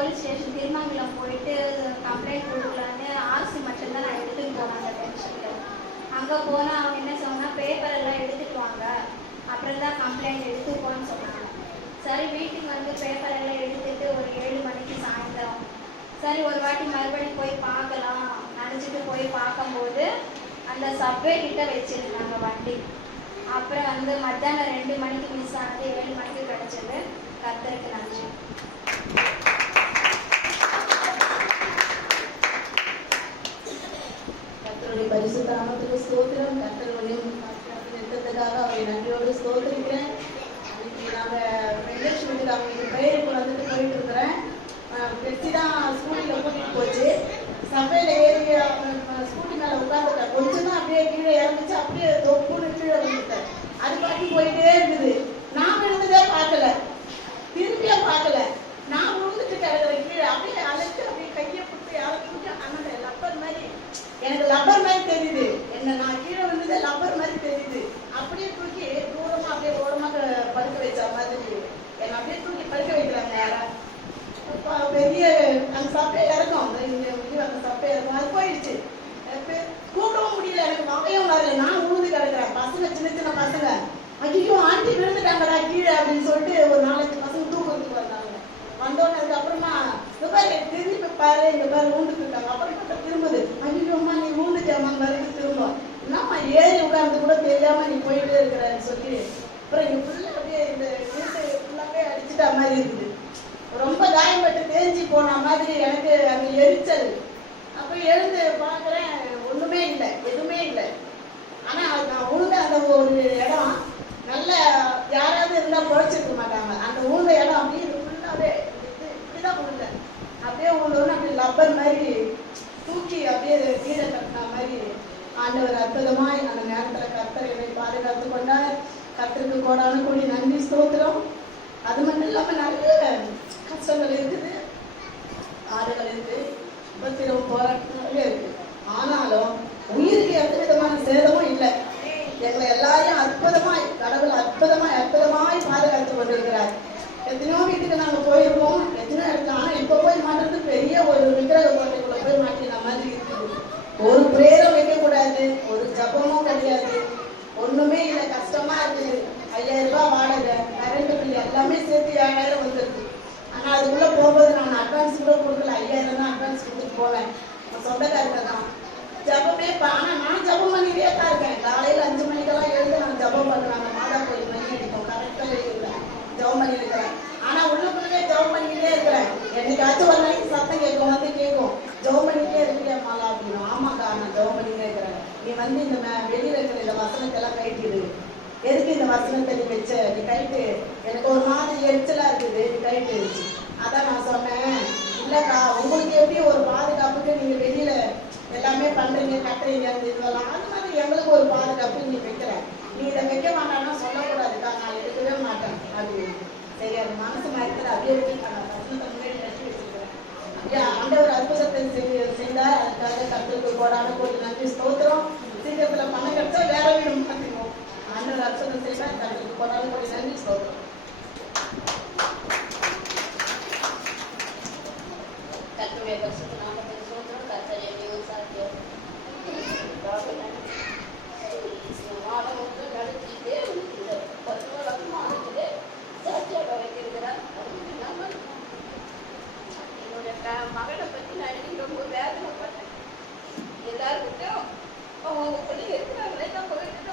Police station Thirumangalam போயிட்டு complaint கொடுக்கலான்னு RC மட்டும்தான் நான் எடுத்துகிட்டு போனேன் அந்த டென்ஷனில். அங்கே போனால் அவங்க என்ன சொன்னால் பேப்பர் எல்லாம் எடுத்துகிட்டு வாங்க, அப்புறம் தான் கம்ப்ளைண்ட் எடுத்துக்கோன்னு சொன்னாங்க. சரி வீட்டுக்கு வந்து பேப்பர் எல்லாம் எடுத்துகிட்டு ஒரு 7 மணிக்கு சாயந்தரம் சரி ஒரு வாட்டி மறுபடியும் போய் பார்க்கலாம் நினச்சிட்டு போய் பார்க்கும்போது அந்த சப்வே கிட்ட வச்சுருந்தாங்க வண்டி. அப்புறம் வந்து மத்தியானம் 2 மணிக்கு மிஸ் ஆனது 7 மணிக்கு கிடச்சது. கர்த்தருக்கு நன்றி. கர்த்தருடைய பரிசுத்த நாமத்துக்கு ஸ்தோத்திரம். கர்த்தருடைய நிறுத்தத்துக்காக அவரை நன்றியோடு ஸ்தோத்திரிக்கிறேன். நாங்கள் வெங்கட்லட்சுமிக்கு அவங்களுக்கு பெயருக்கு வந்துட்டு போயிட்டு இருக்கிறேன். வெற்றி தான் ஸ்கூட்டியில் கூட்டிகிட்டு போச்சு. சபையில் ஏறி ஸ்கூட்டி மேலே உட்காந்துட்டேன். கொஞ்சம் தான் அப்படியே கீழே இறந்துச்சு. அப்படியே தொப்புன்னு கீழே வந்துட்டேன். அது பாட்டி போயிட்டே இருக்குது. நான் விழுந்ததே பார்க்கல, திரும்பியே பார்க்கல. நான் விழுந்துட்டு கிடக்குறேன் கீழே. அப்படியே அழைச்சு அப்படியே கையை கொடுத்து யாருக்கு அண்ணன் லப்பர் மாதிரி எனக்கு லப்பர் மாதிரி தெரியுது. என்ன நான் கீழே விழுந்ததே லப்பர் மாதிரி தெரியுது. அப்படியே தூக்கி தூரமாக அப்படியே ஓரமாக படுக்க வச்ச மாதிரி என்னை அப்படியே தூக்கி படுக்க வைக்கிறாங்க. யாரா பெரிய அந்த சப்பை இறக்கும், அந்த சப்பை இறக்கும். அது போயிடுச்சு. கூப்பிடவும் முடியல, எனக்கு வகையும் வரல. நான் ஊந்து கிடக்குறேன். பசங்க சின்ன சின்ன பசங்க ஐயோ ஆண்டி விழுந்துட்டாங்கடா கீழே அப்படின்னு சொல்லிட்டு ஒரு 4-5 பசங்க தூக்கிறதுக்கு வந்தாங்க. வந்தோடனே அதுக்கப்புறமா திரும்பி பாரு இங்க பாரு ஊண்டுட்டு இருக்காங்க. அப்புறம் திரும்புது. ஐயோம்மா நீ ஊண்டுட்டேம்மா வருது திரும்ப. என்னம்மா ஏறி உட்கார்ந்து கூட தெரியாம நீ போயிட்டே இருக்கிறான்னு சொல்லி அப்புறம் இங்க ஃபுல்லா அப்படியே இந்த வீட்டை ஃபுல்லாவே அடிச்சுட்டா மாதிரி இருக்குது. ரொம்ப காயப்பட்டு தேஞ்சி போன மாதிரி எனக்கு அங்கே எரிச்சல். அப்போ எழுந்து பார்க்குறேன், ஒன்றுமே இல்லை, எதுவுமே இல்லை. ஆனால் நான் உழுந்த அந்த ஒரு இடம் நல்ல யாராவது இருந்தால் குறைச்சிருக்க மாட்டாங்க. அந்த உழுந்த இடம் அப்படியே ஃபுல்லாகவே இப்படிதான் உழுந்தேன். அப்படியே உழுந்தோன்னு அப்படி லப்பர் மாதிரி தூக்கி அப்படியே கீழே கட்டின மாதிரி ஆண்டவர் அற்புதமாய் அந்த நேரத்தில் கர்த்தரை பாதுகாத்து கொண்டார். கர்த்தருக்கு கோடான கூடி நன்றி ஸ்தோத்திரம். அது மட்டும் இல்லாமல் நிறைய கஷ்டங்கள் இருக்குது, ஆறுகள் இருக்கு, உபத்திரவு போராட்டங்களே இருக்கு. ஆனாலும் உயிருக்கு எந்த விதமான சேதமும் இல்லை. எங்களை எல்லாரையும் அற்புதமாய் கடவுள் அற்புதமாய் பாதுகாத்து கொண்டிருக்கிறார். எத்தனையோ வீட்டுக்கு நாங்கள் போயிருக்கோம், எத்தனையோ இடத்துல. ஆனால் இப்போ போய் மாட்டுறது பெரிய ஒரு விக்கிரக கோட்டைக்குள்ள போய் மாட்டின மாதிரி இருக்குது. ஒரு பிரேரம் வைக்கக்கூடாது, ஒரு ஜபமும் கிடையாது, ஒண்ணுமே இல்லை. கஷ்டமா இருக்குது. 5000 ரூபாய் வாடகை, கரண்ட் பில் எல்லாமே சேர்த்து 7000 வந்துருக்கு. ஆனால் அதுக்குள்ளே போகும்போது நான் அட்வான்ஸ் கூட கொடுக்கல. 5000 தான் அட்வான்ஸ் கொடுத்துட்டு போவேன். சொந்தக்காரங்க தான் ஜபமே. ஆனால் நான் ஜபம் பண்ணிட்டே தான் இருக்கேன். காலையில் 5 மணிக்கெல்லாம் எழுந்து நான் ஜபம் பண்ணுவாங்க. மாதா கோயில் மணி அடிக்கும், கரெக்டாக இருக்கிறேன், ஜபம் பண்ணியிருக்கிறேன். ஆனால் உள்ளுக்குள்ளே ஜபம் பண்ணிக்கிட்டே இருக்கிறேன். என்னைக்காச்சும் ஒரு நாளைக்கு சத்தம் கேட்கும், வந்து கேட்கும், ஜபம் பண்ணிக்கிட்டே இருக்கிறியா மாலா அப்படின்னு. ஆமாக்கா நான் ஜபம் பண்ணிக்கிட்டே இருக்கிறேன். நீ வந்து இந்த வெளியில் இருக்கிற இந்த வசனத்தெல்லாம் கைட்டிடு. எதுக்கு இந்த வசனத்தை நீ வச்ச? நீ கைட்டு, எனக்கு ஒரு மாதிரி எரிச்சலா இருக்குது, நீ கைட்டு இருந்துச்சு. அதான் நான் சொன்னேன், இல்லக்கா உங்களுக்கு எப்படி ஒரு பாதுகாப்புக்கு நீங்க வெளியில எல்லாமே பண்றீங்க, கட்டுறீங்க, இதெல்லாம் அந்த மாதிரி எங்களுக்கு ஒரு பாதுகாப்பு நீ வைக்கிற. நீ இதை வைக்க மாட்டான்னா சொல்லக்கூடாதுக்கா, நான் எடுக்கவே மாட்டேன் அப்படின்னு. சரி அது மனசு மாதிரி அப்படியே வச்சுருக்காங்க. வசனத்தை முன்னாடி நட்டி வச்சிருக்கிறேன். அப்படியே ஆண்டவர் அற்புதத்தை செய்தார். அதுக்காக கர்த்தருக்கு கோடான கோடி நன்றி ஸ்தோத்திரம். சீக்கிரத்துல பணம் கிடைச்சா வேற வீடு மாற்றிடுவோம். ஆண்டவர் அற்புதம் செய்தார். கர்த்தருக்கு கோடான கோடி நன்றி ஸ்தோத்திரம். கர்த்தருடைய பரிசுத்த நாமத்துக்கு ஸ்தோத்திரம். கர்த்தர் என்னையும் சாத்தியம் நடத்திட்டே இந்த 10 வருஷமா இருக்குது. சாட்சியாக வைத்திருக்கிறார். என்னுடைய மகனை பற்றி நான் எனக்கு ரொம்ப வேதனைப்பட்டேன். எல்லாருக்கிட்டும் அவங்க பிள்ளைங்க இருக்கிறாங்களே, நம்ம கிட்ட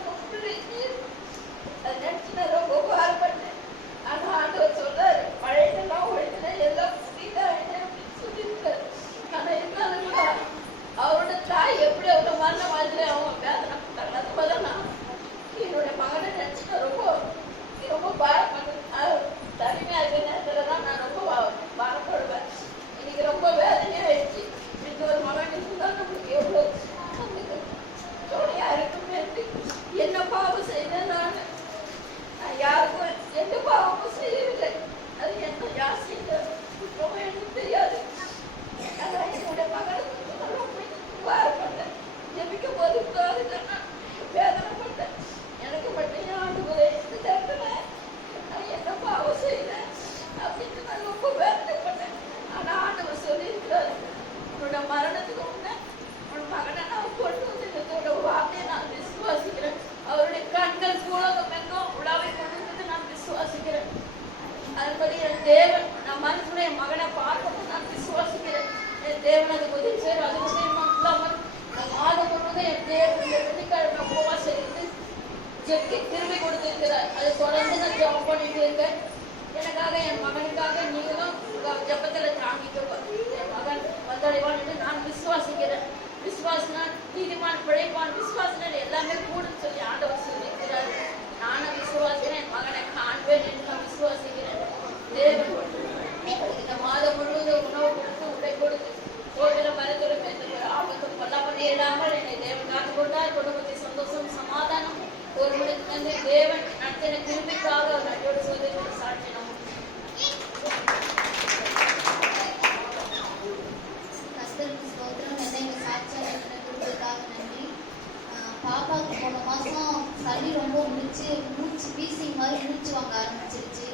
திரும்பி கொடுத்திருக்கிறார். அதை தொடர்ந்து நான் ஜெபம் பண்ணிட்டு இருக்கேன். எனக்காக என் மகனுக்காக நீங்களும் ஜெபத்துல தாங்கிக்க. என் மகன் வந்தடைவான் என்று நான் விசுவாசிக்கிறேன். விசுவாசனா நீதிமான் பிழைப்பான், விசுவாசனா எல்லாமே கூடுன்னு சொல்லி ஆண்டவர் சொல்லியிருக்கிறார். நானும் விசுவாசிக்கிறேன், என் மகனை காண்பேன் என்று நான் விசுவாசிக்கிறேன். தேவன் இந்த மாதம் முழுவதும் உணவு கொடுத்து உடை கொடுத்து கோவில மரத்துடன் எந்த ஒரு ஆபத்தும் கொல்லாமலே இல்லாமல் என்னை தேவன் காத்து கொண்டார். குடும்பத்தை சந்தோஷம் சமாதானம் ஒரு மனிதன் தேவன் நடத்தின திரும்பிக்காக நடியோடு சோதனை சாட்சி நம்ம கர்த்தருக்கு ஸ்தோத்திரம். எங்க சாட்சியாக கொடுத்ததுக்காக நன்றி. பாப்பாவுக்கு போன மாதம் சளி ரொம்ப மூச்சு வீசிங் மாதிரி மூச்சு வாங்க ஆரம்பிச்சிருச்சு.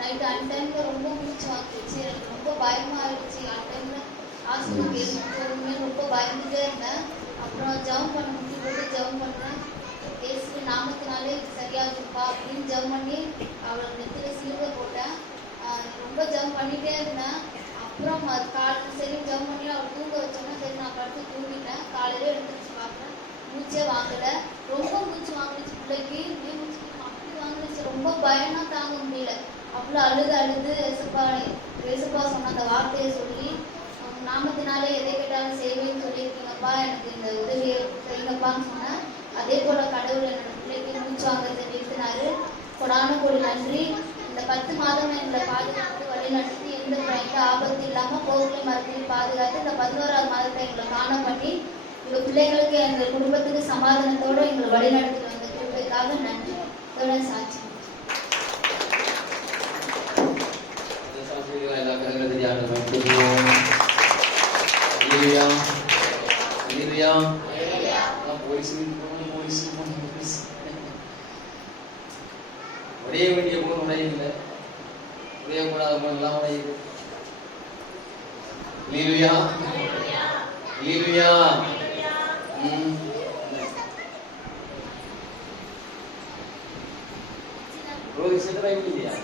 நைட்டு அன்டைமில் ரொம்ப மூச்சு வாங்கிடுச்சு. எனக்கு ரொம்ப பயமாக இருந்துச்சு. அன்டைமில் ஹாஸ்பிட்டல் போகணுமே ரொம்ப பயந்துட்டே இருந்தேன். அப்புறம் ஜெபம் பண்ண முட்டி போட்டு ஜெபம் பண்ணுறேன். பேசி நாமத்தினாலே சரியாகுப்பா அப்படின்னு ஜெபம் பண்ணி அவளை நெத்தில சிலுவை போட்டேன். ரொம்ப ஜெபம் பண்ணிகிட்டே இருந்தேன். அப்புறம் காலையில் சரி ஜெபம் பண்ணி அவள் தூங்க வச்சோன்னா சரி நான் படுத்து தூங்கிட்டேன். காலையிலே எழுந்திரிச்சு பார்க்குறேன், மூச்சே வாங்கலை. ரொம்ப மூச்சு வாங்கிடுச்சு. பிள்ளைக்கு மூச்சு அப்படி வாங்கிடுச்சு. ரொம்ப பயனா தாங்க முடியல. அவ்வளோ அழுது ஏசப்பா சொன்ன அந்த வார்த்தையை சொல்லி நாமத்தினாலே எதை கேட்டாலும் செய்வேன்னு சொல்லியிருக்கீங்கப்பா, எனக்கு இந்த உதவியை செய்யுங்கப்பான்னு சொன்னேன். அதே போல் கடவுள் என்னோட பிள்ளைக்கு மூச்சு வாங்குறதை நிறுத்தினாரு. கொடான கோடி நன்றி. இந்த 10 மாதம் எங்களை பாதுகாத்து வழிநடத்தி எந்த ஆபத்து இல்லாமல் கோவிலை மறுபடியும் பாதுகாத்து இந்த 11ஆவது மாதத்தை எங்களை காண பண்ணி எங்கள் பிள்ளைங்களுக்கு எங்கள் குடும்பத்துக்கு சமாதானத்தோடு எங்களை வழிநடத்திட்டு வந்த கிருபைக்காக நன்றி. இதோட சாட்சி. உடைய வேண்டிய போன் உடையதில்லை, உடையக்கூடாத போன் எல்லாம் உடையுது. ஹல்லேலூயா, ஹல்லேலூயா. ரோஹித் செத்து இல்லையா?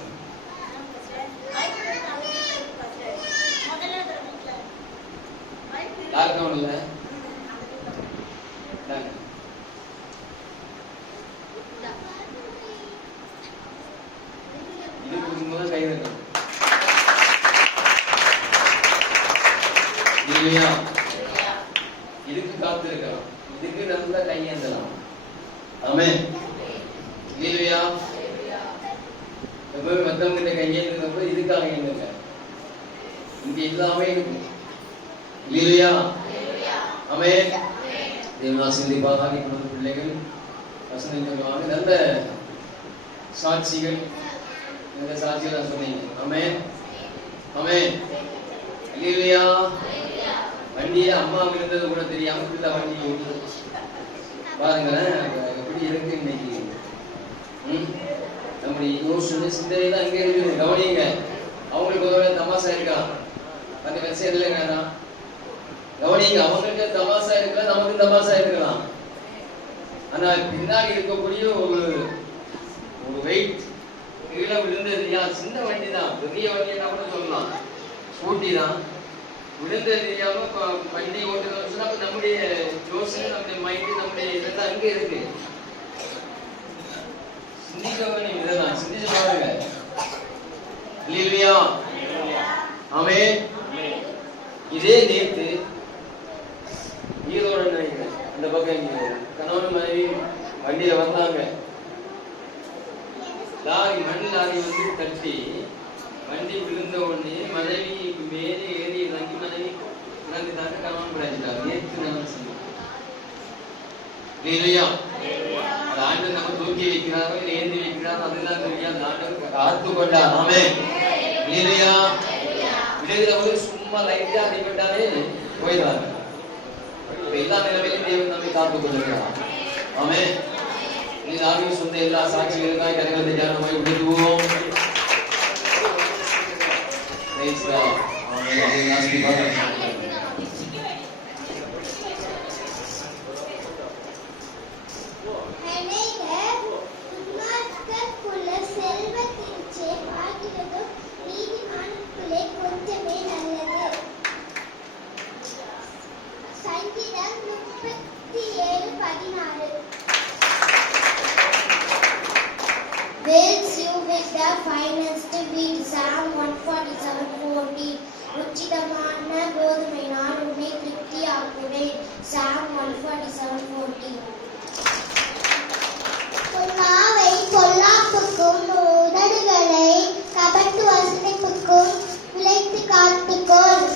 லாக்டவுன் இல்லை கை வைக்கணும். இதுக்கு காத்து இருக்கலாம், இதுக்கு நல்ல கையேந்தலாம். ஆமென். ஹல்லேலூயா. எப்பவுமே மத்தவங்க கையேந்தப்ப இதுக்காக ஏந்துங்க. இங்க எல்லாமே இருக்கு. ஹல்லேலூயா. ஆமென். தேவன் ஆசீர்வதிப்பாராக. இப்பொழுது பிள்ளைகள் வசனங்கள் நல்ல சாட்சிகள், இந்த சாட்சிகளை சொன்னீங்க. ஆமென், ஆமென். ஹல்லேலூயா. வண்டியை அம்மா இருந்தது கூட தெரியாம பிள்ளை வண்டி ஓட்டு பாருங்க எப்படி இருக்கு இன்னைக்கு. நம்முடைய யோசனை சிந்தனைலாம் அங்கே இருக்குது. கவனிங்க, அவங்களுக்கு ஒரு தமாசா இருக்கலாம், அந்த மெசேஜ் இல்லைங்க. கவனிங்க, அவங்களுக்கு தமாசா இருக்கலாம், நமக்கு தமாசா இருக்கலாம். ஆனா பின்னாடி இருக்கக்கூடிய ஒரு வெயிட் கீழே விழுந்தது சின்ன வண்டி தான், பெரிய வண்டியா கூட சொல்லலாம், ஸ்கூட்டி தான். விழுந்தது தெரியாம வண்டி ஓட்டுறோம்னு சொன்னா நம்முடைய யோசனை, நம்முடைய மைண்டு, நம்முடைய இதெல்லாம் அங்கே இருக்கு. சிந்திக்க வேண்டிய இதெல்லாம் சிந்திச்சு பாருங்க. ஹல்லேலூயா. ஆமென். இதே நேத்து ஈரோடு நினைக்கிறேன், அந்த பக்கம் கணவன் மனைவி வண்டியில வந்தாங்க. லாரி மண் லாரி வந்து தட்டி வண்டி விழுந்த உடனே மனைவி மேலே ஏறி இறங்கி மனைவி இறந்துட்டாங்க. கணவன் பிடிச்சிட்டாங்க. நேற்று நான் சொன்னேன். அது ஆண்டு நம்ம தூக்கி வைக்கிறாரோ இல்லை ஏந்தி வைக்கிறாரோ அதுதான் தெரியும். அந்த ஆண்டு காத்து கொண்டார். ஆமென். ஹல்லேலூயா. விழுகிறவங்க சும்மா லைட்டா அடிபட்டாலே போயிடுவாங்க. எல்லா நிலைமையிலும் தேவன் நம்மை காத்து கொண்டிருக்கிறார். ஆமென். இந்த ஆவியின் சொந்த எல்லா சாட்சிகளுக்காக கரங்களை தியானமாய் விடுவோம். Praise God. ஆமென். finest wheat, Psalm 147:14. உச்சிதமான கோதுமை நான் உன்னை திருப்தியாக்குவேன், Psalm 147:14. உன் நாவை பொல்லாப்புக்கும் உதடுகளை கபட்டு வசனிப்புக்கும் விளைத்து காத்துக்கொள்.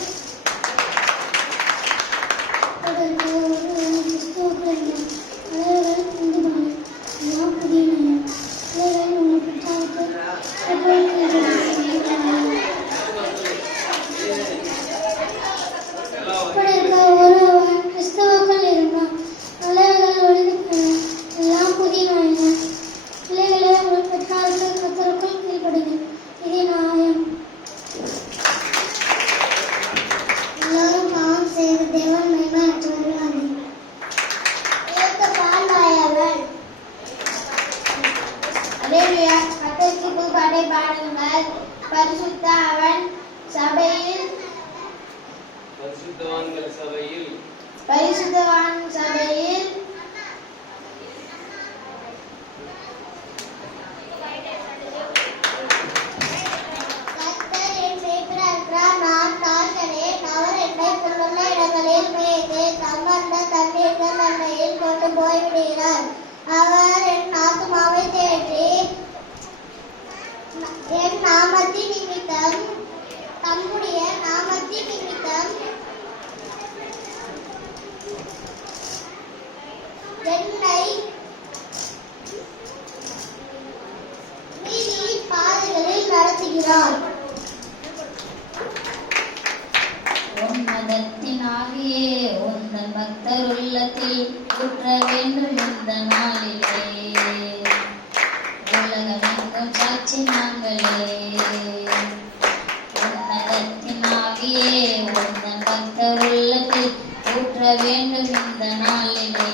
கிறிஸ்தவர்கள் இருந்தால் நல்லவர்கள் ஒழிந்து எல்லாம் புதினாயின. பிள்ளைகளே உங்கள் பெற்றாருக்கு கத்தருக்குள் கீழ்ப்படுங்கள், இதே நியாயம். எல்லாரும் பாவம் செய்த தேவன் மேன்மையற்றவர்கள். ஏற்க பால்வாயவன். அல்லேலூயா. கர்த்தருக்கு புதுப்பாட்டை பாடுங்கள். பரிசுத்தவான்கள் சபையில் கர்த்தர் என் மேய்ப்பராக இருக்கிறார், நான் தாழ்கிறேன். அவர் என்னை புல்லுள்ள இடங்களில் மேய்த்து தம்மந்த தண்ணீர்கள் அண்டையில் கொண்டு போய்விடுகிறார். அவர் என் ஆத்துமாவை தேற்றி என் நாமத்தின் நிமித்தம் தம்முடைய நாமத்தின் நிமித்தம் என்னை நீதியின் பாதைகளில் நடத்துகிறார். உன்னதத்தின் ஆவியே உந்தன் பக்தர் உள்ளத்தில் ஊற்ற வேண்டும் இந்த நாளிலே. உலகமெங்கும் சாட்சி நாங்களே. உன்னதத்தின் ஆவியே உந்தன் பக்தர் உள்ளத்தில் ஊற்ற வேண்டும் இந்த நாளிலே.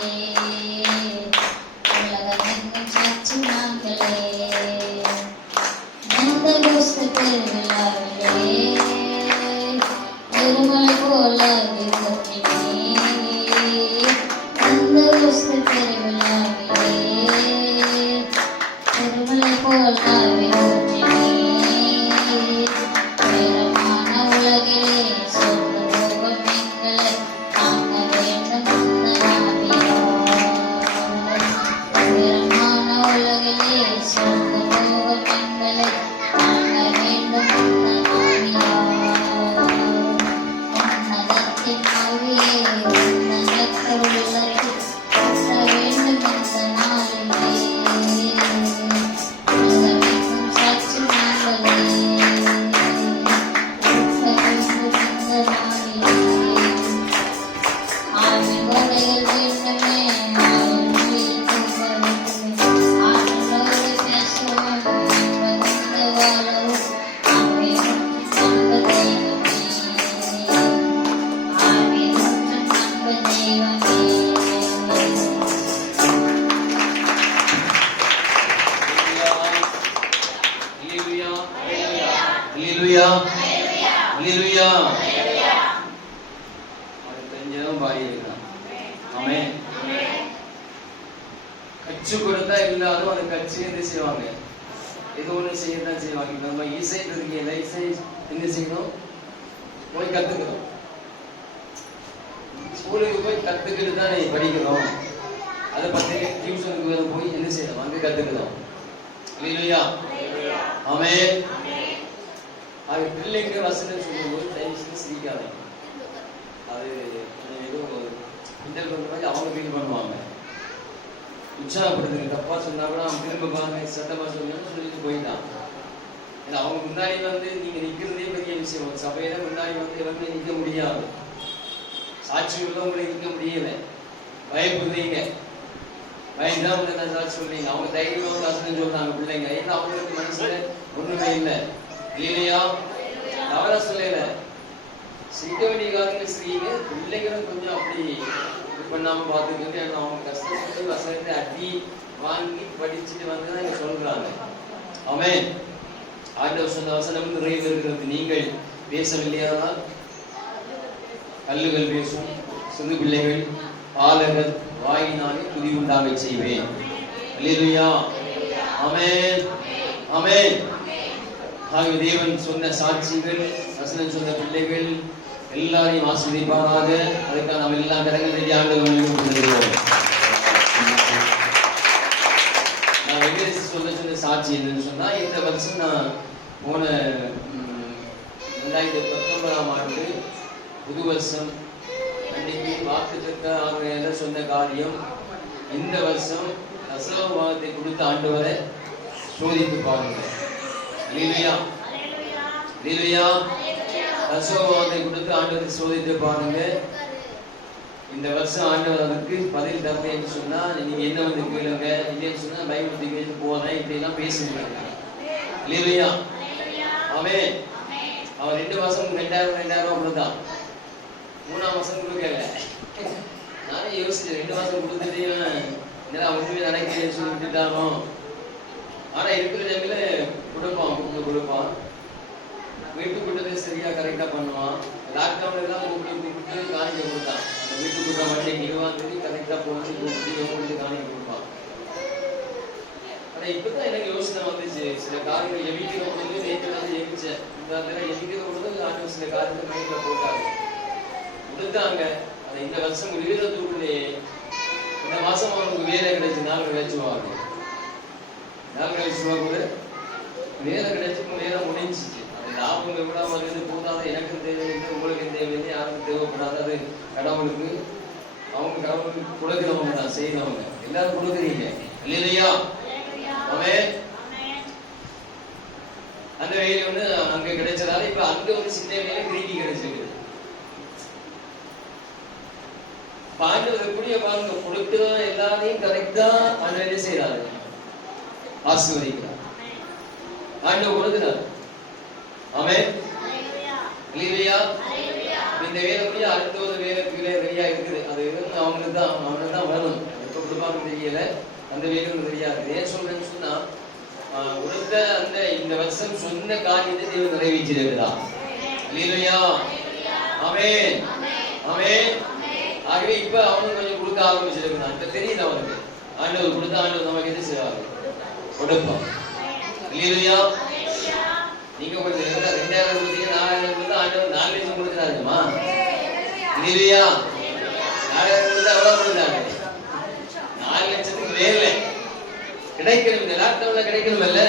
உலகமெங்கும் சாட்சி நாங்களே. எந்த திருவிழாவிலே திருமலை போல அந்த திருவிழாவிலே திருமலை போல உயரமான உலகிலே சொந்த போகும் எங்களை தாங்க வேண்டும் இந்த நாவியார். உயரமான உலகிலே சொந்த போகும் எங்களை தாங்க வேண்டும் இந்த நாவியார். உன்னதத்தின் ஆவியே உன்னதத்தர் உள்ளத்தில் ஊற்ற வேண்டும் இந்த நாளிலே. உலகமெங்கும் சாட்சி நாங்களே. ஊற்ற வேண்டும் இந்த நாளிலே. ஆவின் கொடைகள் வேண்டுமே, ஆவின் மொழியில் தூங்க வேண்டுமே. ஆற்றலோடு பேசவும் என்பதிந்த வாழவும் ஆவி ஒன்று காண்ப தெய்வமே. ஆவி ஒன்று காண்ப தெய்வமே. Hallelujah. Hallelujah. அது தெரிஞ்சதும் பாடியிருக்கலாம். ஆமென். கச்சு கொடுத்தா எல்லாரும் அந்த கட்சி என்ன செய்வாங்க, ஏதோ ஒன்று செய்யத்தான் செய்வாங்க. நம்ம இசைன்றதுக்கு இசை என்ன செய்யணும், போய் கத்துக்கணும். ஸ்கூலுக்கு போய் கத்துக்கிட்டு தான் நீ படிக்கணும். அதை பத்தி டியூஷனுக்கு போய் என்ன செய்யணும், அங்கே கத்துக்கணும். ஹல்லேலூயா. ஆமென். அது பிள்ளைங்க வசனம் சொல்லும்போது தயவுசெய்து சிரிக்காதீங்க. அது ஏதோ கிண்டல் பண்ற மாதிரி அவங்க ஃபீல் பண்ணுவாங்க. உற்சாகப்படுத்துங்க. தப்பா சொன்னா கூட அவன் திரும்ப பாருங்க, சத்தமா சொன்னாலும் சொல்லிட்டு போயிட்டான். ஏன்னா அவங்க முன்னாடி நீங்க நிக்கிறதே பெரிய விஷயம். சபையில முன்னாடி வந்து நிக்க முடியாது. சாட்சி உள்ளவங்களை நிக்க முடியல. பயப்படுறீங்க. பயந்தா நான் சாட்சி சொல்றீங்க. அவங்க தைரியமா வசனம் சொல்றாங்க பிள்ளைங்க. ஏன்னா அவங்களுக்கு மனசுல ஒண்ணுமே இல்லை. இல்லையா? தவறா சொல்லல. செய்ய வேண்டிய காரியங்கள் செய்யுங்க. பிள்ளைங்களும் கொஞ்சம் அப்படி இது பண்ணாம பார்த்துக்கிட்டு அவங்க கஷ்டப்பட்டு வசனத்தை அடி வாங்கி படிச்சுட்டு வந்துதான் இங்க சொல்றாங்க. ஆமென். ஆண்டவர் சொன்ன வசனம் நிறைவேறுகிறது. நீங்கள் பேசவில்லையானால் கல்லுகள் பேசும், சிறு பிள்ளைகள் பாலகர் வாயினாலே துதி உண்டாக செய்வேன். அல்லேலூயா. ஆமென். ஆமென். ஆகவே தேவன் சொன்ன சாட்சிகள், வசனம் சொன்ன பிள்ளைகள் எல்லாரையும் ஆசீர்வதிப்பாராக. அதுக்காக நாம் எல்லா கடன்கள் ஆண்டவர்களும் நான் வெங்கடேஷ் சொன்ன சாட்சி என்னன்னு சொன்னா, இந்த வருஷம் நான் போன 2019ஆம் ஆண்டு புது வருஷம் அன்னைக்கு வாக்குத்தத்தமாக சொன்ன காரியம், இந்த வருஷம் தசமபாகத்தை கொடுத்த ஆண்டவரை சோதித்து பாருங்க. அல்லேலூயா, அல்லேலூயா. தசமபாகத்தை கொடுத்து ஆண்டவரை சோதித்து பாருங்க. இந்த வருஷம் ஆண்டவர் அதுக்கு பதில் தரல என்று சொன்னா, நீங்க என்ன வந்து கேளுங்க, இல்லைன்னு சொன்னா பைபிள் தூக்கி போறேன் இப்படி எல்லாம் பேசுங்க. அல்லேலூயா, ஆமென். அவன் 2 மாசம் 2000 கொடுத்தான், 3ஆம் மாசம் கொடுக்கல. நானே யோசிச்சேன், 2 மாசம் கொடுத்துட்டு என்னடா ஒன்றுமே நடக்கலன்னு சொல்லி விட்டுட்டானோ. ஆனா இருக்கிற டைம்ல கொடுப்பான், வீட்டு கூட்டத்தை சரியா கரெக்டா பண்ணுவான். லாக்டவுன்ல எல்லாம் கூப்பிட்டு காணிக்க கொடுத்தான். அந்த வீட்டு கூட்டம் மட்டும் 20 கரெக்டா போச்சு, கூப்பிட்டு காணிக்க கொடுப்பான். ஆனா இப்பதான் எனக்கு யோசனை வந்துச்சு, சில காரியங்கள் எவிக்கிற பொழுது நேற்று வந்து எவிச்சேன். இந்த எவிக்கிற பொழுது ஆண்டு சில காரியத்தை மைண்ட்ல போட்டாங்க, கொடுத்தாங்க. அதை இந்த வருஷம் விகிதத்துக்குள்ளே இந்த மாசம் அவனுக்கு வேலை கிடைச்சு 4 கழிச்சுவாங்க. 4 கழிச்சுவா கூட வேலை கிடைச்சு வேலை முடிஞ்சிச்சு. அது லாபங்களை விட வந்து போதாத, எனக்கும் தேவையில்லை, உங்களுக்கும் தேவையில்லை, யாருக்கும் தேவைப்படாது. அது கடவுளுக்கு, அவங்க கடவுளுக்கு கொடுக்கிறவங்க தான், செய்யறவங்க எல்லாரும் கொடுக்குறீங்க. இல்லையா? ஆமென். அந்த வேலை வந்து அங்க கிடைச்சதால இப்ப அங்க ஒரு சின்ன வேலை கிரீட்டி கிடைச்சிருக்கு. ஆண்டவர் எப்படியே பாருங்க, கொடுக்கிற எல்லாரையும் கரெக்டா ஆண்டவரே செய்யறாரு, ஆசீர்வதிக்கிறார். ஆண்டவர் கொடுக்கிறார். ஆமென், அல்லேலூயா. இந்த வேலை போய் அடுத்த ஒரு வேலை கீழே ரெடியா இருக்குது. அது அவனுக்கு தான் வேணும். எப்ப கொடுப்பாங்க தெரியல, அந்த வேலையும் தெரியாது. ஏன் சொல்றேன்னு சொன்னா, கொடுத்த அந்த இந்த வருஷம் சொன்ன காரியத்தை தேவன் நிறைவேற்றிருக்கிறார். அல்லேலூயா, ஆமென், ஆமென். ஆகவே இப்ப அவனுக்கு கொஞ்சம் கொடுக்க ஆரம்பிச்சிருக்கிறான். இப்ப தெரியல அவனுக்கு, ஆண்டவர் கொடுத்த ஆண்டவர் நமக்கு எது செய்வாரு, கொடுப்போம். அல்லேலூயா. நீங்க கொஞ்சம் 2000 கொடுத்தீங்க, 4000 கொடுத்தா ஆண்டவர் 4 லட்சம் கொடுக்கிறாருமா? அல்லேலூயா. 4000 கொடுத்தா எவ்வளவு கொடுத்தாங்க? 4 லட்சத்துக்கு வேலை கிடைக்கணும். இந்த லாக்டவுன்ல கிடைக்கணும் இல்ல?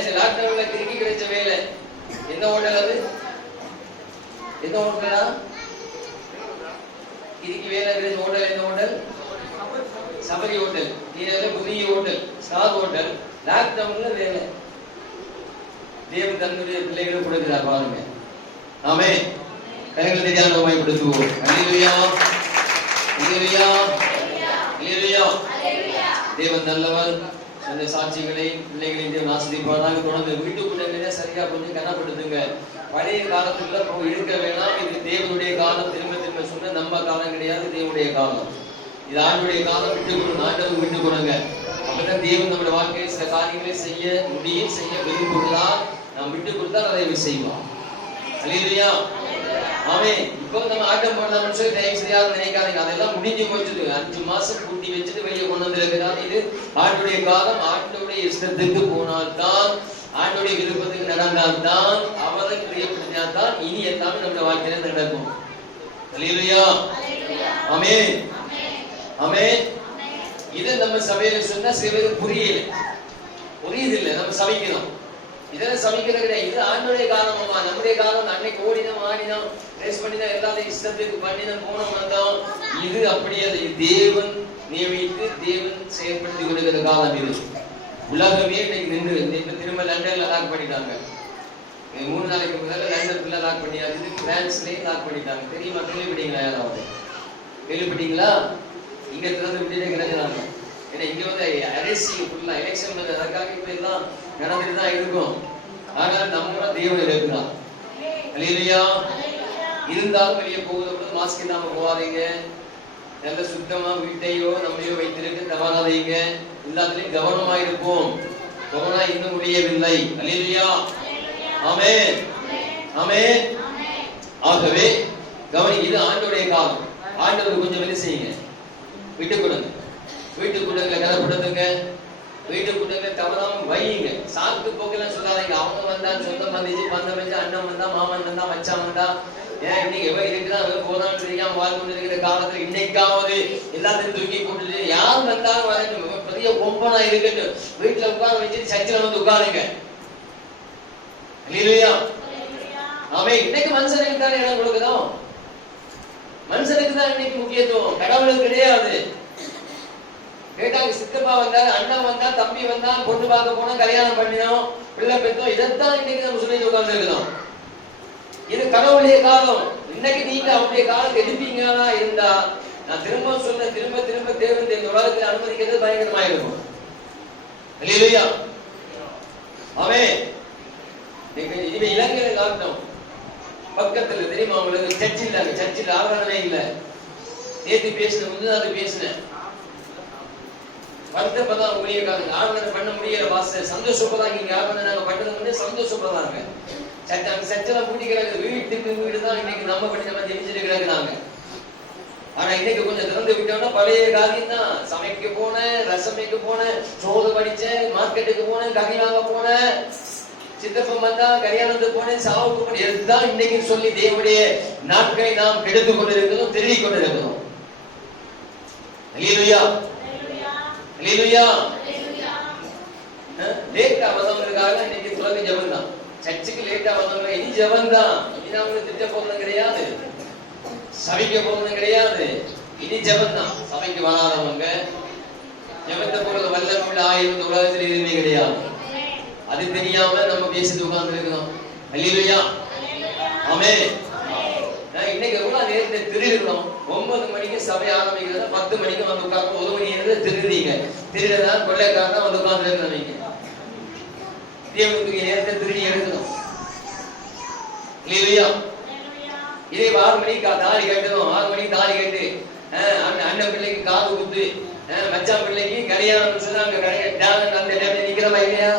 இந்த லாக்டவுன்ல திருக்கி கிடைச்ச வேலை என்ன ஹோட்டல்? அது எந்த ஹோட்டலா? இதுக்கு வேலை கிடைச்ச ஹோட்டல் எந்த ஹோட்டல்? சபரி ஹோட்டல், புதிய ஹோட்டல், ஸ்டார் ஹோட்டல். லாக்டவுன்ல வேலை தேவன் தன்னுடைய பிள்ளைகளை கொடுக்கிறார் பாருங்க. ஆமென். கரங்களை தெரியாத பயன்படுத்துவோம். அல்லேலூயா, அல்லேலூயா, அல்லேலூயா. தேவன் நல்லவர். அந்த சாட்சிகளை பிள்ளைகளையும் தேவன் ஆசீர்வதிப்பாராக. தொடர்ந்து வீட்டுக்குள்ளே சரியா கொஞ்சம் கனப்படுத்துங்க. பழைய காலத்துல இருக்க வேணாம். இது தேவனுடைய காலம். திரும்ப திரும்ப சொன்ன நம்ம காலம் கிடையாது, தேவனுடைய காலம். இது ஆண்டுடைய காலம். விட்டு கொடுங்க, ஆண்டவர் விட்டு கொடுங்க. அப்பதான் தேவன் நம்முடைய வாழ்க்கையில் சில காரியங்களை செய்ய முடியும், செய்ய விரும்புகிறார். நாம் விட்டு கொடுத்தால் அதை செய்வோம். அல்லேலூயா, ஆமென். இப்போ நம்ம ஆட்டம் போடலாம்னு சொல்லி தயவு செய்யாது நினைக்காதீங்க. அதெல்லாம் முடிஞ்சு போச்சுது. 5 மாசம் கூட்டி வச்சுட்டு வெளியே கொண்டு வந்திருக்கிறார். இது ஆண்டுடைய காலம். ஆண்டுடைய இஷ்டத்துக்கு போனால்தான், ஆண்டுடைய விருப்பத்துக்கு நடந்தால்தான், அவரை பிரியப்படுத்தினால்தான் இனி எல்லாமே நம்முடைய வாழ்க்கையில நடக்கும். அல்லேலூயா, ஆமென், ஆமென். இது நம்ம சபையில சொன்னா சிலருக்கு புரியுது இல்லை. நம்ம சமைக்கணும், இதெல்லாம் சமைக்கிறது கிடையாது. இது ஆண்டுடைய காலமா, நம்முடைய காலம். அன்னைக்கு ஓடினோம், ஆடினோம், ரேஸ் பண்ணினோம், எல்லாத்தையும் இஷ்டத்துக்கு பண்ணினோம், போனோம், வந்தோம். இது அப்படியே தேவன் நியமித்து தேவன் செயல்படுத்தி கொடுக்கிற காலம் இது. உலகமே இன்னைக்கு நின்று இப்ப திரும்ப லண்டன்ல லாக் பண்ணிட்டாங்க. 3 நாளைக்கு முதல்ல லண்டன்ல லாக் பண்ணியாச்சு. பிரான்ஸ்லயும் லாக் பண்ணிட்டாங்க. தெரியுமா? கேள்விப்பட்டீங்களா? யாராவது கேள்விப்பட்டீங்களா? இங்க திறந்து விட்டுட்டே கிடக்குறாங்க. ஏன்னா இங்க வந்து அரசியல் ஃபுல்லா எலெக்ஷன் அதற்காக இப்ப எல்லாம் நடந்துட்டு தான் இருக்கும். ஆனால் நம்ம தேவன் இருக்கிறான். அல்லேலூயா. இருந்தாலும் வெளியே போகுது மாஸ்க் இல்லாம போகாதீங்க. நல்ல சுத்தமா வீட்டையோ நம்மையோ வைத்திருக்க தவறாதீங்க. எல்லாத்துலயும் கவனமா இருப்போம். கொரோனா இன்னும் முடியவில்லை. அல்லேலூயா, ஆமென், ஆமென். ஆகவே கவனி, இது ஆண்டவருடைய காலம். ஆண்டவர் கொஞ்சம் வேலை செய்யுங்க. விட்டு கொடுங்க, வீட்டுக்குள்ள கனப்படுத்துங்க. வீட்டு கூட்டங்களை தவறாம வையுங்க. சாக்கு போக்கெல்லாம் சொல்லாதீங்க. அவங்க வந்தா, சொந்தம் வந்துச்சு, பந்தம் வச்சு, அண்ணன் வந்தா, மாமன் வந்தா, மச்சான் வந்தா, ஏன் இன்னைக்கு எவன் இருக்குதான் போதான் தெரியாம வாழ்ந்து கொண்டு இருக்கிற காலத்துல இன்னைக்காவது எல்லாத்தையும் தூக்கி போட்டு யார் வந்தாலும் வரணும், பெரிய கொம்பனா இருக்கட்டும், வீட்டுல உட்கார வச்சு சர்ச்சில் வந்து உட்காருங்க. இல்லையா? அவன் இன்னைக்கு மனுஷனுக்கு தான் இடம் கொடுக்குதோம். மனுஷனுக்கு தான் இன்னைக்கு முக்கியத்துவம், கடவுளுக்கு கிடையாது. கேட்டாங்க, சித்தப்பா வந்தாரு, அண்ணன் வந்தா, தம்பி வந்தா, பொண்ணு பார்க்க போனோம், கல்யாணம் பண்ணினோம், பிள்ளை பெற்றோம், இதைத்தான் இன்னைக்கு நம்ம சொல்லி உட்கார்ந்து இருக்கிறோம். இது கடவுளுடைய காலம். இன்னைக்கு நீங்க அவருடைய காலத்தை எடுப்பீங்களா இருந்தா, நான் திரும்ப சொல்ல, திரும்ப திரும்ப தேவன் இந்த உலகத்தில் அனுமதிக்கிறது பயங்கரமா இருக்கும். இல்லையா? அவன் இனிமே இலங்கையில காட்டணும். பக்கத்துல தெரியுமா உங்களுக்கு சர்ச் இல்ல, சர்ச்சில் ஆதாரமே இல்ல. நேற்று பேசின, முன்னாடி பேசினேன். வருத்தப்பதான் முடியாது, ஆராதனை பண்ண முடியல. பாச சந்தோஷப்பதான் இங்க ஆராதனை நாங்க பண்றது வந்து சந்தோஷப்பதாங்க. சர்ச்செல்லாம் பூட்டிக்கிறாங்க. வீட்டுக்கு வீடு தான் இன்னைக்கு நம்ம பண்ணி நம்ம ஜெயிச்சிருக்கிறாங்க நாங்க. ஆனா இன்னைக்கு கொஞ்சம் திறந்து விட்டோம்னா பழைய காரியம் தான். சமைக்க போனேன், ரசமைக்கு போனேன், சோறு படிச்சேன், மார்க்கெட்டுக்கு போனேன், கறி வாங்க போனேன், சித்தப்பம் வந்தா கல்யாணத்துக்கு போனேன், சாவுக்கு போனேன். இதுதான் இன்னைக்கு சொல்லி தேவனுடைய நாட்களை நாம் கெடுத்து கொண்டிருக்கிறோம், திருடி கொண்டிருக்கிறோம். அல்லேலூயா, அல்லேலூயா. லேட்டா வந்தவங்களுக்காக இன்னைக்கு துலக ஜெபம் தான். சர்ச்சுக்கு லேட்டா வந்தவங்க இனி ஜெபம் தான். இனி நாம திட்ட போறது கிடையாது, சபைக்கு போறது கிடையாது, இனி ஜெபம் தான். சபைக்கு வராதவங்க ஜெபத்தை போறது வல்லமுள்ள ஆயிரம் உலகத்தில் எதுவுமே கிடையாது. அது தெரியாம நம்ம பேசிட்டு உட்கார்ந்து இருக்கிறோம். அல்லேலூயா, ஆமென். இன்னைக்கு எவ்வளவு நேரத்தை திருடுறோம். 9 மணிக்கு சபை ஆரம்பிக்கிறது, 10 மணிக்கு வந்து உட்கார்ந்து 1 மணி நேரத்தை திருடுறீங்க. திருடதான் கொள்ளைக்காரன் வந்து உட்கார்ந்து இருக்கிறவங்க. தேவனுக்கு நேரத்தை திருடி எடுக்கணும். இல்லையா? இதே 6 மணிக்கு தாலி கட்டணும். 6 மணிக்கு தாலி கட்டு, அண்ணன் பிள்ளைக்கு காது குத்து, மச்சான் பிள்ளைக்கு கல்யாணம் சொன்னாங்க. அந்த நேரத்தில் நிக்கிறமா இல்லையா?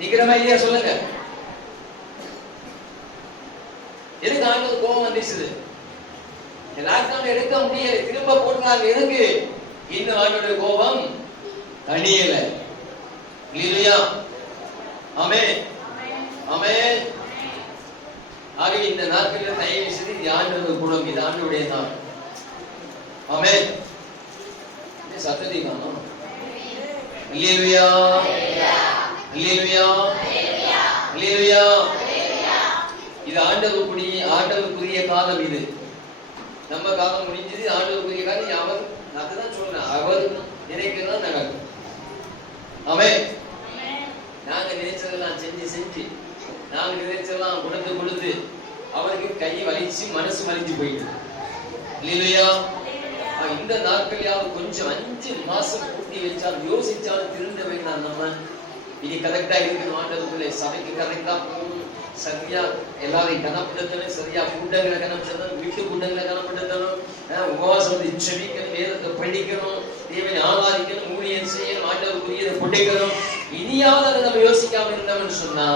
நிக்கிறமா இல்லையா? சொல்லுங்க. எதுக்கு ஆண்டவர் கோபம் வந்துச்சு? லாக்டவுன் எடுக்க முடியல, திரும்ப போடுறாங்க. எதுக்கு? இன்னும் ஆண்டவருடைய கோபம் தனியல. இல்லையா? ஆமென், ஆமென். ஆகவே இந்த நாட்களில் தயவு செய்து இது ஆண்டவருடைய குணம், இது ஆண்டவருடைய நாள். ஆமென். சத்தத்தை காணோம். அல்லேலூயா, அல்லேலூயா, அல்லேலூயா. இது ஆண்டவருக்குரிய காலம். இது நம்ம காலம் முடிஞ்சது, ஆண்டவருக்குரிய காலம். அவர் அதுதான் சொல்றேன், அவர் நினைக்கிறதான் நடக்கும். ஆமென். நாங்க நினைச்சதெல்லாம் செஞ்சு நாங்க நினைச்சதெல்லாம் கொடுத்து அவருக்கு கை வலிச்சு மனசு வலிச்சு போயிட்டு. இல்லையா? இந்த நாட்களையாவது கொஞ்சம் 5 மாசம் கூட்டி வச்சாலும் யோசிச்சாலும் திருந்த வேண்டாம். நம்ம இனி கரெக்டா இருக்கணும். ஆண்டவருக்குள்ளே சபைக்கு கரெக்டா போகணும், சரியா எல்லாரையும் கனப்படுத்தணும், சரியா கூட்டங்களை கனப்படுத்தணும், வீட்டு கூட்டங்களை கனப்படுத்தணும், உபவாசத்தை செபிக்கணும், வேதத்தை படிக்கணும், தேவனை ஆராதிக்கணும், ஊழியம் செய்யணும், ஆண்டவருக்குரியதை படிக்கணும். இனியாவது அதை நம்ம யோசிக்காம இருந்தோம்னு சொன்னா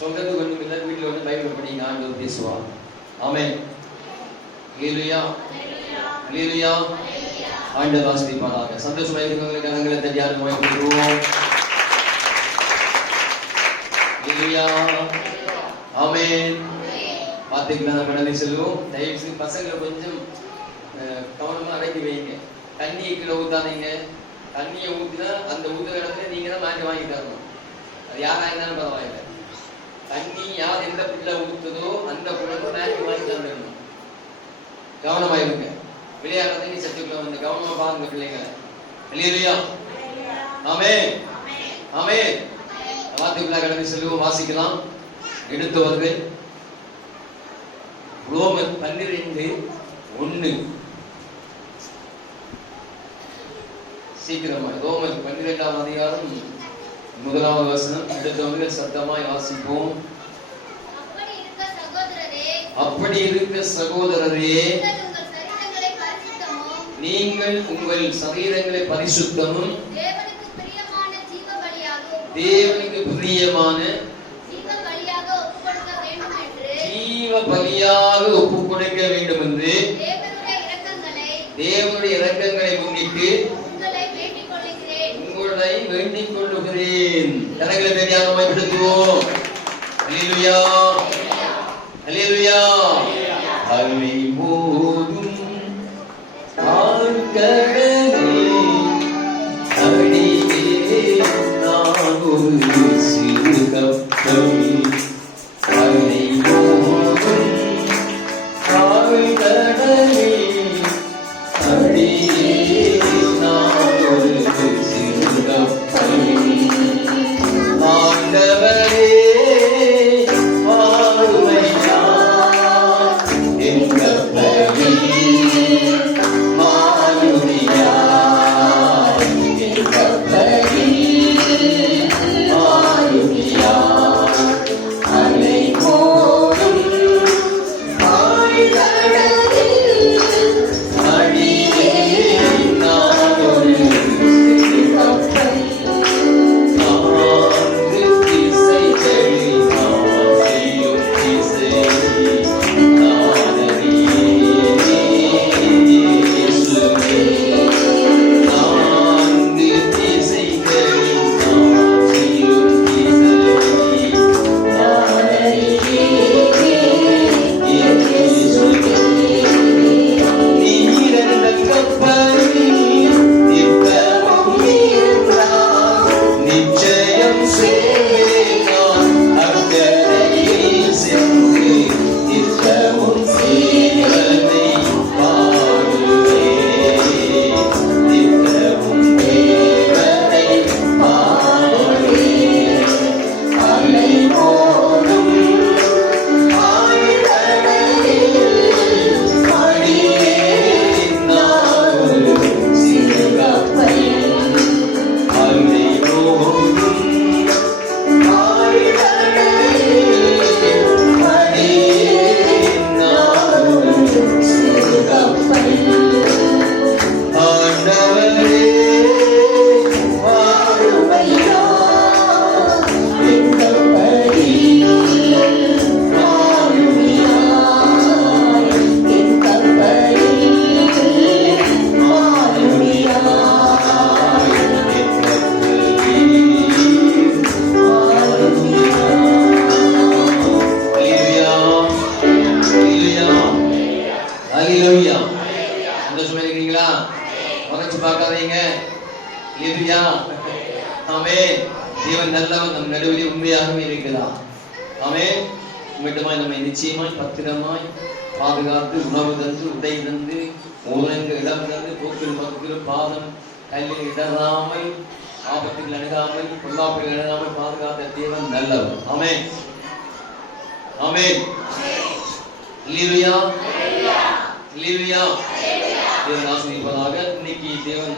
சொல்றது ஒண்ணும் இல்லை. வீட்டுல வந்து பைபிள் படிங்க, ஆண்டவர் பேசுவார். ஆமென். அல்லேலூயா, அல்லேலூயா. ஆண்டவர் ஆசீர்வதிப்பாராக. சந்தோஷமா இருக்கிறவங்களுக்கு கரங்களை தட்டி ஆண்டவரை புகழ்வோம். அல்லேலூயா, ஆமென். பாத்தீங்களா? கடனை செல்வோம். தயவு செய்து பசங்களை கொஞ்சம் கவனமா அடக்கி வைங்க. தண்ணியை கீழே ஊத்தாதீங்க. தண்ணியை ஊத்தினா அந்த ஊத்துற இடத்துல நீங்க தான் மாற்றி வாங்கி தரணும். அது யாரா இருந்தாலும் பரவாயில்லை. தண்ணி யார் எந்த பிள்ளை ஊத்துதோ அந்த பிள்ளைக்கு மாற்றி வாங்கி தரணும். கவனமா இருங்க. விளையாடுறதுக்கு சத்துக்குள்ள வந்து கவனமா பாருங்க பிள்ளைங்களை. அல்லேலூயா, ஆமென், ஆமென். வார்த்தைக்குள்ள கடந்து செல்வோம். வாசிக்கலாம். எடுத்தவர்கள் ரோமர் 12:1. சீக்கிரமா ரோமர் 12ஆம் அதிகாரம் 1வது வசனம். எடுத்தவர்கள் சத்தமாய் வாசிப்போம். அப்படி இருக்க சகோதரரே, நீங்கள் உங்கள் சரீரங்களை பரிசுத்தமும் தேவனுக்கு பிரியமான ஜீவ பலியாக ஒப்புக் கொடுக்க வேண்டும் என்று தேவனுடைய இரக்கங்களை முன்னிட்டு உங்களை வேண்டிக் கொள்கிறேன். உங்களை வேண்டிக் கொள்ளுகிறேன். கரங்களை தட்டியாக மகிமைப்படுத்துவோம். அல்லேலூயா, அல்லேலூயா. அலை மோதும் ஆழ்கடலே அடியே நான் ஒரு சிறு கப்பல். அலை மோதும் ஆழ்கடலே அடியே நான் ஒரு சிறு கப்பல். ஆண்டவரே வாருமையா என் கப்பலில் மாறுமையா என் கப்பலில் மாறுமையா. அலை மோதும் ஆழ்கடலில் அடியே நான் ஒரு சிறு கப்பல். நான்கு திசைகளில் நான்கையும் திசை நானறியேன் இயேசுவே. நான்கு திசைகளில் நான்கையும் திசை நானறியேன் இயேசுவே. நீரெந்த கப்பலில் நித்தமும் இருந்தால் நிச்சயம் சேவேன் நான் அக்கரையில் சென்று நித்தமும் தேவனை பாடுவேன். நித்தமும் தேவனை பாடுவேன். அலை மோதும் ஆழ்கடலில் அடியேன் நான் ஒரு சிறு கப்பல். அலை மோதும் ஆழ்கடலில் அடியேன் நான் ஒரு சிறு கப்பல். ஆண்டவரே வாருமையா என் கப்பலில் மாறுமையா என் கப்பலில் மாறுமையா என் கப்பலில் மாறுமையா. அல்லேலூயா, அல்லேலூயா, அல்லேலூயா. சந்தோஷமா இருக்கிறீங்களா? மறைச்சு பார்க்காதீங்க. அல்லேலூயா, ஆமென். தேவன் நல்லவன், நம் நடுவிலே உண்மையாகவே இருக்கிறார். ஆமென். உம்மிடமாய் நம்மை நிச்சயமாய் பத்திரமாய் பாதுகாத்து உணவு தந்து உடை தந்து மூலங்க இடம் தந்து போக்கில் மக்கில் பாதம் கல்லில் இடராமல் ஆபத்தில் அணுகாமல் பொல்லாப்பில் அணுகாமல் பாதுகாத்த தேவன் நல்லவர். ஆமென், ஆமென். அல்லேலூயா, அல்லேலூயா. தேவன் ஆசீர்வதிப்பதாக. இன்னைக்கு தேவன்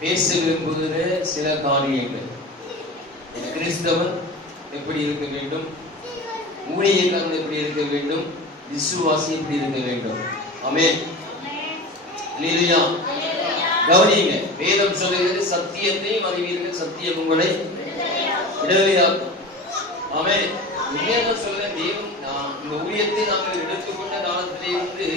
பேச விரும்புகிற சில காரியங்கள். கிறிஸ்தவன் எப்படி இருக்க வேண்டும், ஊழியக்காரன் எப்படி இருக்க வேண்டும், விசுவாசி எப்படி இருக்க வேண்டும். ஆமென், அல்லேலூயா. கவனிங்க, வேதம் சொல்லுகிறது சத்தியத்தையும் அறிவீர்கள், சத்தியம் உங்களை விடுதலையாக்கும். ஆமென். உண்மையாக சொல்ல தேவன் இந்த ஊழியத்தை நாங்கள் எடுத்துக்கொண்ட காலத்திலிருந்து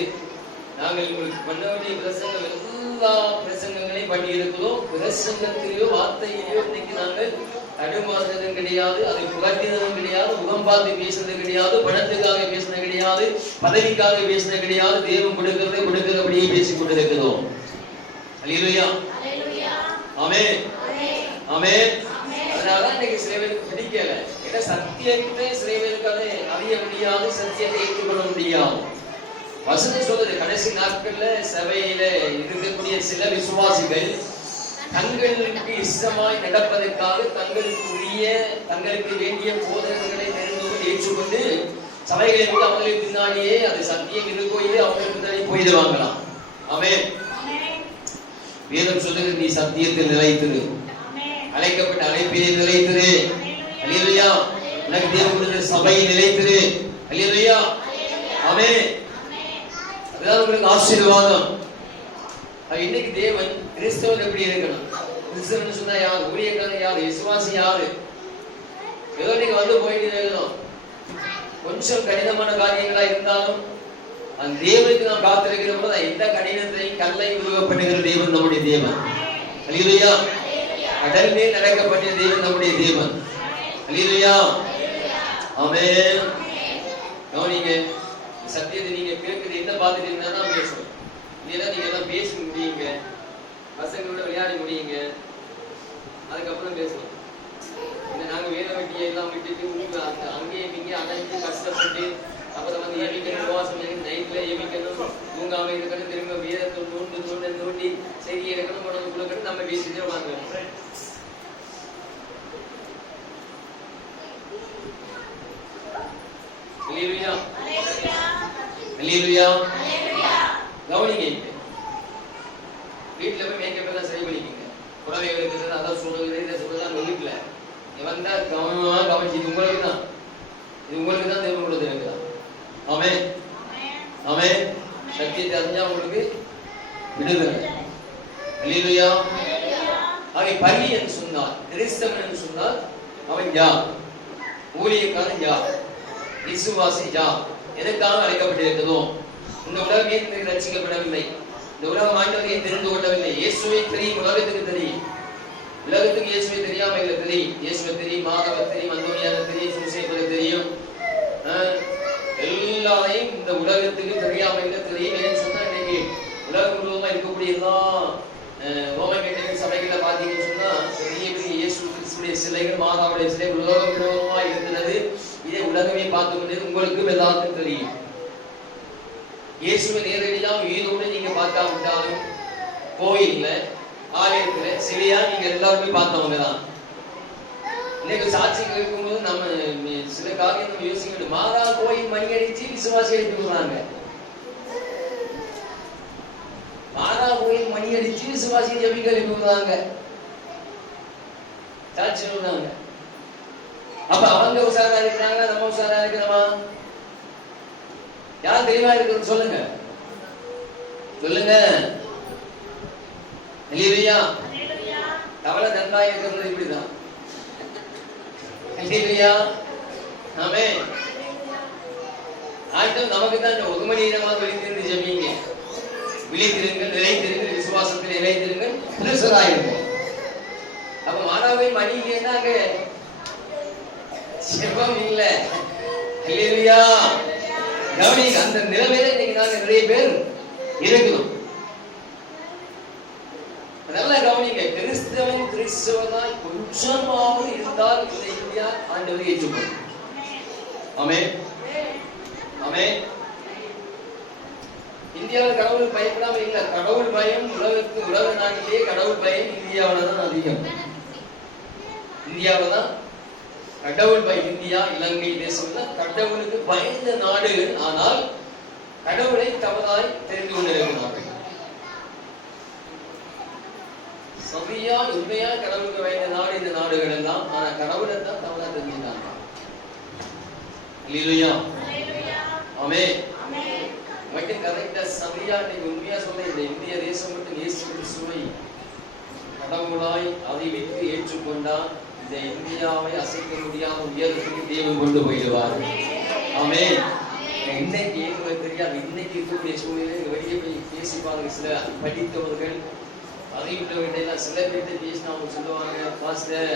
நாங்கள் உங்களுக்கு பண்ண வேண்டிய பிரசங்கம் எல்லா பிரசங்கங்களையும் பண்ணி இருக்கிறோம். பிரசங்கத்திலேயோ வார்த்தையிலேயோ இன்னைக்கு நாங்கள் தடுமாறுறதும் கிடையாது, அதை புகட்டினதும் கிடையாது, முகம் பார்த்து பேசுறது கிடையாது, பணத்துக்காக பேசுனது கிடையாது, பதவிக்காக பேசுனது கிடையாது. தேவன் கொடுக்கிறதை கொடுக்கிறபடியே பேசிக் கொண்டிருக்கிறோம். அல்லேலூயா, ஆமென், ஆமென். அதனால இன்னைக்கு சில பேருக்கு பிடிக்கல. ஏன்னா சத்தியத்தை சில பேருக்கு அதை அறிய முடியாது, சத்தியத்தை ஏற்றுக்கொள்ள முடியாது. வசனம் சொல்றது கடைசி நாட்கள்ல சபையில இருக்கக்கூடிய சில விசுவாசிகள் தங்களுக்கு இஷ்டமாய் நடப்பதற்காக தங்களுக்கு வேண்டிய போதனைகளை தெரிந்து ஏற்றுக்கொண்டு சபைகளை விட்டு அவங்களுக்கு பின்னாடியே அது சத்தியம் இருக்கோ இல்லை அவங்களுக்கு பின்னாடி போயிடுவாங்களாம். ஆமென். வேதம் சொல்லுது நீ சத்தியத்தில் நிலைத்திரு, அழைக்கப்பட்ட அழைப்பிலே நிலைத்திரு. அல்லேலூயா. உனக்கு தேவன் கொடுத்த சபையில் நிலைத்திரு. அல்லேலூயா, ஆமென். அதுதான் உங்களுக்கு ஆசீர்வாதம். இன்னைக்கு தேவன் கிறிஸ்தவன் எப்படி இருக்கணும்? கிறிஸ்தவன் சொன்னா யார்? ஊழியக்காரன் யாரு? விசுவாசி யாரு? ஏதோ நீங்க வந்து போயிட்டு இருக்கணும். கொஞ்சம் கடினமான காரியங்களா இருந்தாலும் அந்த தேவனுக்கு நாம் காத்திருக்கிற போது எந்த கடினத்தையும் கல்லை உருவ பண்ணுகிற தேவன் நம்முடைய தேவன். அல்லேலூயா. கடல் மேல் நடக்க பண்ணிய தேவன் நம்முடைய தேவன். அல்லேலூயா. ஆமென். கவனிங்க, சத்தியத்தை நீங்க கேட்கிறது என்ன பார்த்துட்டீங்கன்னா தான் பேசணும். இல்லைன்னா நீங்க எல்லாம் பேசி முடியுங்க, பசங்களோட விளையாடி முடியுங்க, அதுக்கப்புறம் பேசணும். நாங்க வேலை வெட்டியை எல்லாம் விட்டுட்டு அங்கேயே இங்கே அலைஞ்சு கஷ்டப்பட்டு அப்புறம் வந்து எமிக்கணும், உபவாசம் நைட்ல எமிக்கணும், தூங்காம இருக்கணும், திரும்ப வேதத்தை தோண்டி செய்தி எடுக்கணும், உடம்பு கொடுக்கணும், நம்ம பேசிட்டே வாங்க. அல்லேலூயா. அல்லேலூயா. கவனிங்க, வீட்டுல போய் மேக்கப் எல்லாம் சரி பண்ணிக்கோங்க. புடவை எடுக்கிறது, அதான் சொல்லுவது, இதை சொல்றதுதான் வீட்டுல வந்தா கவனமா கவனிச்சு. உங்களுக்கு தான், இது உங்களுக்கு தான் தேவன் கொடுத்து இருக்கிறார். ஆமென். ஆமென். சத்தியத்தை அறிஞ்சா உங்களுக்கு விடுதலை. அல்லேலூயா. ஆகவே பலி என்று சொன்னால், கிறிஸ்தவன் என்று சொன்னால் அவன் யார்? ஊழியக்காரன் யார்? விசுவாசி யார்? எதற்காக அழைக்கப்பட்டிருக்கிறதோ? இந்த உலகம் ஏன் ரட்சிக்கப்படவில்லை? இந்த உலகம் ஆண்டவரை ஏன் தெரிந்து கொள்ளவில்லை? இயேசுவை தெரியும், உலகத்துக்கு தெரியும். உலகத்துக்கு இயேசுவை தெரியாம இல்ல, தெரியும். இயேசுவை தெரியும், மாதவ தெரியும், அந்தோனியாக தெரியும், சுசேபரை தெரியும். எல்லாரையும் இந்த உலகத்துக்கு தெரியாம இல்ல, தெரியும். ஏன்னு சொன்னா இன்னைக்கு உலகம் முழுவதுமா இருக்கக்கூடிய எல்லா ரோமன் கேத்தலிக் சபைகள்ல பாத்தீங்கன்னு சொன்னா பெரிய பெரிய இயேசு கிறிஸ்துடைய சிலைகள், மாதாவுடைய சிலை உலகம் முழுவதுமா இருக்கிறது. இதே உலகமே பார்த்து கொண்டது உங்களுக்கு எல்லாத்துக்கும் தெரியும். இயேசுவை நேரடியா வீதோடு நீங்க பார்க்காவிட்டாலும் கோயில்ல ஆலயத்துல சிலையா நீங்க எல்லாருமே பார்த்தவங்க தான். இன்னைக்கு சாட்சி கேட்கும்போது நம்ம சில காரியம் நம்ம யோசிக்கணும். மாதா கோயில் மணி அடிச்சு விசுவாசி எழுப்பி விடுறாங்க. மாதா கோயில் மணி அடிச்சு விசுவாசி ஜபிக்க எழுப்பி விடுறாங்க, சாட்சி சொல்றாங்க. அப்ப அவங்க உசாரா இருக்கிறாங்க, நம்ம உசாரா இருக்கிறோமா? யார் தெளிவா இருக்கிறது சொல்லுங்க, சொல்லுங்க. அல்லேலூயா. கவலை நன்றாக இருக்கிறது இப்படிதான். அல்லேலூயா. ஆமென். ஆண்டவர் நமக்கு தான் ஒரு மணி நேரமாக விழித்திருந்து ஜெபிங்க. விழித்திருங்கள், நிலைத்திருங்கள், விசுவாசத்தில் நிலைத்திருங்கள், புருஷராயிருங்கள். அப்ப மாணவை மணி இல்லைன்னாங்க ஜெபம் இல்ல. அல்லேலூயா. கவனிங்க, அந்த நிலைமையில இன்னைக்கு நாங்க நிறைய பேர் இருக்கணும். நல்லா கவனிங்க, கிறிஸ்தவன் கிறிஸ்தவனாய் கொஞ்சமாவது இருந்தால் இந்த இந்தியா ஆண்டவரை ஏற்றுக்கொள்ளும். ஆமென். ஆமென். இந்தியாவில் கடவுள் பயப்படாம இல்ல, கடவுள் பயம் உலக நாட்டிலேயே கடவுள் பயம் இந்தியாவில தான் அதிகம். இந்தியாவில தான் கடவுள் பயம். இந்தியா, இலங்கை தேசம் கடவுளுக்கு பயந்த நாடுகள். ஆனால் கடவுளை தவறாய் தெரிந்து கொண்டிருக்கிறார்கள். சரியா உண்மையா கடவுளுக்கு பயந்த நாடு இந்த நாடுகள் எல்லாம். ஆனா கடவுளை தான் தவறா தெரிஞ்சுட்டாங்க. அல்லேலூயா. ஆமென். மட்டும் கரெக்டா சரியா இன்னைக்கு உண்மையா சொல்ல, இந்த இந்திய தேசம் மட்டும் இயேசு கிறிஸ்துவை கடவுளாய் அதை விட்டு ஏற்றுக்கொண்டால் இந்த இந்தியாவை அசைக்க முடியாத உயரத்துக்கு தேவன் கொண்டு போயிடுவார். ஆமென். இன்னைக்கு ஏற்கனவே தெரியாது, இன்னைக்கு இருக்கக்கூடிய சூழ்நிலை வெளியே போய் பேசிப்பாங்க. சில படித்தவர்கள் அறிவுள்ளவர்கள் சில பேர்த்து பேசினா அவங்க சொல்லுவாங்க, பாஸ்டர்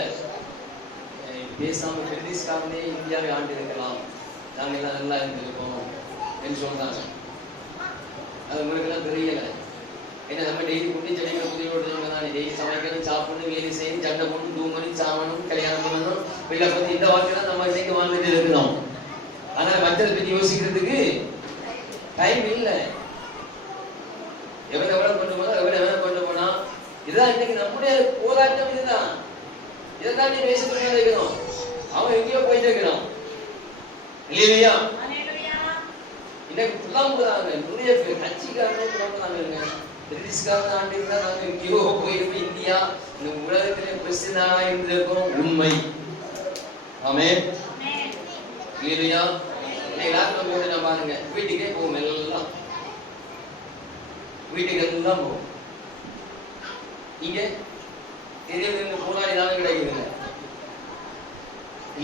பேசாம பிரிட்டிஷ்காரனே இந்தியாவை ஆண்டு இருக்கலாம், நாங்க எல்லாம் நல்லா இருந்திருக்கோம் என்று சொல்றாங்க. அது உங்களுக்கு எல்லாம் தெரியல. ஏன்னா நம்ம டெய்லி குட்டி செடிக்கிற புதியோடு தான் டெய்லி சமைக்கணும், சாப்பிடணும், வேலை செய்யணும், சண்டை போடணும், தூங்கணும், சாமணும், கல்யாணம் பண்ணணும், பிள்ளை பத்தி இந்த வாழ்க்கை தான் நம்ம இன்னைக்கு வாழ்ந்துட்டு இருக்கிறோம். ஆனா மற்றதை பத்தி யோசிக்கிறதுக்கு டைம் இல்லை. எவ்வளவு கொண்டு போனா எவ்வளவு கொண்டு போனா இதுதான் இன்னைக்கு நம்முடைய போராட்டம். இதுதான், இதைத்தான் நீ பேசிட்டு இருக்கிறோம். அவன் எங்கேயோ போயிட்டு இருக்கிறான். இல்லையா? இன்னைக்கு புல்லாம்புறாங்க நிறைய பேர். கட்சிக்காரனே புல்லாம்புறாங்க. பிரிட்டிஷ்காரன் ஆண்டு இருந்தா நாங்க எங்கேயோ போயிருப்போம். இந்தியா இந்த உலகத்திலே பிரசித்தனா இருந்திருக்கோம். உண்மை. ஆமென். இல்லையா? எல்லாரும் போது நான் பாருங்க, வீட்டுக்கே போவோம். எல்லாம் வீட்டுக்கு எல்லாம் போவோம். இங்க தெரியல போராடி தான் கிடைக்குதுங்க.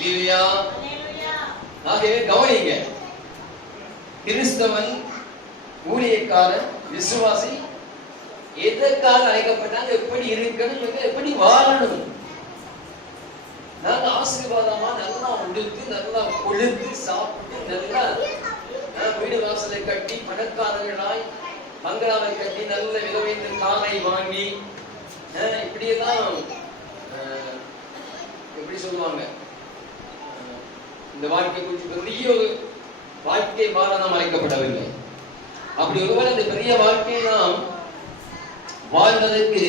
இல்லையா? ஆகவே கவனிங்க, கிறிஸ்தவன் ஊழியக்காரன் விசுவாசி எதற்காக அழைக்கப்பட்டாங்க, எப்படி இருக்கணும், எப்படி வாழணும். நல்ல ஆசீர்வாதமா நல்லா உடுத்து நல்லா கொழுத்து சாப்பிட்டு நல்லா வீடு வாசலை கட்டி பணக்காரர்களாய் பங்களாவை கட்டி நல்ல விதவைத்து காலை வாங்கி இப்படியெல்லாம் எப்படி சொல்லுவாங்க, இந்த வாழ்க்கை குறித்து பெரிய ஒரு வாழ்க்கை வாழ நாம் அழைக்கப்படவில்லை. அப்படி ஒருவேளை இந்த பெரிய வாழ்க்கையை நாம் வாழ்வதற்கு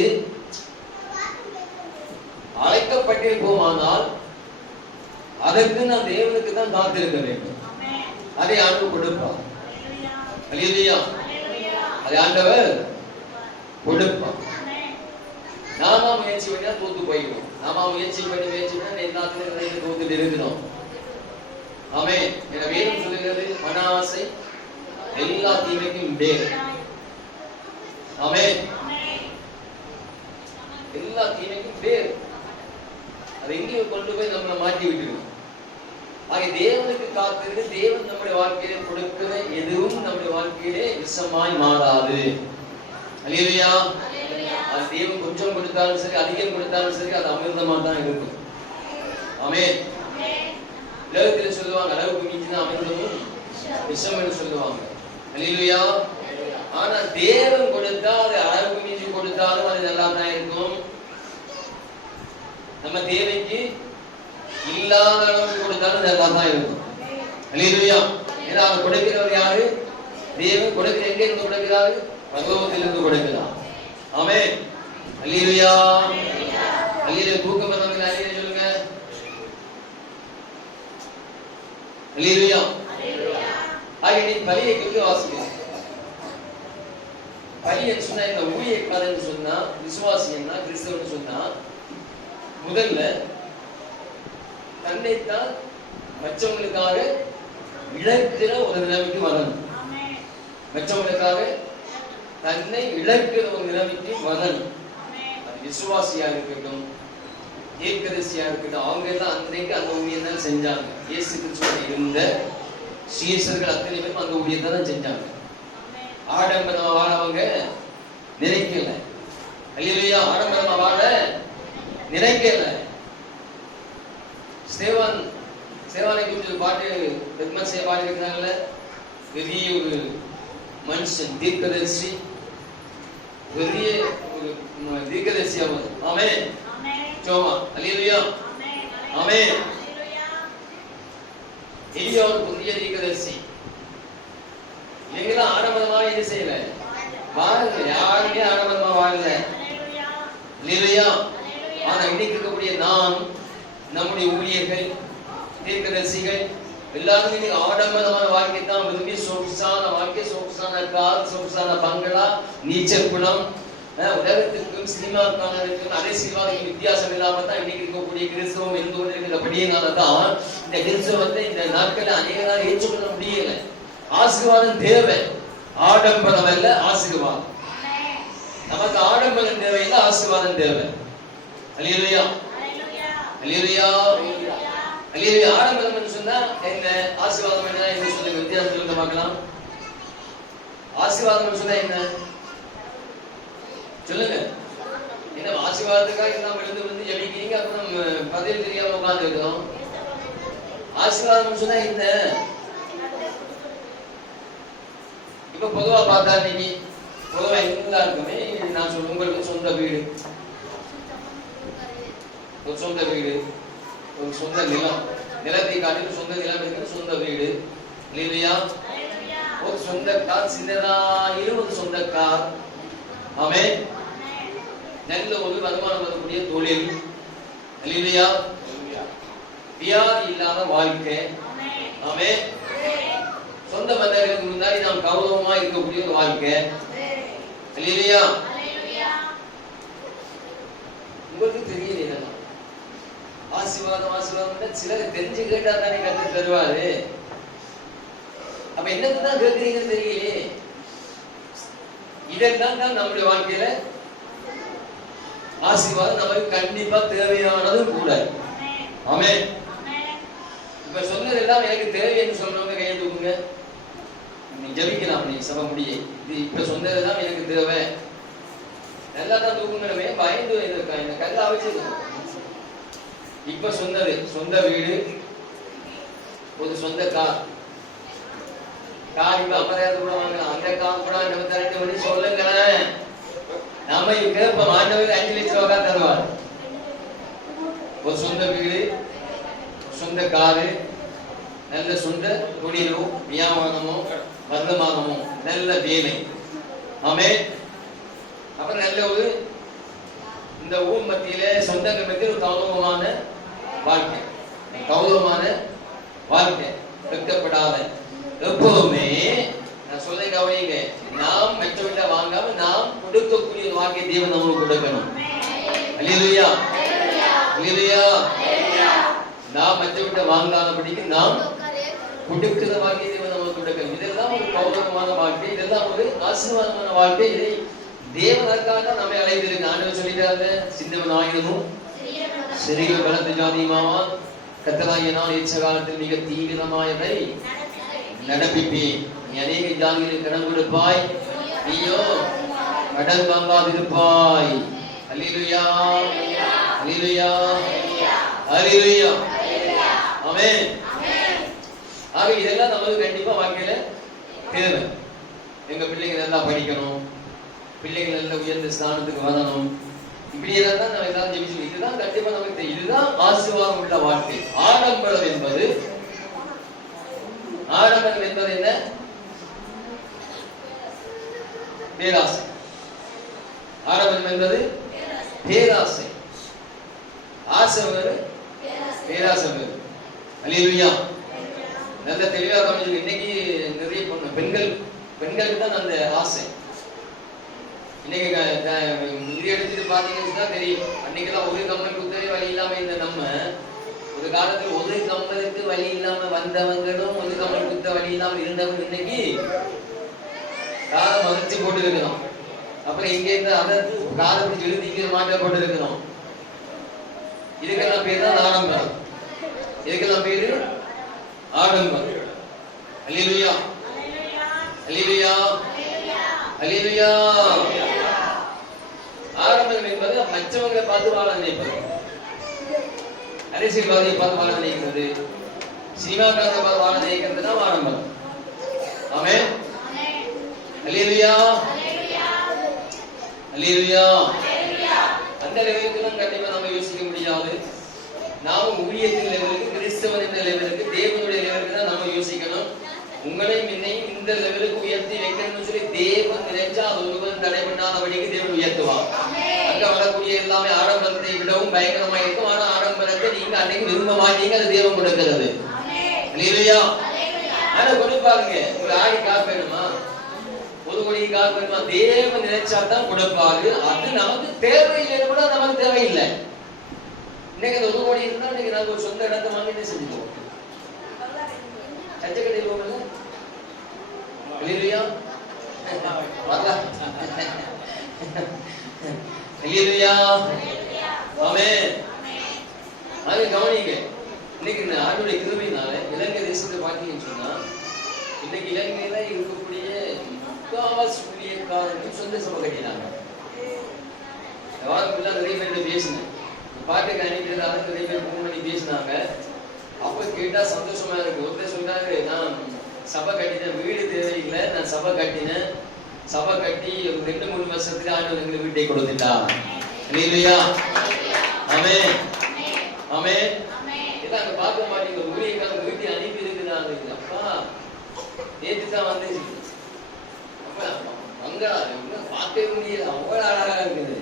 அழைக்கப்பட்டிருப்போமானால் அதற்கு நாம் தேவனுக்கு தான் காத்திருக்க வேண்டும். அதை ஆண்டவர் கொடுப்பார். அல்லேலூயா. அதை ஆண்டவர் கொடுப்பார். நாம முயற்சி பண்ணா தோத்து போயிடும். நாம முயற்சி பண்ணி எல்லாத்துக்கும் தோத்துட்டு இருக்கிறோம். ஆமென். என வேதம் சொல்லுகிறது, மன ஆசை எல்லா தீமைக்கும் வேர். ஆமென். எல்லா தீமைக்கும் வேர். அதை எங்கேயோ கொண்டு போய் நம்மளை மாட்டி விட்டுருவோம். ஆக தேவனுக்கு காத்திருந்து தேவன் நம்முடைய வாழ்க்கையிலே கொடுக்கிற எதுவும் நம்முடைய வாழ்க்கையிலே விஷமாய் மாறாது. அல்லேலூயா. அது தேவன் கொஞ்சம் கொடுத்தாலும் சரி, அதிகம் கொடுத்தாலும் சரி, அது அமிர்தமா தான் இருக்கும். ஆமென். உலகத்தில் சொல்லுவாங்க, அளவுக்கு மிஞ்சினா அமிர்தமும் விஷம் சொல்லுவாங்க. அல்லேலூயா. ஆனா தேவன் கொடுத்தா அது அளவுக்கு மிஞ்சி கொடுத்தாலும் அது நல்லா தான் இருக்கும். நம்ம தேவைக்கு இல்லாத அளவுக்கு கொடுத்தாலும் நல்லா தான் இருக்கும். அல்லேலூயா. ஏன்னா அவர் கொடுக்கிறவர் யாரு? தேவன். கொடுக்கிற எங்க இருந்து கொடுக்கிறாரு? பரலோகத்திலிருந்து கொடுக்கிறார். ஆமென். அல்லேலூயா. அல்லேலூயா. தூக்கம் வந்தவங்க அல்லேலூயா சொல்லுங்க. அல்லேலூயா. ஆக நீ பலியை குறித்து வாசிக்கலாம். பலியை சொன்னா இந்த ஊழியக்காரன் சொன்னா, விசுவாசி என்ன, கிறிஸ்தவன் சொன்னா, முதல்ல தன்னைத்தான் மற்றவங்களுக்காக இழக்கிற ஒரு நிலைமைக்கு வரணும். மற்றவங்களுக்காக தன்னை இழக்கிற ஒரு நிலைமைக்கு வரணும். அது விசுவாசியா இருக்கட்டும், ஏகதரிசியா இருக்கட்டும், அவங்க எல்லாம் அன்றைக்கு அந்த ஊழியத்தை தான் செஞ்சாங்க. இயேசு கிறிஸ்துவோட இருந்த சீசர்கள் அத்தனை பேரும் அந்த ஊழியத்தை தான் செஞ்சாங்க. ஆடம்பரமா வாழவங்க நினைக்கல. அல்லேலூயா. ஆடம்பரமா வாழ நினைக்கல. சேவானை குறித்து பாட்டு பெருமசைய பாடி இருக்கிறாங்கல்ல, பெரிய ஒரு மனுஷன் தீர்க்கதரிசி, பெரிய ஒரு தீர்க்கதரிசி அவர். ஆமென். சோமா. அல்லேலூயா. ஆமென். எலியா ஒரு புதிய தீர்க்கதரிசி. இவங்கெல்லாம் ஆடம்பரமா இது செய்யல, வாழல. யாருமே ஆடம்பரமா வாழல. அல்லேலூயா. ஆனா இன்னைக்கு இருக்கக்கூடிய நாம், நம்முடைய ஊழியர்கள், தீர்க்கதரிசிகள் எல்லாருமே ஆடம்பரமான வாழ்க்கை தான் விரும்பி, சொகுசான வாழ்க்கை, சொகுசான கார், சொகுசான பங்களா, நீச்சல் குளம், உலகத்திற்கும் சினிமாவுக்கும் அரசியல்வாதிக்கும் வித்தியாசம் இல்லாம தான் இன்னைக்கு இருக்கக்கூடிய கிறிஸ்தவம் இருந்து கொண்டிருக்கிறபடியினால தான் இந்த கிறிஸ்தவத்தை இந்த நாட்களில் அநேகரால் ஏற்றுக்கொள்ள முடியல. ஆசீர்வாதம் தேவை, ஆடம்பரம் அல்ல ஆசீர்வாதம். நமக்கு ஆடம்பரம் தேவையில்லை, ஆசீர்வாதம் தேவை. அல்லேலூயா. அல்லேலூயா. அல்லேலூயா. ஆடம்பரம் சொன்னா என்ன, ஆசீர்வாதம் என்ன, என்ன சொல்லுங்க, வித்தியாசம் சொல்லுங்க பார்க்கலாம். ஆசீர்வாதம் சொன்னா என்ன சொல்லுங்க. என்ன ஆசீர்வாதத்துக்காக நம்ம எழுந்து ஜெபிக்கிறீங்க, அப்புறம் பதில் தெரியாம உட்கார்ந்து இருக்கிறோம். ஆசீர்வாதம் சொன்னா என்ன? இப்ப பொதுவா பார்த்தா இன்னைக்கு பொதுவா எல்லாருக்குமே நான் சொல்ல, உங்களுக்கு சொந்த வீடு, ஒரு சொந்த வீடு, ஒரு சொந்த நிலம், நிலத்தை காட்டிலும் சொந்த நிலம் இருக்கிற சொந்த வீடு. இல்லையா? ஒரு சொந்த கார், சின்னதா ஒரு சொந்த கார். ஆமென். நல்ல ஒரு வருமானம் வரக்கூடிய தொழில். இல்லையா? வியாதி இல்லாத வாழ்க்கை. ஆமென். சொந்த பந்தங்களுக்கு முன்னாடி நாம் கௌரவமா இருக்கக்கூடிய ஒரு வாழ்க்கை. இல்லையா? உங்களுக்கு தெரியல இதெல்லாம். ஆசீர்வாதம் ஆசீர்வாதம் சிலர் தெரிஞ்சு கேட்டா தானே கத்து தருவாரு. அப்ப என்னதான் கேட்கிறீங்கன்னு தெரியலையே. இதெல்லாம் தான் நம்முடைய வாழ்க்கையில ஆசீர்வாதம் நமக்கு கண்டிப்பா தேவையானதும் கூட. ஆமென். இப்ப சொன்னது எல்லாம் எனக்கு தேவைன்னு சொல்றவங்க கையை தூக்குங்க. நீ ஜபிக்கலாம், நீ சபை முடிய இது இப்ப சொன்னதுதான் எனக்கு தேவை. நல்லா தான் தூக்குங்கிறமே பயந்து இந்த கல்ல வச்சிருக்கோம். இப்ப சொன்னது சொந்த வீடு, ஒரு சொந்த கார் இப்ப 50,000 கூட வாங்கலாம். அந்த கார் கூட 22 மணி சொல்லுங்களேன். நாம கேட்ப மாண்டவர் 5 லட்சம் ரூபாய் தருவார். ஒரு சொந்த வீடு, சொந்த காரு, நல்ல சொந்த தொழிலோ வியாபாரமோ வருமானமோ நல்ல வேலை. ஆமே. அப்புறம் நல்ல ஒரு இந்த ஊர் மத்தியில சொந்தங்கள் மத்தியில் ஒரு கௌரவமான வாழ்க்கை, கௌரவமான வாழ்க்கை, வெட்கப்படாத எப்பவுமே. நான் சொல்ல கவனிங்க, நாம் மற்றவர்கிட்ட வாங்காம நாம் கொடுக்கக்கூடிய வாழ்க்கை தேவன் நமக்கு கொடுக்கணும். அல்லேலூயா, அல்லேலூயா. நாம் மற்றவர்கிட்ட வாங்காதபடிக்கு நாம் கொடுக்கிற வாழ்க்கை தேவன் நமக்கு கொடுக்கணும். இதெல்லாம் ஒரு கௌரவமான வாழ்க்கை, இதெல்லாம் ஒரு ஆசீர்வாதமான வாழ்க்கை. இதை தேவனுக்காக தான் நம்மை அழைத்திருக்கு. ஆண்டவர் சொல்லிட்டாரு, சின்னவன் ஆயுதமும் சிறிய பலத்து ஜாதியுமாவா கர்த்தராகிய நான் ஏற்ற காலத்தில் மிக தீவிரமாயதை நடப்பிப்பேன். நீ அநேக ஜாதிகளுக்கு கடன் கொடுப்பாய், நீயோ கடன் வாங்காதிருப்பாய். அல்லேலூயா, அல்லேலூயா, அல்லேலூயா. ஆமென். ஆக இதெல்லாம் நமக்கு கண்டிப்பா வாழ்க்கையில தேவை. எங்க பிள்ளைங்க நல்லா படிக்கணும், பிள்ளைகள் நல்ல உயர்ந்த ஸ்தானத்துக்கு வரணும். இப்படி எல்லாம் நம்ம எல்லாம் ஜெபிச்சு, இதுதான் கண்டிப்பா நமக்கு இதுதான் ஆசீர்வாதம் உள்ள வாழ்க்கை. ஆடம்பரம் என்பது என்ன? பேராசை. ஆடம்பரம் என்பது பேராசை. ஆசை வேறு, பேராசை வேறு. அல்லேலூயா. நல்ல தெளிவாக கவனிச்சு. இன்னைக்கு நிறைய பெண்களுக்கு தான் அந்த ஆசை. இன்னைக்கு இது எடுத்துட்டு பாத்தீங்கன்னா தெரியும். அன்னைக்கெல்லாம் ஒரு கம்மல் குத்தவே வழி இல்லாம இந்த நம்ம ஒரு காலத்துல ஒரு கம்மலுக்கு வழி இல்லாம வந்தவங்களும் ஒரு கம்மல் குத்த வழி இல்லாம இருந்தவங்க இன்னைக்கு காலம் மறைச்சு போட்டு இருக்கணும். அப்புறம் இங்க இருந்து அதை காலத்துக்கு எழுதிக்கிற மாட்ட போட்டு இருக்கணும். இதுக்கெல்லாம் பேர் தான் ஆடம்பரம். இதுக்கெல்லாம் பேரு ஆடம்பரம். அல்லேலூயா, அல்லேலூயா, அல்லேலூயா. ஆடம்பரம் என்பது மற்றவங்களை பார்த்து வாழ நினைப்பது, அரசியல்வாதியை பார்த்து வாழ நினைக்கிறது, சினிமாக்காரத்தை பார்த்து வாழ நினைக்கிறது தான் ஆடம்பரம். ஆமென். அல்லேலூயா, அல்லேலூயா. அந்த லெவலுக்கு கண்டிப்பா நம்ம யோசிக்க முடியாது. நாம ஊழியத்தின் லெவலுக்கு, கிறிஸ்தவன் என்ற லெவலுக்கு, தேவனுடைய லெவலுக்கு தான் நம்ம யோசிக்கணும். உங்களையும் என்னையும் இந்த லெவலுக்கு உயர்த்தி வைக்கணும்னு சொல்லி தேவன் நினைச்சா அது ஒருவன் தடை பண்ணாதபடிக்கு தேவன் உயர்த்துவான். அங்க வரக்கூடிய எல்லாமே ஆடம்பரத்தை விடவும் பயங்கரமா இருக்கும். ஆனா ஆடம்பரத்தை நீங்க அன்னைக்கு விரும்ப மாட்டீங்க, அது தேவன் கொடுக்கிறது. அல்லேலூயா. ஆனா கொடுப்பாருங்க. ஒரு ஆடி கார் வேணுமா, ஒரு கோடி கார் வேணுமா, தேவன் நினைச்சா தான் கொடுப்பாரு. அது நமக்கு தேவையில்லை கூட நமக்கு தேவையில்லை. இன்னைக்கு அந்த ஒரு கோடி இருந்தா இன்னைக்கு நாங்க ஒரு சொந்த இடத்தை வாங்கி செஞ்சுக்குவோம். சச்சக்கடை போகல. அல்லேலூயா. அல்லேலூயா. ஆமென். அது கவனிங்க. இன்னைக்கு இந்த ஆண்டவருடைய கிருபையினால இலங்கை தேசத்தை பார்த்தீங்கன்னு சொன்னா, இன்னைக்கு இலங்கையில இருக்கக்கூடிய முக்காவாசி ஊழியக்காரர்கள் சொந்த சபை கட்டினாங்க. வாரத்துக்குள்ள நிறைய பேர் பேசினேன். பாட்டுக்கு அனுப்பிடுறாங்க, நிறைய பேர் ஃபோன் பண்ணி பேசினாங்க. அப்ப கேட்டா சந்தோஷமா இருக்கு. ஒருத்தர் சொன்னாரு, நான் சபை கட்டினேன், வீடு தேவையில்லை, நான் சபை கட்டினேன், சபை கட்டி ஒரு 2-3 வருஷத்துக்கு ஆண்டவர் எங்களுக்கு வீட்டை கொடுத்துட்டா. அல்லேலூயா. ஆமென், ஆமென். இதான் அங்க பார்க்க மாட்டீங்க. ஊழியக்காரங்க வீட்டை அனுப்பி இருக்கிறாங்க. அப்பா நேற்று தான் வந்துச்சு. அப்ப அங்க பார்க்கவே முடியல, அவ்வளவு அழகா இருக்குது,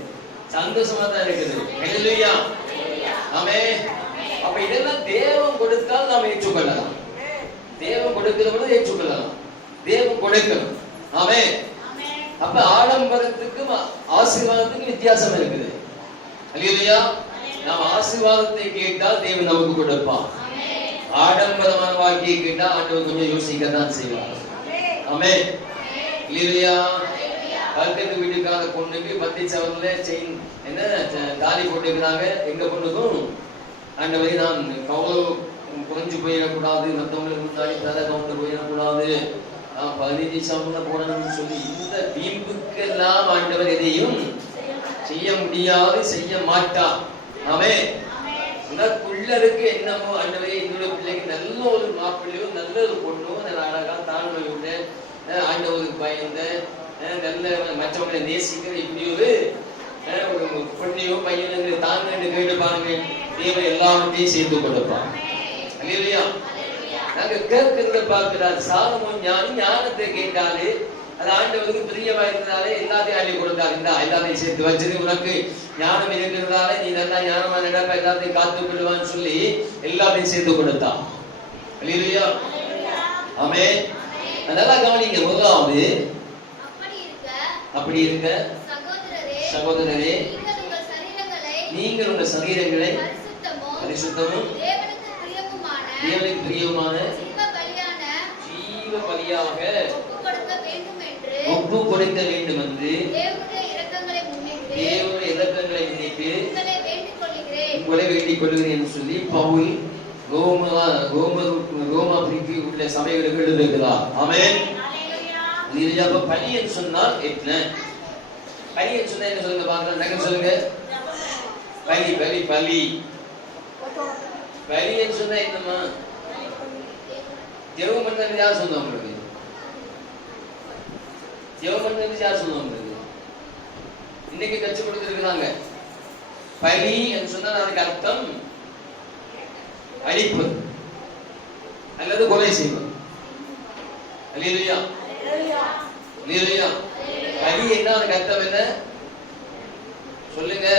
சந்தோஷமா தான் இருக்குது. அல்லேலூயா. ஆமென். அப்ப இதெல்லாம் தேவன் கொடுத்தால் நாம் ஏற்றுக்கொள்ளலாம். தேவன் கொடுக்கிறவங்க ஏற்றுக்கொள்ளலாம். தேவன் கொடுக்கணும். ஆமென். அப்ப ஆடம்பரத்துக்கும் ஆசீர்வாதத்துக்கும் வித்தியாசம் இருக்குது. அல்லேலூயா. நாம் ஆசீர்வாதத்தை கேட்டால் தேவன் நமக்கு கொடுப்பான். ஆடம்பரமான வாழ்க்கையை கேட்டா ஆண்டவர் கொஞ்சம் யோசிக்கத்தான் செய்வார். ஆமென். அல்லேலூயா. பக்கத்து வீட்டுக்கார பொண்ணுக்கு 10 சவரன்ல செயின் என்ன தாலி போட்டுக்கிறாங்க. எங்க பொண்ணுக்கும் ஆண்டவரே நான் கௌரவம் குறைஞ்சு போயிடக்கூடாது, மற்றவங்களுக்கு முன்னாடி தலை கவுந்து போயிடக்கூடாது நான் 15 சம்பளம் போடணும்னு சொல்லி இந்த வீம்புக்கெல்லாம் ஆண்டவர் எதையும் செய்ய முடியாது, செய்ய மாட்டார். ஆமென். உனக்குள்ள இருக்கு என்னமோ ஆண்டவரே, என்னுடைய பிள்ளைக்கு நல்ல ஒரு மாப்பிள்ளையோ நல்ல ஒரு பொண்ணோ நல்ல அழகா தாழ்மையோட ஆண்டவருக்கு பயந்த நல்ல மற்றவங்களை நேசிக்கிற இப்படி ஒரு பொண்ணையோ பையனுங்களை தாங்க கேட்டு பாருங்க, தேவன் எல்லாவற்றையும் சேர்த்து கொடுப்பான். இல்லையா? நாங்க கேட்கிறத பார்க்கிறார். சாலமோன் ஞானி ஞானத்தை கேட்டாலே அது ஆண்டவருக்கு பிரியமா இருந்ததாலே எல்லாத்தையும் அள்ளி கொடுத்தார். இந்த எல்லாத்தையும் சேர்த்து வச்சிரு, உனக்கு ஞானம் இருக்கிறதால நீ நல்லா ஞானமா நடப்ப, எல்லாத்தையும் காத்து கொள்வான்னு சொல்லி எல்லாத்தையும் சேர்த்து கொடுத்தான். இல்லையா? ஆமென். அதனால கவனிங்க. முதலாவது அப்படி இருக்க சகோதரரே, நீங்கள் உங்கள் சரீரங்களை பரிசுத்தமும் தேவனுக்கு பிரியமான ஜீவ பலியாக ஒப்பு கொடுக்க வேண்டும் என்று தேவனுடைய இரக்கங்களை முன்னிட்டு உங்களை வேண்டிக் கொள்கிறேன் என்று சொல்லி பவுல் ரோமாபுரிக்கு உள்ள சபைகளுக்கு எழுதுகிறார். ஆமென். அப்ப பலி என்று சொன்னால் என்ன? பலி என்று சொன்னா என்ன சொல்லுங்க பாக்கலாம், நகர் சொல்லுங்க. பலி பலி பலி பலி என்று சொன்னா என்னமா? ஜெபம் பண்ணது யார் சொன்னா உங்களுக்கு? ஜெபம் பண்ணது யார் சொன்னா உங்களுக்கு? இன்னைக்கு கற்றுக் கொடுத்திருக்கிறாங்க. பலி என்று சொன்னால் அதுக்கு அர்த்தம் அழிப்பது அல்லது கொலை செய்வது. அல்லேலூயா. அல்லேலூயா. பலி என்ன அதுக்கு அர்த்தம் என்ன சொல்லுங்க?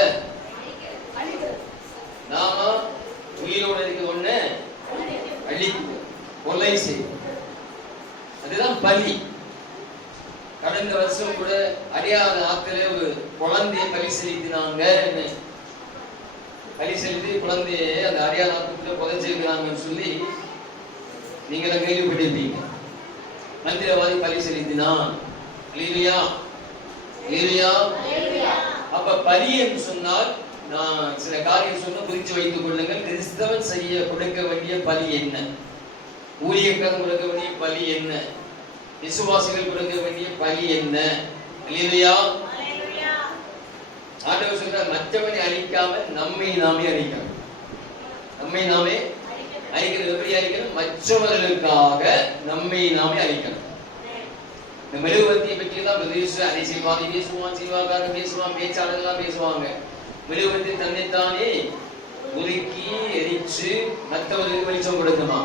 நாம உயிரோடு இருக்க ஒண்ணு அழிப்பு, கொலை செய்வது, அதுதான் பலி. கடந்த வருஷம் கூட அறியாத ஆத்துல ஒரு குழந்தைய பலி செலுத்தினாங்க. பலி செலுத்தி குழந்தைய அந்த அறியாத ஆத்துக்குள்ள புதைச்சிருக்கிறாங்கன்னு சொல்லி நீங்க கேள்விப்பட்டிருப்பீங்க. மந்திரவாதி பலி செலுத்தினான். இல்லையா? இல்லையா? அப்ப பலி என்று சொன்னால் நான் சில காரியம் சொன்ன குறித்து வைத்துக் கொள்ளுங்கள். கிறிஸ்தவன் செய்ய கொடுக்க வேண்டிய பலி என்ன? ஊழியக்காரன் கொடுக்க வேண்டிய பலி என்ன? விசுவாசிகள் கொடுக்க வேண்டிய பலி என்ன? இல்லையா? ஆண்டவர் சொல்றார், மற்றவனை அழிக்காம நம்மை நாமே அழிக்கணும். நம்மை நாமே அழிக்கணும். எப்படி அழிக்கணும்? மற்றவர்களுக்காக நம்மை நாமே அழிக்கணும். இந்த மெழுகுவர்த்தியை பற்றி எல்லாம் அரசியல்வாதி பேசுவான், சினிமாக்காரன் பேசுவான், பேச்சாளர்கள்லாம் பேசுவாங்க. மெழுகுவர்த்தி தன்னைத்தானே உருக்கி எரிச்சு மற்றவர்களுக்கு வெளிச்சம் கொடுக்குமா?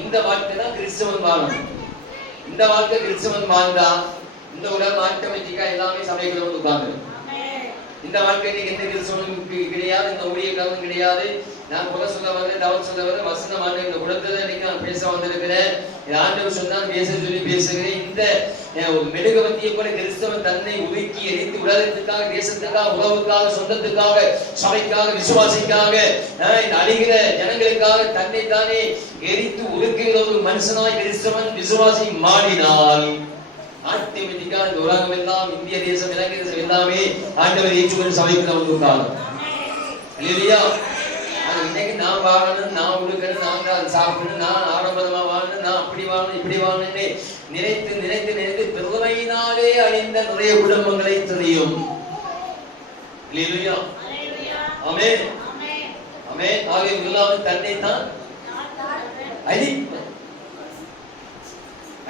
இந்த வாழ்க்கை தான் கிறிஸ்தவன் வாழணும். இந்த வாழ்க்கை கிறிஸ்தவன் வாழ்ந்தா இந்த உலகம் ஆட்டோமேட்டிக்கா எல்லாமே சபைக்குள்ள வந்து உட்கார்ந்து. இந்த வாழ்க்கைக்கு எந்த கிறிஸ்தவனுக்கு கிடையாது, இந்த ஊழியக்காரனும் கிடையாது. நான் புற சொல்ல வரேன், தவறு சொல்ல வரேன், வசனம் ஆண்டு இந்த குடத்துல இன்னைக்கு நான் பேச வந்திருக்கிறேன். ஆண்டவர் சொன்னால் பேச சொல்லி பேசுகிறேன். இந்த மெழுகுவர்த்தியை போல கிறிஸ்தவன் தன்னை உருக்கி எரித்து உலகத்துக்காக, தேசத்துக்காக, உறவுக்காக, சொந்தத்துக்காக, சபைக்காக, விசுவாசிக்காக, இந்த அழிகிற ஜனங்களுக்காக தன்னை தானே எரித்து உருக்குகிற ஒரு மனுஷனாய் கிறிஸ்தவன் விசுவாசி மாறினால் ஆட்டோமேட்டிக்கா இந்த உலகம் எல்லாம், இந்திய தேசம், இலங்கை தேசம் எல்லாமே ஆண்டவர் ஏற்றுக்கொண்டு சபைக்கு வந்து உட்காரும். இல்லையா? இன்னைக்கு நான் வாழணும், நான் உடுக்கணும், நான் தான் சாப்பிடணும், நான் ஆடம்பரமா வாழணும், நான் அப்படி வாழணும், இப்படி வாழணும்னு நினைத்து நினைத்து நினைத்து பெருமையினாலே அழிந்த நிறைய குடும்பங்களை தெரியும். இல்லையா? ஆமென். ஆமென். ஆகிய முதலாவது தன்னை தான்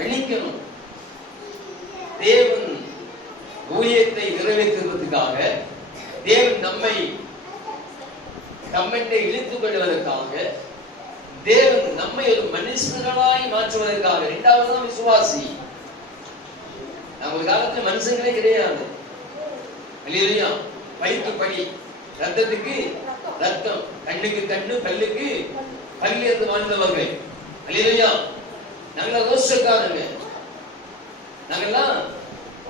அழிக்கணும். தேவன் ஊழியத்தை நிறைவேற்றுவதற்காக, தேவன் நம்மை கமெண்டை இழுத்துக் கொள்வதற்காக, தேவன் நம்மை ஒரு மனுஷர்களாய் மாற்றுவதற்காக. இரண்டாவது தான் விசுவாசி. நம்ம ஒரு காலத்துல மனுஷங்களே கிடையாது. இல்லையா? பைக்கு படி, ரத்தத்துக்கு ரத்தம், கண்ணுக்கு கண்ணு, பல்லுக்கு பல்லு என்று வாழ்ந்தவர்கள். இல்லையா? நாங்கள் ரோஷக்காரங்க, நாங்கெல்லாம்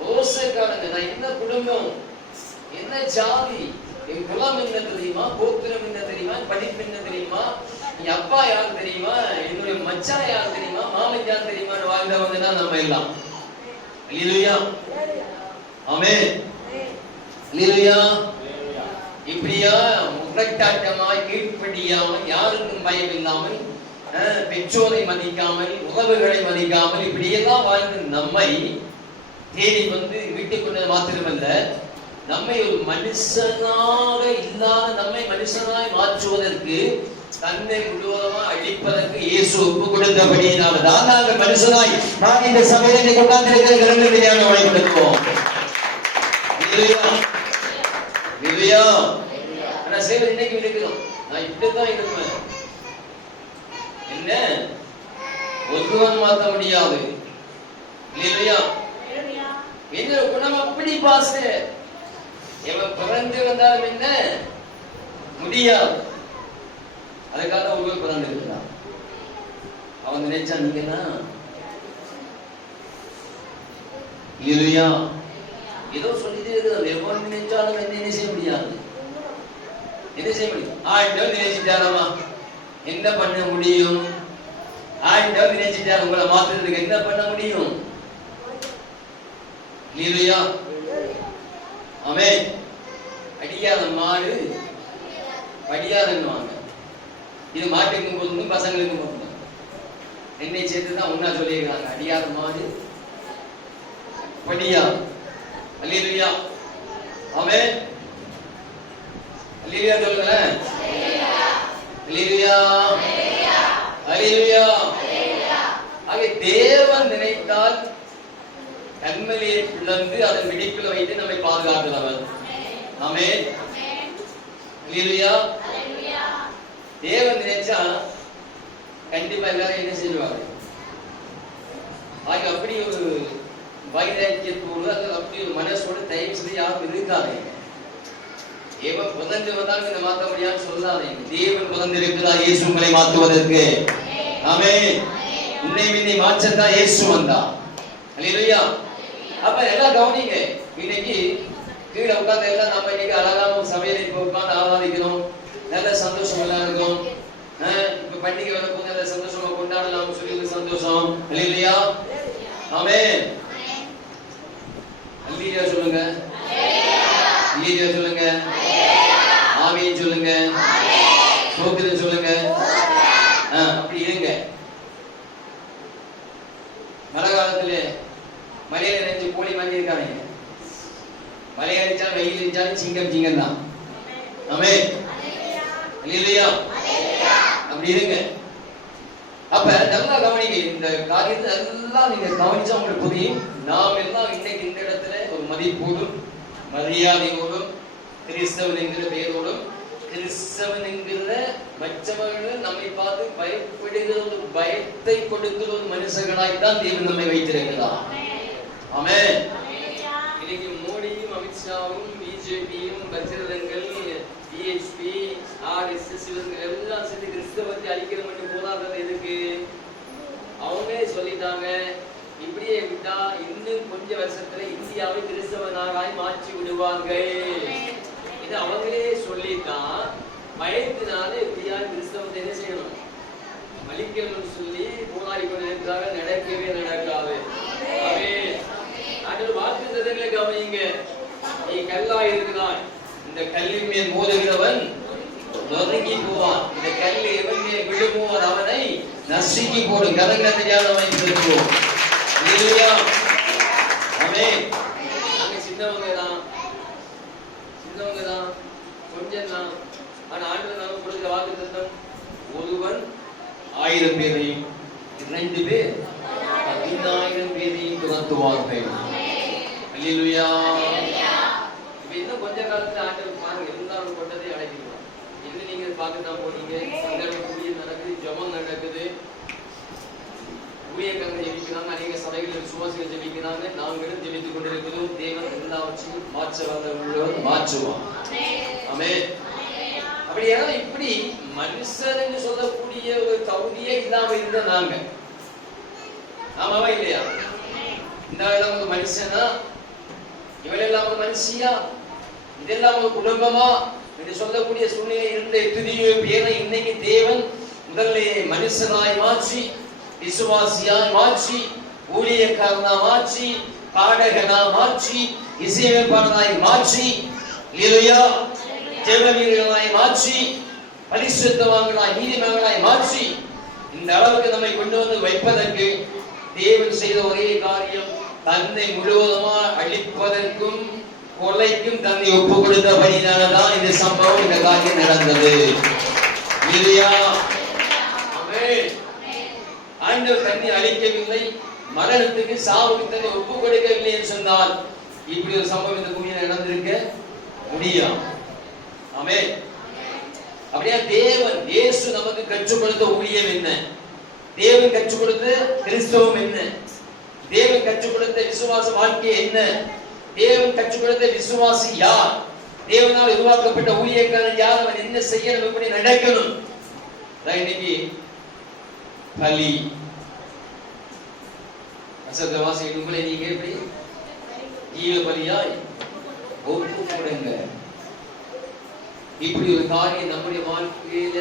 ரோஷக்காரங்க. நான் என்ன குடும்பம், என்ன ஜாதி, என் குலம் என்ன தெரியுமா, கோத்திரம் என்ன தெரியுமா, படிப்பு என்ன தெரியுமா, என் அப்பா யார் தெரியுமா, என்னுடைய மச்சான் யார் தெரியுமா, மாமன் யார் தெரியுமா வாழ்ந்தவங்க தான் நம்ம எல்லாம். அல்லேலூயா. ஆமென். அல்லேலூயா. இப்படியா முரட்டாட்டமாய் கீழ்ப்படியாமல், யாருக்கும் பயம் இல்லாமல் பெற்றோரை மதிக்காமல், உறவுகளை மதிக்காமல் இப்படியெல்லாம் வாழ்ந்து நம்மை தேடி வந்து வீட்டுக்கு கொண்டது மாத்திரமல்ல, நம்மை ஒரு மனுஷனாக இல்லாத நம்மை மனுஷனாய் மாற்றுவதற்கு, தன்னை முழுவதுமா அழிப்பதற்கு இயேசு ஒப்பு கொடுத்தபடியினால்தான் நாங்கள் மனுஷனாய் நான் இந்த சபையை கொண்டாந்திருக்கிற கரங்களை வழிபடுத்துவோம். ஆனா சேவை இன்னைக்கு இருக்கிறோம். நான் இப்படித்தான் இருப்பேன், என்ன ஒருவன் மாற்ற முடியாது. இல்லையா? என்ன குணம் அப்படி பாச எவன் பிறந்து வந்தாலும் என்ன முடியாது. அதுக்காக ஒருவர் பிறந்து இருக்கிறான். அவன் நினைச்சா நீங்கன்னா இல்லையா? ஏதோ சொல்லிட்டே இருக்கிறான். எவன் நினைச்சாலும் என்ன செய்ய முடியாது. என்ன செய்ய முடியும்? ஆண்டவர் நினைச்சிட்டாரமா, என்ன பண்ண முடியும்? ஆண்டவர் நினைச்சிட்டார் உங்களை மாத்துறதுக்கு என்ன பண்ண முடியும்? இல்லையா? ஆமென். அடியாத மாடு படியாதன்னுவாங்க. இது மாட்டுக்கும் பொருந்தும், பசங்களுக்கும் பொருந்தும். என்னை சேர்த்துதான் ஒன்னா சொல்லியிருக்காங்க. அடியாத மாடு படியா. அல்லேலூயா. ஆமென். அல்லேலூயா சொல்லுங்களேன். அல்லேலூயா. அல்லேலூயா. ஆக தேவன் நினைத்தால் கண்மலையை பிளந்து அதன் வெடிப்பில் வைத்து நம்மை பாதுகாக்கிறவர். ஆமென். அல்லேலூயா. தேவன் நினைச்சா கண்டிப்பா எல்லாரும் என்ன செய்வாங்க? ஆக அப்படி ஒரு வைராக்கியத்தோடு அல்லது அப்படி ஒரு மனசோடு தயவு செய்து யாரும் இருக்காதீங்க. தேவன் புதந்து வந்தாலும் இதை மாற்ற முடியாதுன்னு சொல்லாதீங்க. தேவன் புதந்து இருக்கிறார் இயேசு உங்களை மாற்றுவதற்கு. ஆமென். உன்னை முன்னை மாற்றத்தான் இயேசு வந்தா. அல்லேலூயா. அப்ப எல்லாம் கவனிங்க. இன்னைக்கு கீழே உட்கார்ந்து எல்லாம் நம்ம இன்னைக்கு அழகான சபையில இப்ப உட்கார்ந்து ஆராதிக்கிறோம். நல்ல சந்தோஷம் எல்லாம் இருக்கும். இப்ப பண்டிகை வரப்போது நல்ல சந்தோஷமா கொண்டாடலாம் சொல்லி சந்தோஷம். அல்லேலூயா. ஆமென். அல்லேலூயா சொல்லுங்க. அல்லேலூயா சொல்லுங்க. ஆமென் சொல்லுங்க. ஸ்தோத்திரம் சொல்லுங்க. அப்படி இருங்க. மழை காலத்துல மலையில நினைச்சு கோழி மாதிரி இருக்காங்க. மழை அடிச்சாலும் வெயில் அடிச்சாலும் சிங்கம் தான். ஆமென். அல்லேலூயா. அப்படி இருங்க. அப்ப நல்லா கவனிங்க. இந்த காரியத்தை எல்லாம் நீங்க கவனிச்சா உங்களுக்கு புரியும். நாம் எல்லாம் இன்னைக்கு இந்த இடத்துல ஒரு மதிப்போடும் மரியாதையோடும் கிறிஸ்தவன் என்கிற பெயரோடும் கிறிஸ்தவன் என்கிற மற்றவர்கள் நம்மை பார்த்து பயப்படுகிற ஒரு பயத்தை கொடுக்கிற ஒரு மனுஷர்களாய்த்தான் தேவன் நம்மை வைத்திருக்கிறார். ஆமென். இன்னைக்கு மோடியும் அமித்ஷாவும் பிஜேபியும் பஜ்ரதங்கள் பிஎச்பி ஆர்எஸ்எஸ் எல்லாம் சேர்ந்து கிறிஸ்தவத்தை அழிக்கிற மட்டும் போதாதது எதுக்கு? அவங்களே சொல்லிட்டாங்க, இப்படியே விட்டா இன்னும் கொஞ்ச வருஷத்துல இந்தியாவை கிறிஸ்தவனாக மாற்றி விடுவார்கள். இது அவங்களே சொல்லித்தான் பயத்தினால எப்படியா கிறிஸ்தவத்தை என்ன செய்யணும் அழிக்கணும்னு சொல்லி போராடி கொண்டிருக்கிறாங்க. நடக்கவே நடக்காது. ஆண்டவர் வாக்குத்தத்தங்களை கவனிங்க. நீ கல்லா இருக்கிறாய், இந்த கல்லின் மேல் மோதுகிறவன் நொறுங்கி போவான். இந்த கல் எவன் மேல் விழும்போது அவனை நசுக்கி போடும். கதங்களை வைத்திருப்போம். ஆமென். நாங்க சின்னவங்க தான் கொஞ்சம் தான். ஆனா ஆண்டவர் நமக்கு கொடுக்கிற வாக்குத்தத்தம், ஒருவன் 1000 பேரையும் 2 பேர் 10,000 பேரையும் துரத்துவார்கள். அல்லேலூயா. இப்ப இன்னும் கொஞ்ச காலத்துல ஆண்டவர் பாருங்க எல்லாரும் கொண்டதை அடைக்கிறோம். இன்னும் நீங்க பார்க்கத்தான் போனீங்க. ஊழியம் நடக்குது, ஜெபம் நடக்குது, ஊழியக்காரங்க ஜெபிக்கிறாங்க, அநேக சபைகளில் விசுவாசிகள் ஜெபிக்கிறாங்க, நாங்களும் ஜெபித்துக் கொண்டிருக்கிறோம். தேவன் எல்லாவற்றையும் மாற்ற வந்தவர்களோடு மாற்றுவான். ஆமென். அப்படியே இப்படி மனுஷன் என்று சொல்லக்கூடிய ஒரு தகுதியே இல்லாம இருந்த நாங்க, ஆமாவா இல்லையா? இந்த ஒரு மனுஷனா, இவளெல்லாம் ஒரு மனுஷியா, இதெல்லாம் ஒரு குடும்பமா என்று சொல்லக்கூடிய சூழ்நிலை இருந்த எத்தனையோ பேரை இன்னைக்கு தேவன் முதல்ல மனுஷனாய் மாற்றி, விசுவாசியாய் மாற்றி, ஊழியக்காரனா மாற்றி, பாடகனா மாற்றி, இசையமைப்பாளனாய் மாற்றி, அல்லேலூயா, ஜெப வீரர்களாய் மாற்றி, பரிசுத்தவான்களாய் நீதிமான்களாய் மாற்றி, இந்த அளவுக்கு நம்மை கொண்டு வந்து வைப்பதற்கு தேவன் செய்த ஒரே காரியம், தன்னை முழுவதுமா அழிப்பதற்கும் கொலைக்கும் தன்னை ஒப்பு கொடுத்தபடினால்தான் இந்த சம்பவம், இந்த காரியம் நடந்தது. இல்லையா? ஆண்டவர் தன்னை அழிக்கவில்லை, மரணத்துக்கு சாவுக்கு தன்னை ஒப்பு கொடுக்கவில்லை என்று சொன்னால் இப்படி ஒரு சம்பவம் இந்த பூமியில் நடந்திருக்க முடியும். ஆமென். அப்படியே தேவன் இயேசு நமக்கு கற்றுக் கொடுத்த ஊழியம் என்ன? தேவன் கற்றுக் கொடுத்த கிறிஸ்தவம் என்ன? தேவன் கற்றுக் கொடுத்த விசுவாச வாழ்க்கை என்ன? தேவன் கற்றுக் கொடுத்த விசுவாசி யார்? தேவனால் உருவாக்கப்பட்ட ஊழியக்காரன் யார்? அவன் என்ன செய்யணும்? எப்படி நடக்கணும்? இன்னைக்கு பலி அசத்தவாசி உங்களை நீங்க எப்படி ஜீவ பலியாய் ஒப்பு கொடுங்க. இப்படி ஒரு காரியம் நம்முடைய வாழ்க்கையில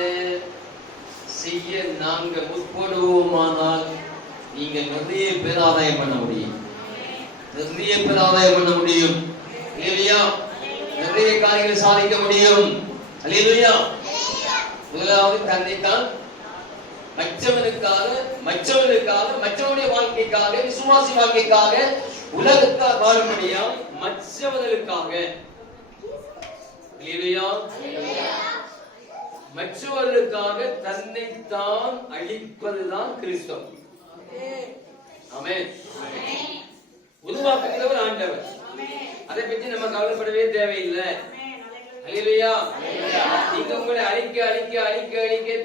செய்ய நாங்க முற்படுவோமானால் நீங்க நிறைய பேர் ஆதாயம் பண்ண முடியும். நிறைய பேர் ஆதாயம் பண்ண முடியும். இல்லையா? நிறைய காரியங்களை சாதிக்க முடியும். அல்லேலூயா. முதலாவது தன்னைத்தான் மற்றவனுடைய வாழ்க்கைக்காக, விசுவாசி வாழ்க்கைக்காக, உலகத்தார் வாழும்படியா மற்றவர்களுக்காக, மற்றவர்களுக்காக தன்னைத்தான் அழிப்பதுதான் கிறிஸ்தவம். ஆமென். உருவாக்குகிறவர் ஆண்டவர். அதை பற்றி நம்ம கவலைப்படவே தேவையில்லை. அல்லேலூயா. நீங்க உங்களை அழிக்க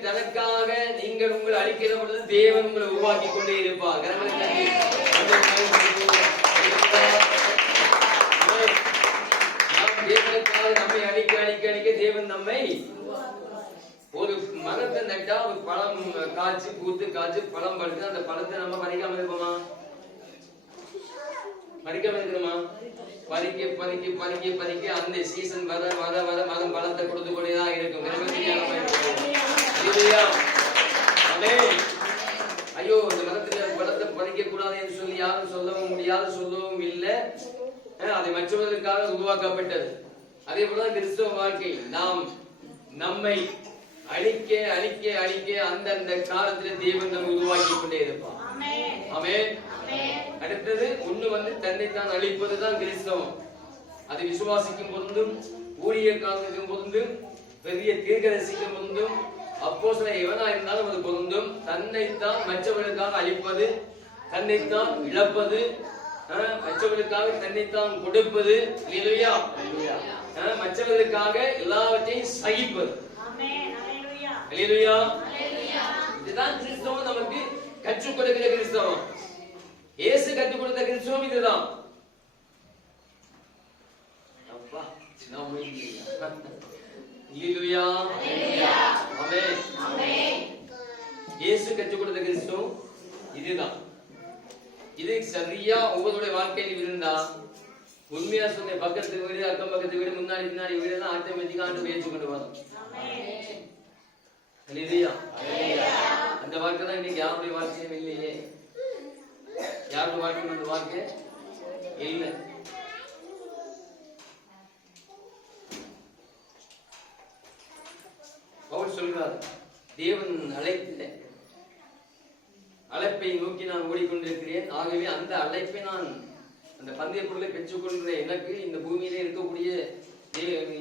தனக்காக நீங்கள் உங்களை அழிக்கிற பொழுது தேவன் உங்களை உருவாக்கி கொண்டே இருப்பார். தேவனுக்காக நம்மை அழிக்க தேவன் நம்மை, ஒரு மரத்தை நட்டா ஒரு பழம் காய்ச்சி பூத்து காய்ச்சி பழம் பழுத்து அந்த பழத்தை நம்ம பறிக்காம இருப்போமா? பறிக்காம இருக்கிறோமா? பறிக்க அந்த சீசன் வர மரம் பழத்தை கொடுத்து கொண்டேதான் இருக்கும். ஐயோ இந்த மரத்துல பழத்தை பறிக்க கூடாது என்று சொல்லி யாரும் சொல்லவும் முடியாது, சொல்லவும் இல்லை. அதை மற்றவர்களுக்காக உருவாக்கப்பட்டது. அதே போல கிறிஸ்தவ வாழ்க்கை, நாம் நம்மை அழிக்க அந்தந்த காலத்துல தேவன் நம்ம உருவாக்கி கொண்டே இருப்பான். ஆமென். அடுத்தது ஒண்ணு தன்னைத்தான் அழிப்பதுதான் கிறிஸ்தவம். அது விசுவாசிக்கும் பொருந்தும், ஊழியக்காரனுக்கும் பொருந்தும், பெரிய தீர்க்கதரிசிக்கும் பொருந்தும், அப்போஸ்தலன் எவனா இருந்தாலும் அது பொருந்தும். தன்னைத்தான் மற்றவர்களுக்காக அழிப்பது, தன்னைத்தான் இழப்பது, மற்றவர்களுக்காக தன்னைத்தான் கொடுப்பது, அல்லேலூயா, மற்றவர்களுக்காக எல்லாவற்றையும் சகிப்பது, அல்லேலூயா. இதுதான் கிறிஸ்தவம் நமக்கு கற்றுக் கொடுக்கிற கிறிஸ்தவம். இயேசு கற்றுக் கொடுத்த கிறிஸ்தவம் இதுதான். அப்பா அல்லேலூயா, ஆமென். இயேசு கற்றுக் கொடுத்த கிறிஸ்தவம் இதுதான். இது சரியா ஒவ்வொருடைய வாழ்க்கையில் இருந்தா, உண்மையா சொன்ன பக்கத்து வீடு, அக்கம் பக்கத்து வீடு, முன்னாடி பின்னாடி வீடு எல்லாம் ஆட்டோமேட்டிக்கா ஆண்டு ஏற்று கொண்டு வரும். அல்லேலூயா. அந்த வாழ்க்கை தான் இன்னைக்கு யாருடைய வாழ்க்கையும் இல்லையே. யாருடைய வாழ்க்கையும் அந்த வாழ்க்கை இல்லை. பவுல் சொல்கிறார், தேவன் அழைப்பை நோக்கி நான் ஓடிக்கொண்டிருக்கிறேன். ஆகவே அந்த அழைப்பை நான், அந்த பந்தய பொருளை பெற்றுக்கொள்கிற எனக்கு இந்த பூமியிலே இருக்கக்கூடிய,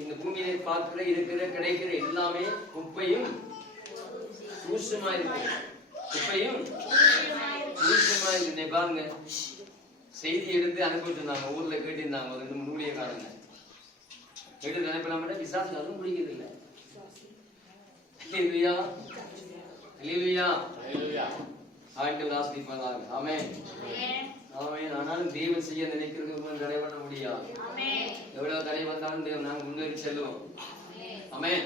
இந்த பூமியிலே பார்க்கிற இருக்கிற கிடைக்கிற எல்லாமே குப்பையும் தூஷமா இருக்கு. குப்பையும் தூஷமா இருக்கு. பாருங்க, செய்தி எடுத்து அனுப்பிட்டு இருந்தாங்க, ஊர்ல கேட்டிருந்தாங்க ஒரு 2 ஊழியக்காரங்க. எடுத்து அனுப்பலாம், விசாரணை அதுவும் முடிக்கிறது இல்லை. அல்லேலூயா, அல்லேலூயா, ஆண்டவர் ஆசீர்வதிப்பாராக. ஆமென், ஆமென். ஆனாலும் தேவன் செய்ய நினைக்கிறது தடை பண்ண முடியாது. எவ்வளவு தடை வந்தாலும் தேவன் நாங்கள் முன்னேறி செல்லுவோம். ஆமென்.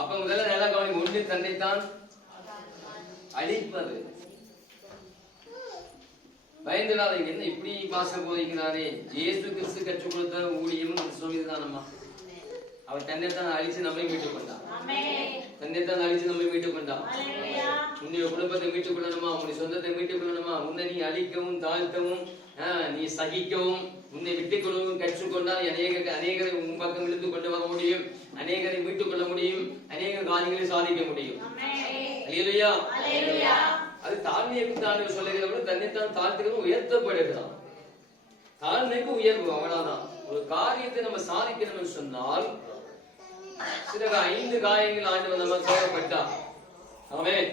அப்ப முதல்ல நல்ல கவனி, ஒன்று தன்னைத்தான் அழிப்பது. பயந்துடாத, என்ன இப்படி பாசம் போதிக்கிறாரே. இயேசு கிறிஸ்து கற்றுக் கொடுத்த ஊழியமும் சொல்லிதானம்மா. அவர் தன்னைத்தான் அழிச்சு நம்மை மீட்டுக் கொண்டார். தன்னைத்தான் அழிச்சு நம்மை மீட்டுக் கொண்டார். உன்னுடைய குடும்பத்தை மீட்டுக் கொள்ளணுமா, உன்னுடைய சொந்தத்தை மீட்டுக் கொள்ளணுமா, உன்னை நீ அழிக்கவும் தாழ்த்தவும், நீ சகிக்கவும், உன்னை விட்டுக் கொள்ளவும் கற்றுக்கொண்டால் அநேகரை உன் பக்கம் இழுத்து கொண்டு வர முடியும், அநேகரை மீட்டுக் கொள்ள முடியும், அநேக காரியங்களை சாதிக்க முடியும். அல்லேலூயா. அது தாழ்மையை ஆண்டவர் சொல்லுகிறவர்கள் தன்னைத்தான் தாழ்த்துகிறவன் உயர்த்தப்படுகிறான். தாழ்மைக்கு உயர்வு அவ்வளவுதான். ஒரு காரியத்தை நம்ம சாதிக்கணும்னு சொன்னால் சில 5 காயங்கள் ஆண்டவர் நம்ம சோகப்பட்டார். ஆமென்.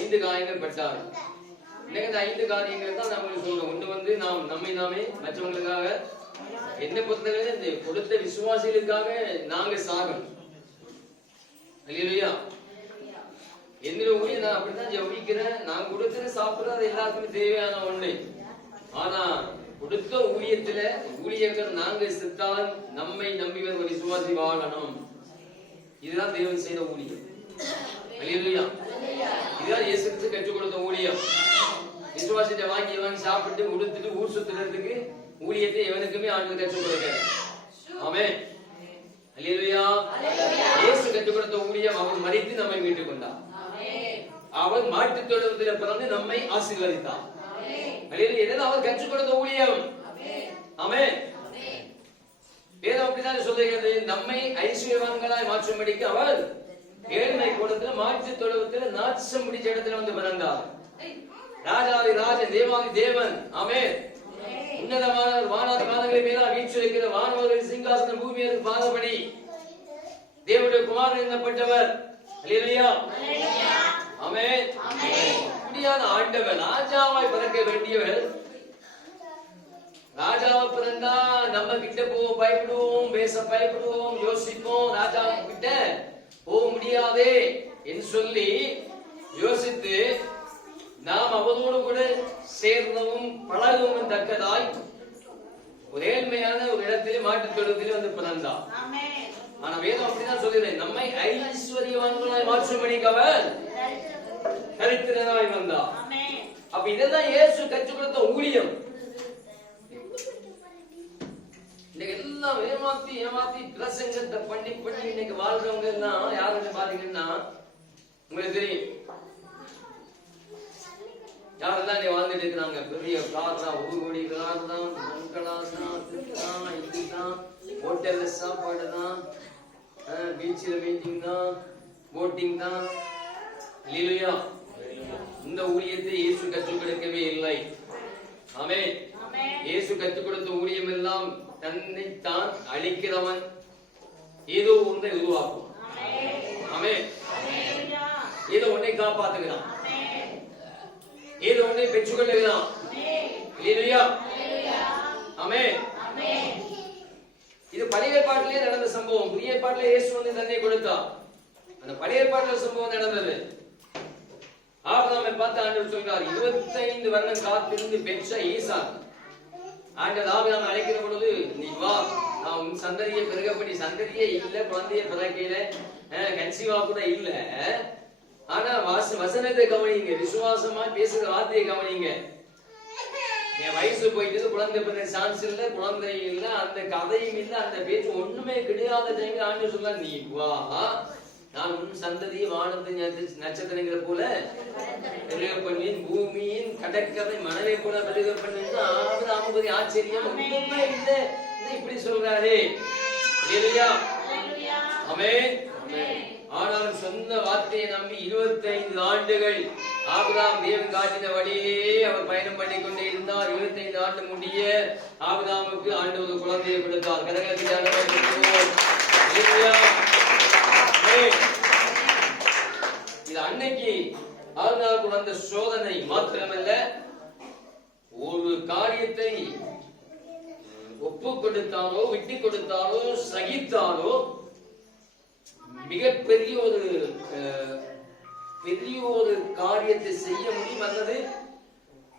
5 காயங்கள் பட்டார். இன்னைக்கு இந்த 5 காரியங்கள் தான் நம்ம சொல்றோம். ஒன்று நாம் நம்மை நாமே மற்றவங்களுக்காக, என்ன பொறுத்தவரை இந்த கொடுத்த விசுவாசிகளுக்காக நாங்க சாகணும். அல்லேலூயா. என்னோட ஊழிய நான் அப்படித்தான் ஜெபிக்கிறேன். நான் கொடுத்து சாப்பிடுறது எல்லாருக்குமே தேவையான ஒண்ணு. ஆனா கொடுத்த ஊழியத்துல ஊழியர்கள் நாங்க செத்தாலும் நம்மை நம்பி வர விசுவாசி வாழணும். இதுதான் தேவன் செய்த ஊழியம். அல்லேலூயா. இதுதான் இயேசு கிறிஸ்து கற்றுக் கொடுத்த ஊழியம். விசுவாசத்தை வாங்கி சாப்பிட்டு உடுத்துட்டு ஊர் சுத்துறதுக்கு ஊழியத்தை எவனுக்குமே ஆண்டவர் கற்றுக் கொடுக்கிறார். ஆமென். அல்லேலூயா. இயேசு கற்றுக் கொடுத்த ஊழியம் அவர் மரித்து நம்மை மீட்டுக் கொண்டார். அவர் மாட்டுத் தொழுவத்தில் பிறந்து நம்மை ஆசீர்வதித்தார். அல்லேலூயா. அவர் கற்றுக் கொடுத்த ஊழியம். ஆமென். வேதம் அப்படிதான் சொல்லுகிறது, நம்மை ஐஸ்வர்யவான்களாய் மாற்றும்படிக்கு அவர் ஏழ்மை கூடத்தில் மாட்டுத் தொழுவத்தில் நாச்சம் முடிச்ச இடத்துல வந்து பிறந்தார். ராஜாதி ராஜன், தேவாதி தேவன். ஆமென். உன்னதமானவர், வானாதி வானங்களை மேலாக வீற்றிருக்கிற வானவர்கள் சிங்காசனம் பூமியை பாதபடி தேவனுடைய குமாரன் என்னப்பட்டவர். அல்லேலூயா. ஆமென். முடியாத ஆண்டவர், ராஜாவாய் பிறக்க வேண்டியவர். ராஜாவை பிறந்தா நம்ம கிட்ட போவோம், பயப்படுவோம், பேச பயப்படுவோம், யோசிப்போம். ராஜா கிட்ட போக முடியாதே என்று சொல்லி யோசித்து நாம் அவரோடு கூட சேர்ந்தவும் பழகவும் தக்கதாய் ஒரு ஏழ்மையான ஒரு இடத்திலே மாட்டுத் தொழுவத்திலே வந்து பிறந்தார். ஆனா வேதம் அப்படிதான் சொல்லுகிறேன், நம்மை ஐஸ்வர்யவான்களாய் மாற்றும்படிக்கு அவர் தரித்திரனாய் வந்தார். அப்ப இதெல்லாம் இயேசு கற்றுக் கொடுத்த ஊழியம். இன்னைக்கு எல்லாம் ஏமாத்தி பிரசங்கத்தை பண்ணி இன்னைக்கு வாழ்றவங்க எல்லாம் யாருன்னு பாத்தீங்கன்னா உங்களுக்கு தெரியும். யாரெல்லாம் நீ வாழ்ந்துட்டு இருக்கிறாங்க, பெரிய கார் தான், 1 கோடி கார் தான், பங்களாஸ் தான், இதுதான், ஹோட்டல்ல சாப்பாடு தான், பீச்சில் மீட்டிங் தான், போட்டிங் தான். அல்லேலூயா. இந்த ஊழியத்தை இயேசு கற்றுக் கொடுக்கவே இல்லை. ஆமென். இயேசு கற்றுக் கொடுத்த ஊழியம் எல்லாம் தன்னைத்தான் அழிக்கிறவன் ஏதோ ஒன்றை உருவாக்கும். ஆமென். ஏதோ ஒன்றை காப்பாத்துகிறான், ஏதோ ஒன்றை பெற்றுக்கொள்ளுகிறான். அல்லேலூயா. ஆமென். இது பழைய ஏற்பாட்டிலே நடந்த சம்பவம். புதிய ஏற்பாட்டிலே இயேசு வந்து தன்னை கொடுத்தார். அந்த பழைய ஏற்பாட்டில் சம்பவம் நடந்தது. ஆபிரகாமை பார்த்து ஆண்டவர் சொல்றார், 25 வருடம் காத்திருந்து பெற்ற ஈசாக். ஆண்டவர் ஆபிரகாமை அழைக்கிற பொழுது, நீ வா, நான் உன் சந்ததியை பெருகப்படி, சந்ததியே இல்ல, குழந்தைய பிறக்கையில, கன்சீவா கூட இல்ல. ஆனா வசனத்தை கவனிங்க, விசுவாசமா பேசுற வார்த்தையை கவனிங்க. என் வயசு போயிட்டு குழந்தை பிறந்த சான்ஸ் இல்ல, குழந்தை இல்ல, அந்த கதையும் இல்ல, அந்த பேச்சு ஒண்ணுமே கிடையாத டைம்ல ஆண்டவர் சொல்ல, நீ வா, நான் உன் சந்ததியை வானத்து நட்சத்திரங்களை போல பெருக பண்ணுவேன், பூமியின் கடற்கரை மணலை போல பெருக பண்ணுவேன். ஆச்சரியம் ஒண்ணுமே இல்ல, இப்படி சொல்றாரு. ஆமென். ஆனாலும் சொந்த வார்த்தையை நம்பி 25 ஆண்டுகள் ஆபிரகாம் தேவன் காட்டின வழியே அவர் பயணம் பண்ணி கொண்டே இருந்தார். 25 ஆண்டு முடிய ஆபிரகாமுக்கு ஆண்டவர் குழந்தையை கொடுத்தார். இது அன்னைக்கு ஆபிரகாமுக்கு வந்த சோதனை மாத்திரமல்ல, ஒரு காரியத்தை ஒப்பு கொடுத்தாலோ விட்டு கொடுத்தாலோ சகித்தாலோ மிகப்பெரிய ஒரு காரியத்தை செய்ய முடியும், அல்லது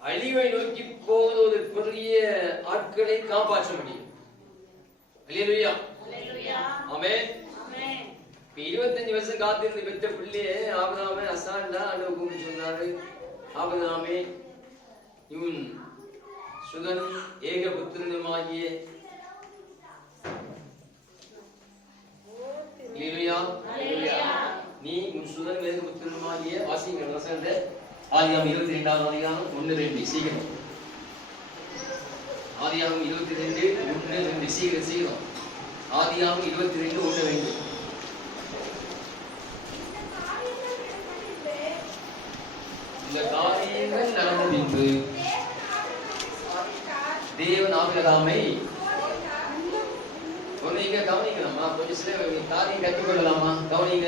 அழிவை நோக்கி போகிற ஒரு பெரிய ஆட்களை காப்பாற்ற முடியும். அல்லேலூயா. ஆமென். 25 வருஷம் காத்திருந்து பெற்ற பிள்ளையே ஆபிரகாமை அசால்டா ஆண்டவர் கூப்பிட்டு சொன்னாரு, ஆபிரகாமே, இவன் சுதனும் ஏகபுத்திரனுமாகிய நீ உன் சுதன் ஏகபுத்திரனுமாகிய வாசிங்கள் வசனத்தை ஆதியாகமம் 22ஆம் அதிகாரம் 1-2 சீக்கிரம். ஆதியாகமம் 22:1-2 சீக்கிரம். ஆதியாகமம் 22:1-2. இந்த காரியங்கள் நடந்த பின்பு தேவன் ஆபிரகாமை நீங்க கவனிக்கலாமா? கொஞ்சம் சில காரியம் கற்றுக்கொள்ளலாமா? கவனிங்க.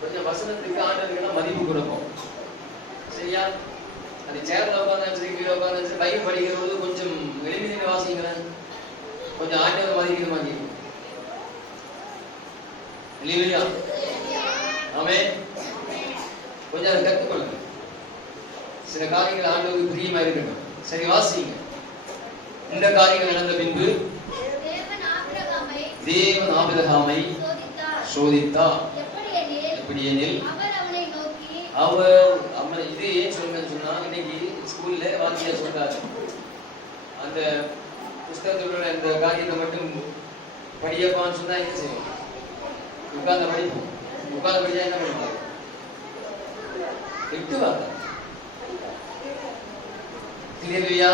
கொஞ்சம் வசனத்துக்கு ஆண்டவர்கள் மதிப்பு கொடுப்போம். சரியா? அது சேர்ல உட்கார்ந்து சரி, கீழே உட்கார்ந்து சரி, பைபிள் படிக்கிறது கொஞ்சம் எளிமையாக வாசிக்கிறேன். கொஞ்சம் ஆண்டவர் மதிக்கிற மாதிரி. இல்லையா? ஆமென். கொஞ்சம் அதை கற்றுக்கொள்ளுங்க. சில காரியங்கள் ஆண்டவருக்கு பிரியமா இருக்கணும். சரி, வாசிங்க. இந்த காரியங்கள் நடந்த பின்பு தேவன் ஆபிரகாமை சோதித்தார். எப்படி எனில் அவர் இது ஏன் சொல்றேன்னு சொன்னா, இன்னைக்கு ஸ்கூல்ல வாத்தியார் சொல்றாரு, அந்த புஸ்தகத்தோட இந்த காரியத்தை மட்டும் படியப்பான்னு சொன்னா என்ன செய்வோம்? உட்கார்ந்து படிப்போம். உட்கார்ந்து படிச்சா என்ன பண்ணுவாங்க? திட்டுவாங்க. இல்லையா?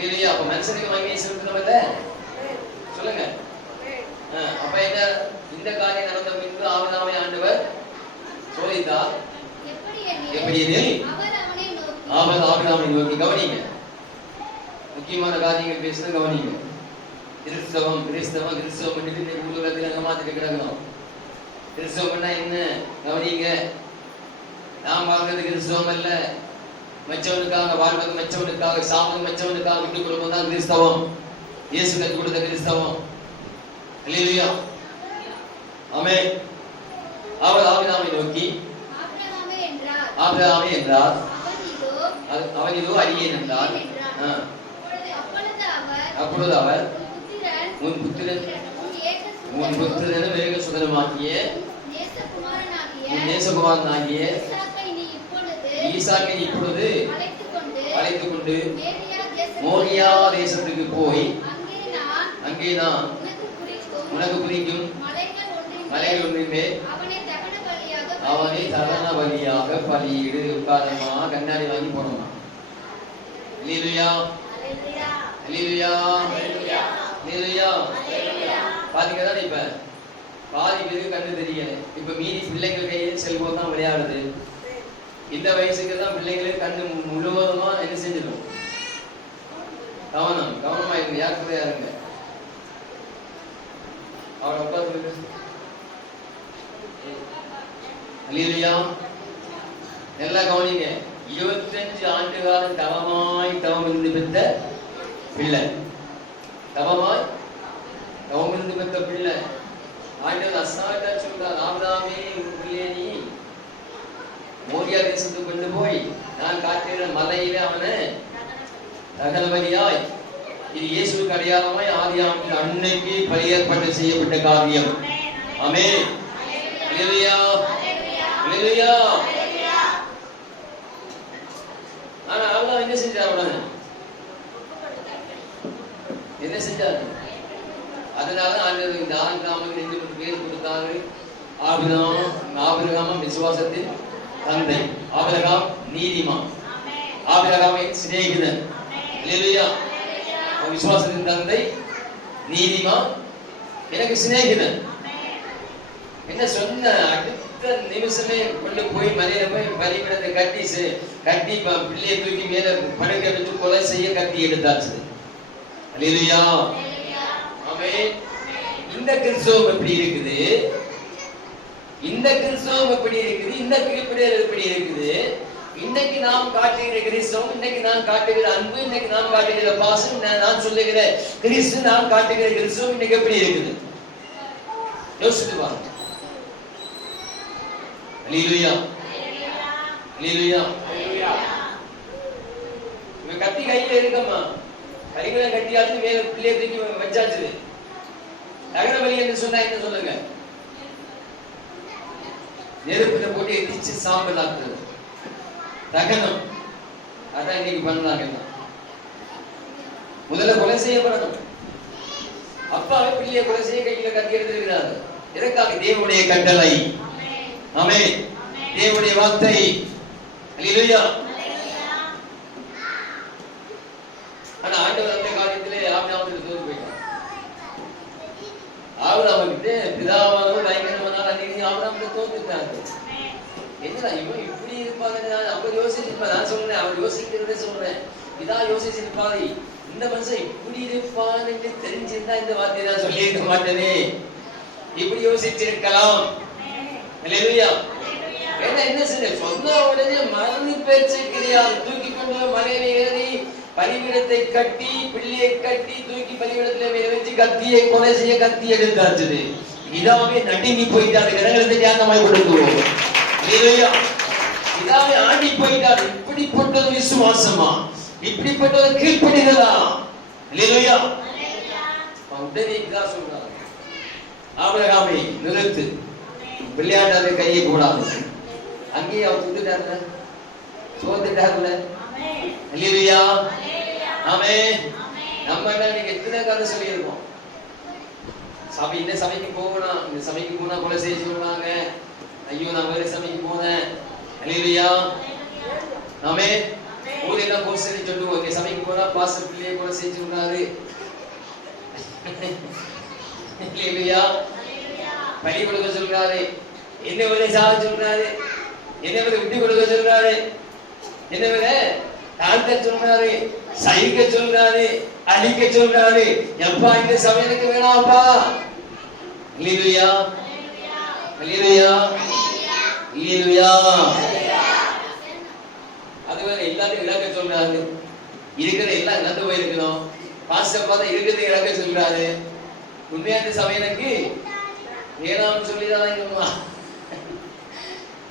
இல்லையா? அப்ப மனுஷனுக்கு வாங்கி சொல்லுங்க. சொல்லுங்க. அப்ப என்ன? இந்த காரியம் நடந்த பின்பு ஆபிரகாமை ஆண்டவர் சோதித்தார். எப்படி எனில் அவர் ஆபிரகாமை நோக்கி. கவனிங்க, முக்கியமான காரியங்கள் பேசுறது கவனிங்க. கிறிஸ்தவம் பண்ணிட்டு உலகத்தில் அங்க மாத்திட்டு கிடக்கணும். கிறிஸ்தவம் என்ன? கவனிங்க. நாம் வாழ்றது கிறிஸ்தவம் அல்ல. மற்றவனுக்காக வாழ்வது, மற்றவனுக்காக சாவது, மற்றவனுக்காக விட்டுக் கொடுப்பது தான் கிறிஸ்தவம். இயேசு கற்றுக் கொடுத்த கிறிஸ்தவம். அல்லேலூயா. ஆமென். அவர் ஆபிரகாமை நோக்கி ஆபிரகாமே என்றார். அவன் இதோ அடியேன் என்றார். அப்பொழுது அவர் உன் புத்திரனும் ஏக சுதனமாகிய உன் நேசகுமாரனாகிய ஈசாக்கை இப்பொழுது அழைத்துக் கொண்டு மோரியா தேசத்துக்கு போய் அங்கே நான் உனக்கு குறிக்கும் மலைகள் ஒன்றின்மே அவனை தகன பலியாக பலியிடு. உட்காரமா, கண்ணாடி வாங்கி போனோமா? அல்லேலூயா. அல்லேலூயா. அல்லேலூயா. பாத்தீங்கன்னா இப்ப பாதி பேருக்கு கண்ணு தெரியல. இப்ப மீதி பிள்ளைகள் கையில் செல்போன் தான் விளையாடுது. இந்த வயசுக்கு தான் பிள்ளைங்களுக்கு கண்ணு முழுவதுமா என்ன செஞ்சிடும்? கவனமா இருக்கு. யாருக்கு யாருங்க அவரை உட்கார்ந்து. அல்லேலூயா. நல்லா கவனிங்க. 25 ஆண்டு காலம் தவம் இருந்து பெற்ற பிள்ளை. தவம் இருந்து பெற்ற பிள்ளை. ஆண்டவர் அசால்ட்டா சொல்றார், ஆபிரகாமே உன் பிள்ளையை நீ மோரியா தேசத்துக்கு கொண்டு போய் நான் காட்டுகிற மலையில அவனை தகன பலியாய். இது இயேசுவுக்கு அடையாளமாய் ஆதியாகமத்தில் அன்னைக்கு பலியற்பட்டு செய்யப்பட்ட காரியம். ஆமென். அல்லேலூயா. அல்லேலூயா. ஆனா அல்லாஹ் என்ன செஞ்சார்? உடனே என்ன செஞ்சார்? அதனால ஆண்டவர் இந்த ஆபிரகாமுக்கு ரெண்டு பேர் கொடுத்தாரு. ஆபிரகாம் விசுவாசத்தின் தந்தை, ஆபிரகாம் நீதிமான், ஆபிரகாமின் சிநேகிதன். அல்லேலூயா. விசுவாசத்தின் தந்தை, நீதிமான், எனக்கு சிநேகிதன். என்ன சொன்ன அடுத்த நிமிஷமே கொண்டு போய் மலையில போய் பலிபீடத்தை கட்டி பிள்ளையை தூக்கி மேல படுக்க வச்சு கொலை செய்ய கட்டி எடுத்தாச்சு. அல்லேலூயா. ஆமென். இந்த கிறிஸ்தவம் எப்படி இருக்குது? இந்த கிறிஸ்தவம் எப்படி இருக்குது? இந்த கீழ்ப்படிதல் எப்படி இருக்குது? இன்னைக்கு நாம் காட்டுகிற கிறிஸ்தவம், இன்னைக்கு நான் காட்டுகிற அன்பு, இன்னைக்கு நாம் காட்டுகிற பாசம், நான் சொல்லுகிற கிறிஸ்து, நான் காட்டுகிற கிறிஸ்தவம் இன்னைக்கு எப்படி இருக்குது? யோசித்து பாருங்க. அல்லேலூயா. அல்லேலூயா. இவ கத்தி கையில இருக்கமா, கைகளை கட்டியாச்சு, மேல பிள்ளைய தூக்கி வச்சாச்சு. தகன பலி என்று சொன்னா என்ன சொல்லுங்க? நெருப்புல போட்டு எரிச்சு சாம்பல் ஆக்குறது தகனம். அதான் இன்னைக்கு பண்ணலாங்க. முதல்ல கொலை செய்யப்படணும். அப்பாவை பிள்ளைய கொலை செய்ய கையில கத்தி எடுத்திருக்கிறாரு. எதற்காக? தேவனுடைய கட்டளை. ஆமென். தேவனுடைய வார்த்தை. அல்லேலூயா. ஆனா ஆண்டவர் அந்த காரியத்திலே ஆபிரகாமுக்கு தோற்று போயிட்டார். ஆபிரகாமுக்கு பிதாவானவர் பயங்கரமானார். அன்னைக்கு ஆபிரகாமுக்கு தோத்துட்டாரு. என்னடா இவன் இப்படி இருப்பாங்க, அவர் யோசிச்சிருப்பா. நான் சொல்றேன், அவர் யோசிக்கிறதே சொல்றேன். இதா யோசிச்சிருப்பாரு, இந்த மனுஷன் இப்படி இருப்பான்னு தெரிஞ்சிருந்தா இந்த வார்த்தையை நான் சொல்லியிருக்க மாட்டேனே. இப்படி யோசிச்சிருக்கலாம். அல்லேலூயா. ஏன்னா என்ன செய்ய சொன்ன உடனே மறந்து பேச்சு கிடையாது. தூக்கி கொண்டு மனைவி ஏறி பலிபீடத்தை கட்டி பிள்ளையை கட்டி தூக்கி பலிபீடத்துல வச்சு கத்தியை கொலை செய்ய கத்தி எடுத்தாச்சு. இதாவே நடுங்கி போயிட்டாரு. கரங்களை தியானமாய் கொடுக்குவோம். இதாவே ஆடி போயிட்டாரு. இப்படிப்பட்டது விசுவாசமா, இப்படிப்பட்டது கீழ்ப்படிகளா? அல்லேலூயா. உடனே இதான் சொல்றாங்க, ஆபிரகாமை நிறுத்து, விளையாட்டாத கையை கூடாது. அங்கேயே அவர் சுட்டுட்டாருல, சோத்துட்டாருல. அல்லேலூயா. ஆமென். நம்ம இன்னைக்கு எத்தனை கதை சொல்லியிருக்கோம். சபை இந்த சபைக்கு போகணும், இந்த சபைக்கு போனா கொலை செய்ய சொல்றாங்க. ஐயோ நான் வேற சபைக்கு போனேன். அல்லேலூயா. ஆமென். ஊரெல்லாம் போய் சொல்லி சொல்லுவோம், இந்த சபைக்கு போனா பாஸ்டர் பிள்ளையை கொலை செய்ய சொல்றாரு. அல்லேலூயா. பலி கொடுக்க சொல்றாரு, என்ன விட சாக சொல்றாரு, என்ன விட விட்டு கொடுக்க சொல்றாரு, என்ன விட தாழ்த்த சொல்றாரு, சகிக்க சொல்றாரு, அழிக்க சொல்றாரு. எப்பா இந்த சபைக்கு வேணாம்ப்பா. அல்லேலூயா. அல்லேலூயா. அல்லேலூயா. அதுவரை எல்லாத்தையும் இழக்க சொல்றாரு. இருக்கிற எல்லாம் இழந்து போயிருக்கணும். பாஸ்டர் பார்த்தா இருக்கிறது இழக்க சொல்றாரு. உண்மையான சபையனுக்கு ஏனாம் சொல்லிதான்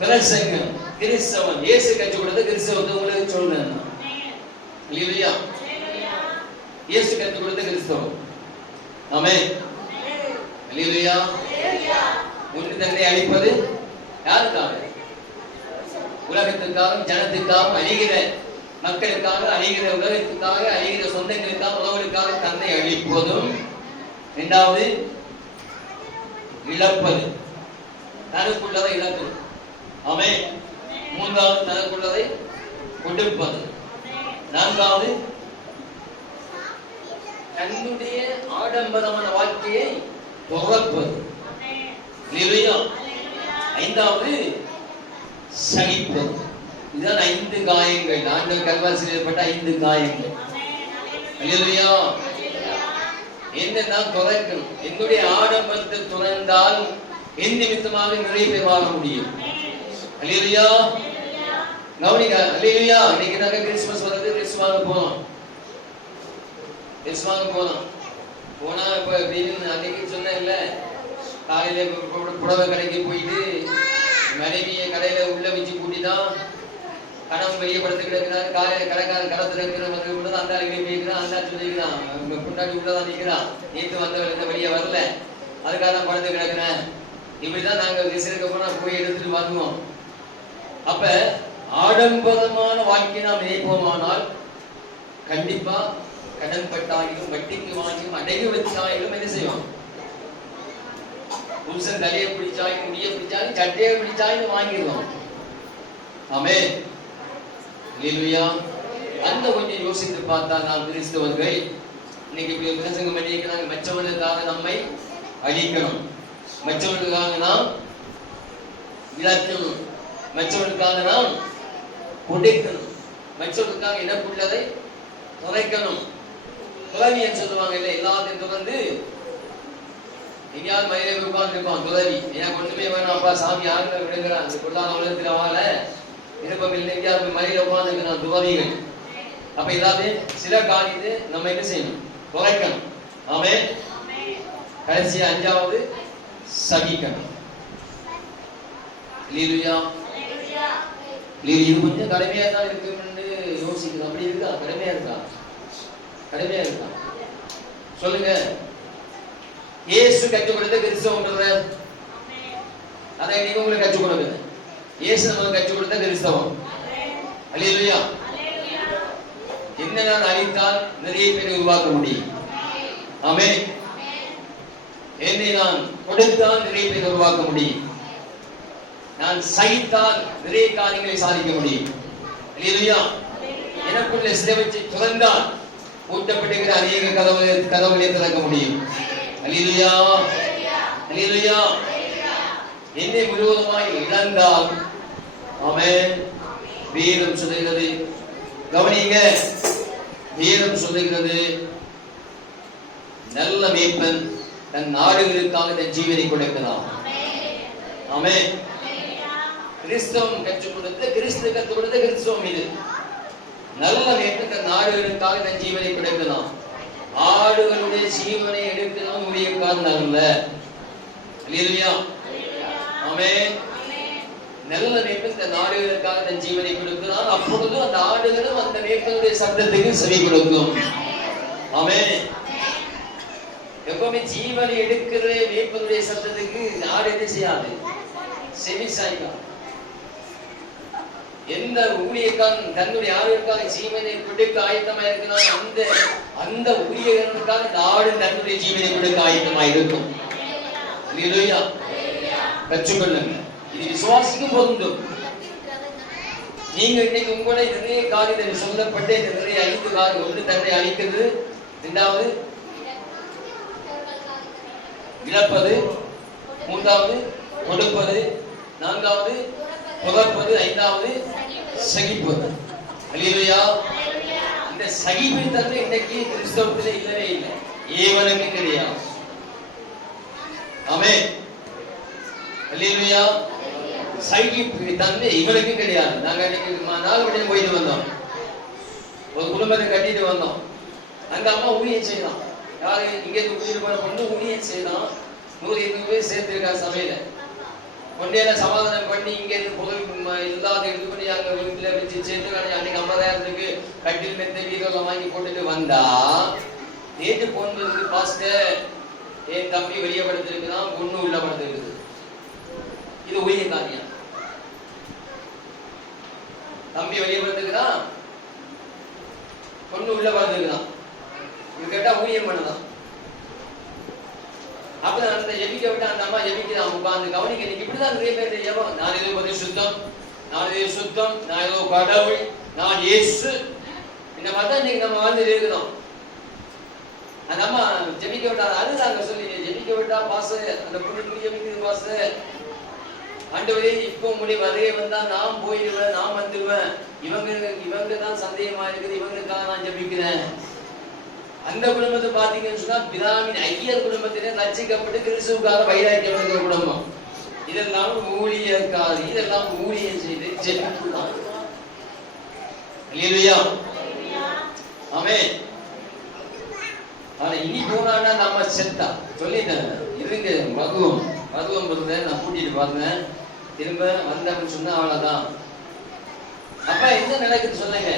பிரசங்கம் கிறிஸ்தவன் இயேசு கற்றுக் கொடுத்த கிறிஸ்தவத்தை உங்களுக்கு சொல்றேன். அல்லேலூயா. இயேசு கற்றுக் கொடுத்த கிறிஸ்தவம். ஆமென். அல்லேலூயா. ஒன்று தன்னை அழிப்பது யாருக்காக? உலகத்துக்காக, ஜனத்துக்காக, அழிகிற மக்களுக்காக, அழிகிற உலகத்துக்காக, அழிகிற சொந்தங்களுக்காக, உறவுகளுக்காக தன்னை அழிப்பதும். இரண்டாவது இழப்பது, தனக்குள்ளதை இழப்பது. ஆமென். மூன்றாவது தனக்குள்ளதை கொடுப்பது. நான்காவது தன்னுடைய ஆடம்பரமான வாழ்க்கையை துறப்பது. அல்லேலூயா. ஐந்தாவது சகிப்பது. இதுதான் 5 காயங்கள். ஆண்டவர் கல்வாரியில் ஏற்பட்ட 5 காயங்கள். அல்லேலூயா. என்னன்னா துறக்கணும். என்னுடைய ஆடம்பரத்தை துறந்தால் என் நிமித்தமாக நிறைய பேர் வாழ முடியும். அல்லேலூயா. கவனிங்க. அல்லேலூயா. இன்னைக்கு நாங்க கிறிஸ்துமஸ் வருது, கிறிஸ்துவாங்க போனோம். கிறிஸ்துவாங்க போனோம். போனா இப்ப அன்னைக்கு சொன்னேன்ல, காலையில புடவை கடைக்கு போயிட்டு மனைவியை கடையில உள்ள வச்சு கூட்டிதான் கணவன் வெளியே படுத்து கிடக்கிறான். காலையில கடைக்காரன் கடத்துல இருக்கிற அந்த அழகிலே போய்க்கிறான். அந்த சொல்லிக்கிறான், முன்னாடி உள்ளதான் நிற்கிறான். நேற்று வந்தவன் இந்த வெளியே வரல, அதுக்காக நான் படுத்து கிடக்கிறேன். இப்படிதான் நாங்க சிறுக்க போனா போய் எடுத்துட்டு வாங்குவோம். அப்ப ஆடம்பரமான வாழ்க்கை நாம் நினைப்போமானால் கண்டிப்பா கடன் பட்டாயிலும் வட்டிக்கு வாங்கியும் அடைகு வச்சாயிலும் என்ன செய்வோம்? புருஷன் தலையை பிடிச்சாயும் முடிய பிடிச்சாலும் சட்டையை பிடிச்சாயும் வாங்கிடுவோம். ஆமென். அல்லேலூயா. அந்த கொஞ்சம் யோசித்து பார்த்தா நாம் கிறிஸ்தவர்கள் இன்னைக்கு இப்படி பிரசங்கம் பண்ணியிருக்கிறாங்க. மற்றவர்களுக்காக நம்மை அழிக்கணும், மற்றவர்களுக்காக நாம் இழக்கணும், மற்றவர்களுக்காக நாம் கொடுக்கணும், மற்றவர்களுக்காக எனக்குள்ளதை துறைக்கணும். துறவி என்று சொல்லுவாங்க இல்லை, எல்லாத்தையும் துறந்து எங்கேயாவது மயிலை உட்கார்ந்து இருப்பான் துறவி. எனக்கு ஒண்ணுமே வேணாம்ப்பா, சாமி ஆளுங்க விடுங்கிறான். அந்த பொருளாதார உலகத்தில் வாழ விருப்பம் இல்லை, எங்கேயாவது மயில உட்கார்ந்து இருக்கிறான் துறவிகள். அப்ப எல்லாத்தையும் சில காரியத்தை நம்ம என்ன செய்யணும்? துறைக்கணும். ஆமென். கடைசியா 5வது சகிக்கணும். அல்லேலூயா. இது கொஞ்சம் கடமையா தான் இருக்குன்னு யோசிக்குது. அப்படி இருக்கா? கடமையா இருக்கா? கடமையா இருக்கா? சொல்லுங்க. இயேசு கற்றுக் கொடுத்த கிறிஸ்தவம், அதை நீங்க உங்களுக்கு கற்றுக் கொடுக்குது. இயேசு நமக்கு கற்றுக் கொடுத்த கிறிஸ்தவம். அல்லேலூயா. என்ன நான் அழித்தால் நிறைய பேரை உருவாக்க முடியும். ஆமென். என்னை நான் கொடுத்தால் நிறைய பேரை உருவாக்க முடியும். நான் சகித்தால் நிறைய காரியங்களை சாதிக்க முடியும். அல்லேலூயா. எனக்குள்ள சிலவற்றை துறந்தால் ஊட்டப்பட்டிருக்கிற அநேக கதவுகளை திறக்க முடியும். அல்லேலூயா. அல்லேலூயா. என்னை முழுவதுமாய் இழந்தால் ஆமென். வேதம் சொல்லுகிறது, கவனிங்க, வேதம் சொல்லுகிறது, நல்ல மேய்ப்பன் தன் நாடுகளுக்காக தன் ஜீவனை கொடுக்கிறான். ஆமென். கிறிஸ்தவம் கற்றுக் கொடுத்த கிறிஸ்து கற்றுக் கொடுத்த கிறிஸ்தவம் இது. நல்ல மேய்ப்பன் தன் நாடுகளுக்காக தன் ஜீவனை கொடுக்கிறான். ஆடுகளுடைய ஜீவனை எடுக்கிறவன் ஊழியக்காரன் அல்ல. அல்லேலூயா. ஆமென். நல்ல மேய்ப்பன் தன் ஆடுகளுக்காக தன் ஜீவனை கொடுக்கிறான். அப்பொழுது அந்த ஆடுகளும் அந்த மேய்ப்பனுடைய சத்தத்துக்கு செவி கொடுக்கும். ஆமென். எப்பவுமே ஜீவனை எடுக்கிற மேய்ப்பனுடைய சத்தத்துக்கு ஆடு என்ன செய்யாது? செவி சாய்க்காது. எந்த ஊழியக்காரன் தன்னுடைய ஆடுகளுக்காக ஜீவனை கொடுக்க ஆயத்தமா இருக்கிறான், அந்த ஊழியர்களுக்காக இந்த ஆடு தன்னுடைய ஜீவனை கொடுக்க ஆயத்தமா இருக்கும். அல்லேலூயா. கற்றுக்கொள்ளுங்க. இது விசுவாசிக்கும் பொருந்தும். நீங்க இன்னைக்கு உங்களை நிறைய காரியங்கள் சொல்லப்பட்டு நிறைய 5 காரியம். ஒன்று தன்னை அழிக்கிறது, இரண்டாவது இழப்பது, மூன்றாவது கொடுப்பது, நான்காவது புகழ்ப்பது, ஐந்தாவது சகிப்பது. அல்லேலூயா. இந்த சகிப்பின் தன்மை இன்னைக்கு கிறிஸ்தவத்திலே இல்லவே இல்லை, ஏவனுக்கு கிடையாது. ஆமென். அல்லேலூயா. சகிப்பு தன்மை இவனுக்கு கிடையாது. நாங்க இன்னைக்கு 4 மணி போயிட்டு வந்தோம், ஒரு குடும்பத்தை கட்டிட்டு வந்தோம். அங்க அம்மா ஊழியம் செய்யலாம், யாரு இங்க ஊழியர் பண்ண பொண்ணு ஊழியம் செய்யலாம். 100 பேர் சேர்த்திருக்கா சபையில. ஒன்றையில சமாதானம் பண்ணி இங்க இருந்து பொருள் இல்லாத இது பண்ணி அங்க வீட்டுல வச்சு சேர்த்து அன்னைக்கு 50,000க்கு கட்டில் மெத்த வீரெல்லாம் வாங்கி போட்டுட்டு வந்தா, நேற்று போனதுக்கு பாஸ்டர் என் தம்பி வெளியே படுத்திருக்கிறான், பொண்ணு உள்ள படுத்திருக்குது. இது ஊழிய காரியம். தம்பி வெளியே படுத்திருக்கிறான், பொண்ணு உள்ள படுத்திருக்கிறான். இது கேட்டா ஊழியம் பண்ணதான். அப்ப அந்த ஜெபிக்க விட்டு அந்த அம்மா ஜெபிக்கிறான், உட்கார்ந்து கவனிக்க. இன்னைக்கு இப்படிதான் நிறைய பேர் ஜெபம். நான் ஏதோ பரிசுத்தம், நான் ஏதோ சுத்தம், நான் ஏதோ கடவுள், நான் இயேசு, இந்த மாதிரி தான் இன்னைக்கு நம்ம வாழ்ந்து இருக்கிறோம். அந்த அம்மா ஜெபிக்க விட்டா அழுதாங்க, சொல்லி ஜெபிக்க விட்டா பாச அந்த பொண்ணு ஜெபிக்கிறது பாச, ஆண்டவரே இப்போ முடி வருகை வந்தா நான் போயிடுவேன், நான் வந்துடுவேன், இவங்க தான் சந்தேகமா இருக்குது, இவங்களுக்காக நான் ஜெபிக்கிறேன். அந்த குடும்பத்தை பாத்தீங்கன்னு சொன்னா பிதாவின் ஐயர் குடும்பத்திலே ரட்சிக்கப்பட்டு கிறிஸ்துவுக்காக வைராக்கியம் இருக்கிற குடும்பம். இதெல்லாம் ஊழியக்காரி, இதெல்லாம் ஊழியம் செய்து ஜெபிக்கலாம். அல்லேலூயா. ஆமென். ஆனா இனி போனான்னா நம்ம செத்தா சொல்லிட்டேன். இருங்க, மதுவம் இருந்தேன், நான் கூட்டிட்டு பார்த்தேன், திரும்ப வந்தேன்னு சொன்னா அவ்வளவுதான். அப்ப என்ன நடக்குது சொல்லுங்க.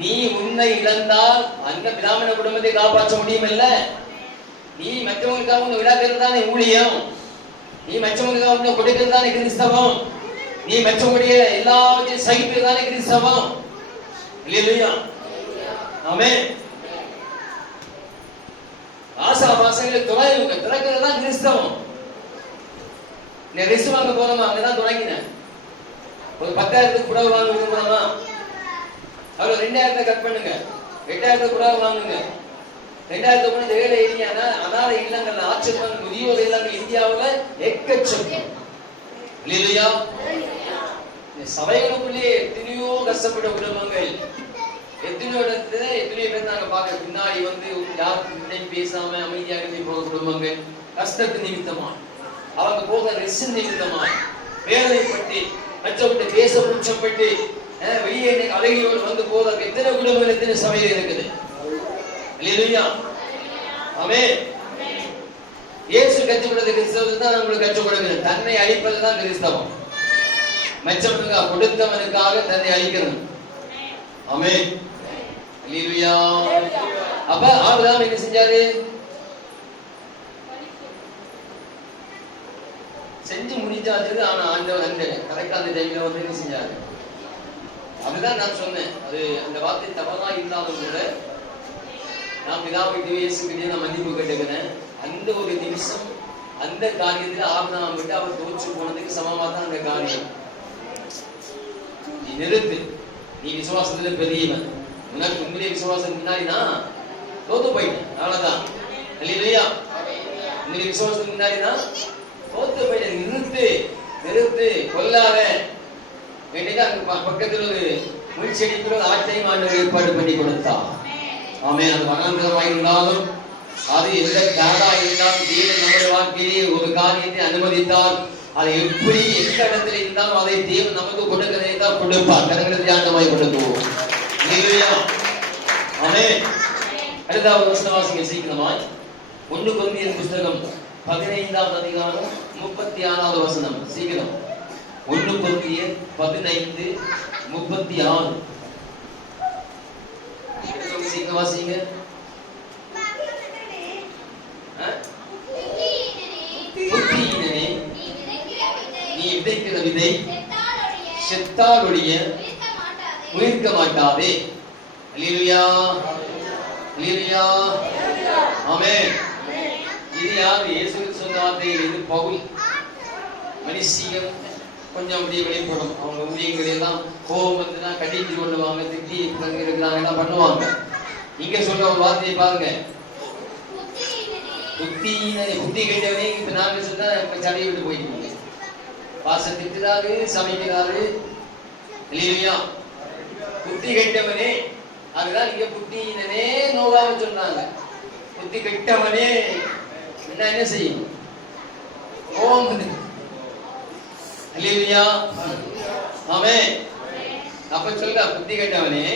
நீ உன்னை இழந்தால் அந்த பிராமண குடும்பத்தை காப்பாற்ற முடியும் இல்ல. நீ மற்றவங்களுக்காக உன்னை விடாக்கிறது தானே ஊழியம். நீ மற்றவங்களுக்காக உன்னை கொடுக்கிறது தானே கிறிஸ்தவம். நீ மற்றவங்களுடைய எல்லாவற்றையும் சகிப்பது தானே கிறிஸ்தவம். இல்லையா? ஆமென். ஆசா பாசங்களை திறக்கிறது தான் கிறிஸ்தவம். நீ ரிசு வாங்க போறோமா, அங்கதான் தொடங்கினேன். ஒரு 10,000 புடவை வாங்க விரும்புறோமா, அவ்வளவு 2,000 கட் பண்ணுங்க, 8,000 புடவை வாங்குங்க. 2,000 கொண்டு ஏழை எளியான அனாதை இல்லங்கள், ஆச்சரியம் முதியோர் இல்லங்கள் இந்தியாவுல எக்கச்சக்கம். இல்லையா? சபைகளுக்குள்ளே எத்தனையோ கஷ்டப்பட்ட குடும்பங்கள், எத்தனையோ இடத்துல எத்தனையோ பேர் நாங்க பார்க்க பின்னாடி வந்து யாருக்கும் பேசாம அமைதியாக போக குடும்பங்கள், கஷ்டத்து நிமித்தமா அவங்க போக ரெஸ்ட் நிமித்தமா வேதனைப்பட்டு மற்றவங்க பேச புச்சப்பட்டு வெளியே அழகியோடு வந்து போத எத்தனை குடும்பங்கள் எத்தனை சபையில் இருக்குது. அல்லேலூயா. ஆமென். இயேசு கற்றுக் கொடுத்த கிறிஸ்தவம் தான் நம்மளுக்கு கற்றுக் கொடுக்கிறது. தன்னை அழிப்பதுதான் கிறிஸ்தவம். மற்றவனுக்கு கொடுத்தவனுக்காக தன்னை அழிக்கணும். ஆமென். அல்லேலூயா. அப்ப ஆபிரகாம் என்ன செஞ்சாரு? செஞ்சு முடிஞ்சாச்சு. ஆனா ஆண்டவர் அந்த கரெக்டா அந்த டைம்ல வந்து என்ன செஞ்சாரு? அதுதான் நான் சொன்னேன். அது அந்த வார்த்தை தவறா இருந்தாலும் கூட நான் பிதாவிட்டு இயேசுக்கிட்டே நான் மன்னிப்பு கேட்டுக்கிறேன். அந்த ஒரு நிமிஷம் அந்த காரியத்துல ஆபிரகாம் விட்டு அவர் தோற்று போனதுக்கு சமமா தான் அந்த காரியம். நீ நிறுத்து, நீ விசுவாசத்துல பெரியவன், உனக்கு உண்மையிலே விசுவாசம் முன்னாடினா தோத்து போயிட்டேன், அவ்வளவுதான். இல்லையா? உண்மையிலே விசுவாசத்துக்கு முன்னாடினா தோத்து போயிட்ட, நிறுத்து கொல்லாத. வேண்டியது அங்க பக்கத்துல ஒரு முள் செடிக்குள்ள ஆட்டையும் ஆண்டவர் ஏற்பாடு பண்ணி கொடுத்தார். ஆமென். அது வனாந்தரமாக இருந்தாலும், அது எந்த காடா இருந்தாலும், தேவன் நம்முடைய வாழ்க்கையிலே ஒரு காரியத்தை அனுமதித்தால், அது எப்படி எந்த இடத்துல இருந்தாலும் அதை தேவன் நமக்கு கொடுக்கிறதை தான் கொடுப்பார். கரங்களை தியானமாய் கொடுக்குவோம். ஹல்லேலூயா. ஆமென். அடுத்தாவது வசனம் வாசிங்க சீக்கிரமாய். 1 கொரிந்தியர் புத்தகம் 15ஆம் அதிகாரம் 36வது வசனம். சீக்கிரம். 1 கொரிந்தியர் 15:36. சீக்கிரம் வாசிங்க. புத்தியினனே, நீ விதைக்கிற விதை செத்தாலொழிய உயிர்க்க மாட்டாதே. அல்லேலூயா, அல்லேலூயா. ஆமென். இது யார்? இயேசு சொன்ன வார்த்தை. இது பவுல். மனுஷியம் கொஞ்சம் அப்படியே வெளிப்படும். அவங்க ஊழியர்கள் எல்லாம் கோபம் வந்துன்னா கடித்து கொள்ளுவாங்க, திட்டி இருக்கிறாங்க, எல்லாம் பண்ணுவாங்க. இங்க சொல்ற ஒரு வார்த்தையை பாருங்க. புத்தி கேட்டவனே, இப்ப நாங்க சொன்னா இப்ப சடையை விட்டு போயிட்டு பாச திட்டுறாரு, சமைக்கிறாரு. இல்லையா? புத்தி கெட்டவனே, அதுதான் இங்க புத்தியினே நோவாக சொன்னாங்க. புத்தி கெட்டவனே என்ன செய்யும்? கோபம். அல்லேலூயா. ஆமென். அப்ப சொல்ல, புத்தி கெட்டவனே,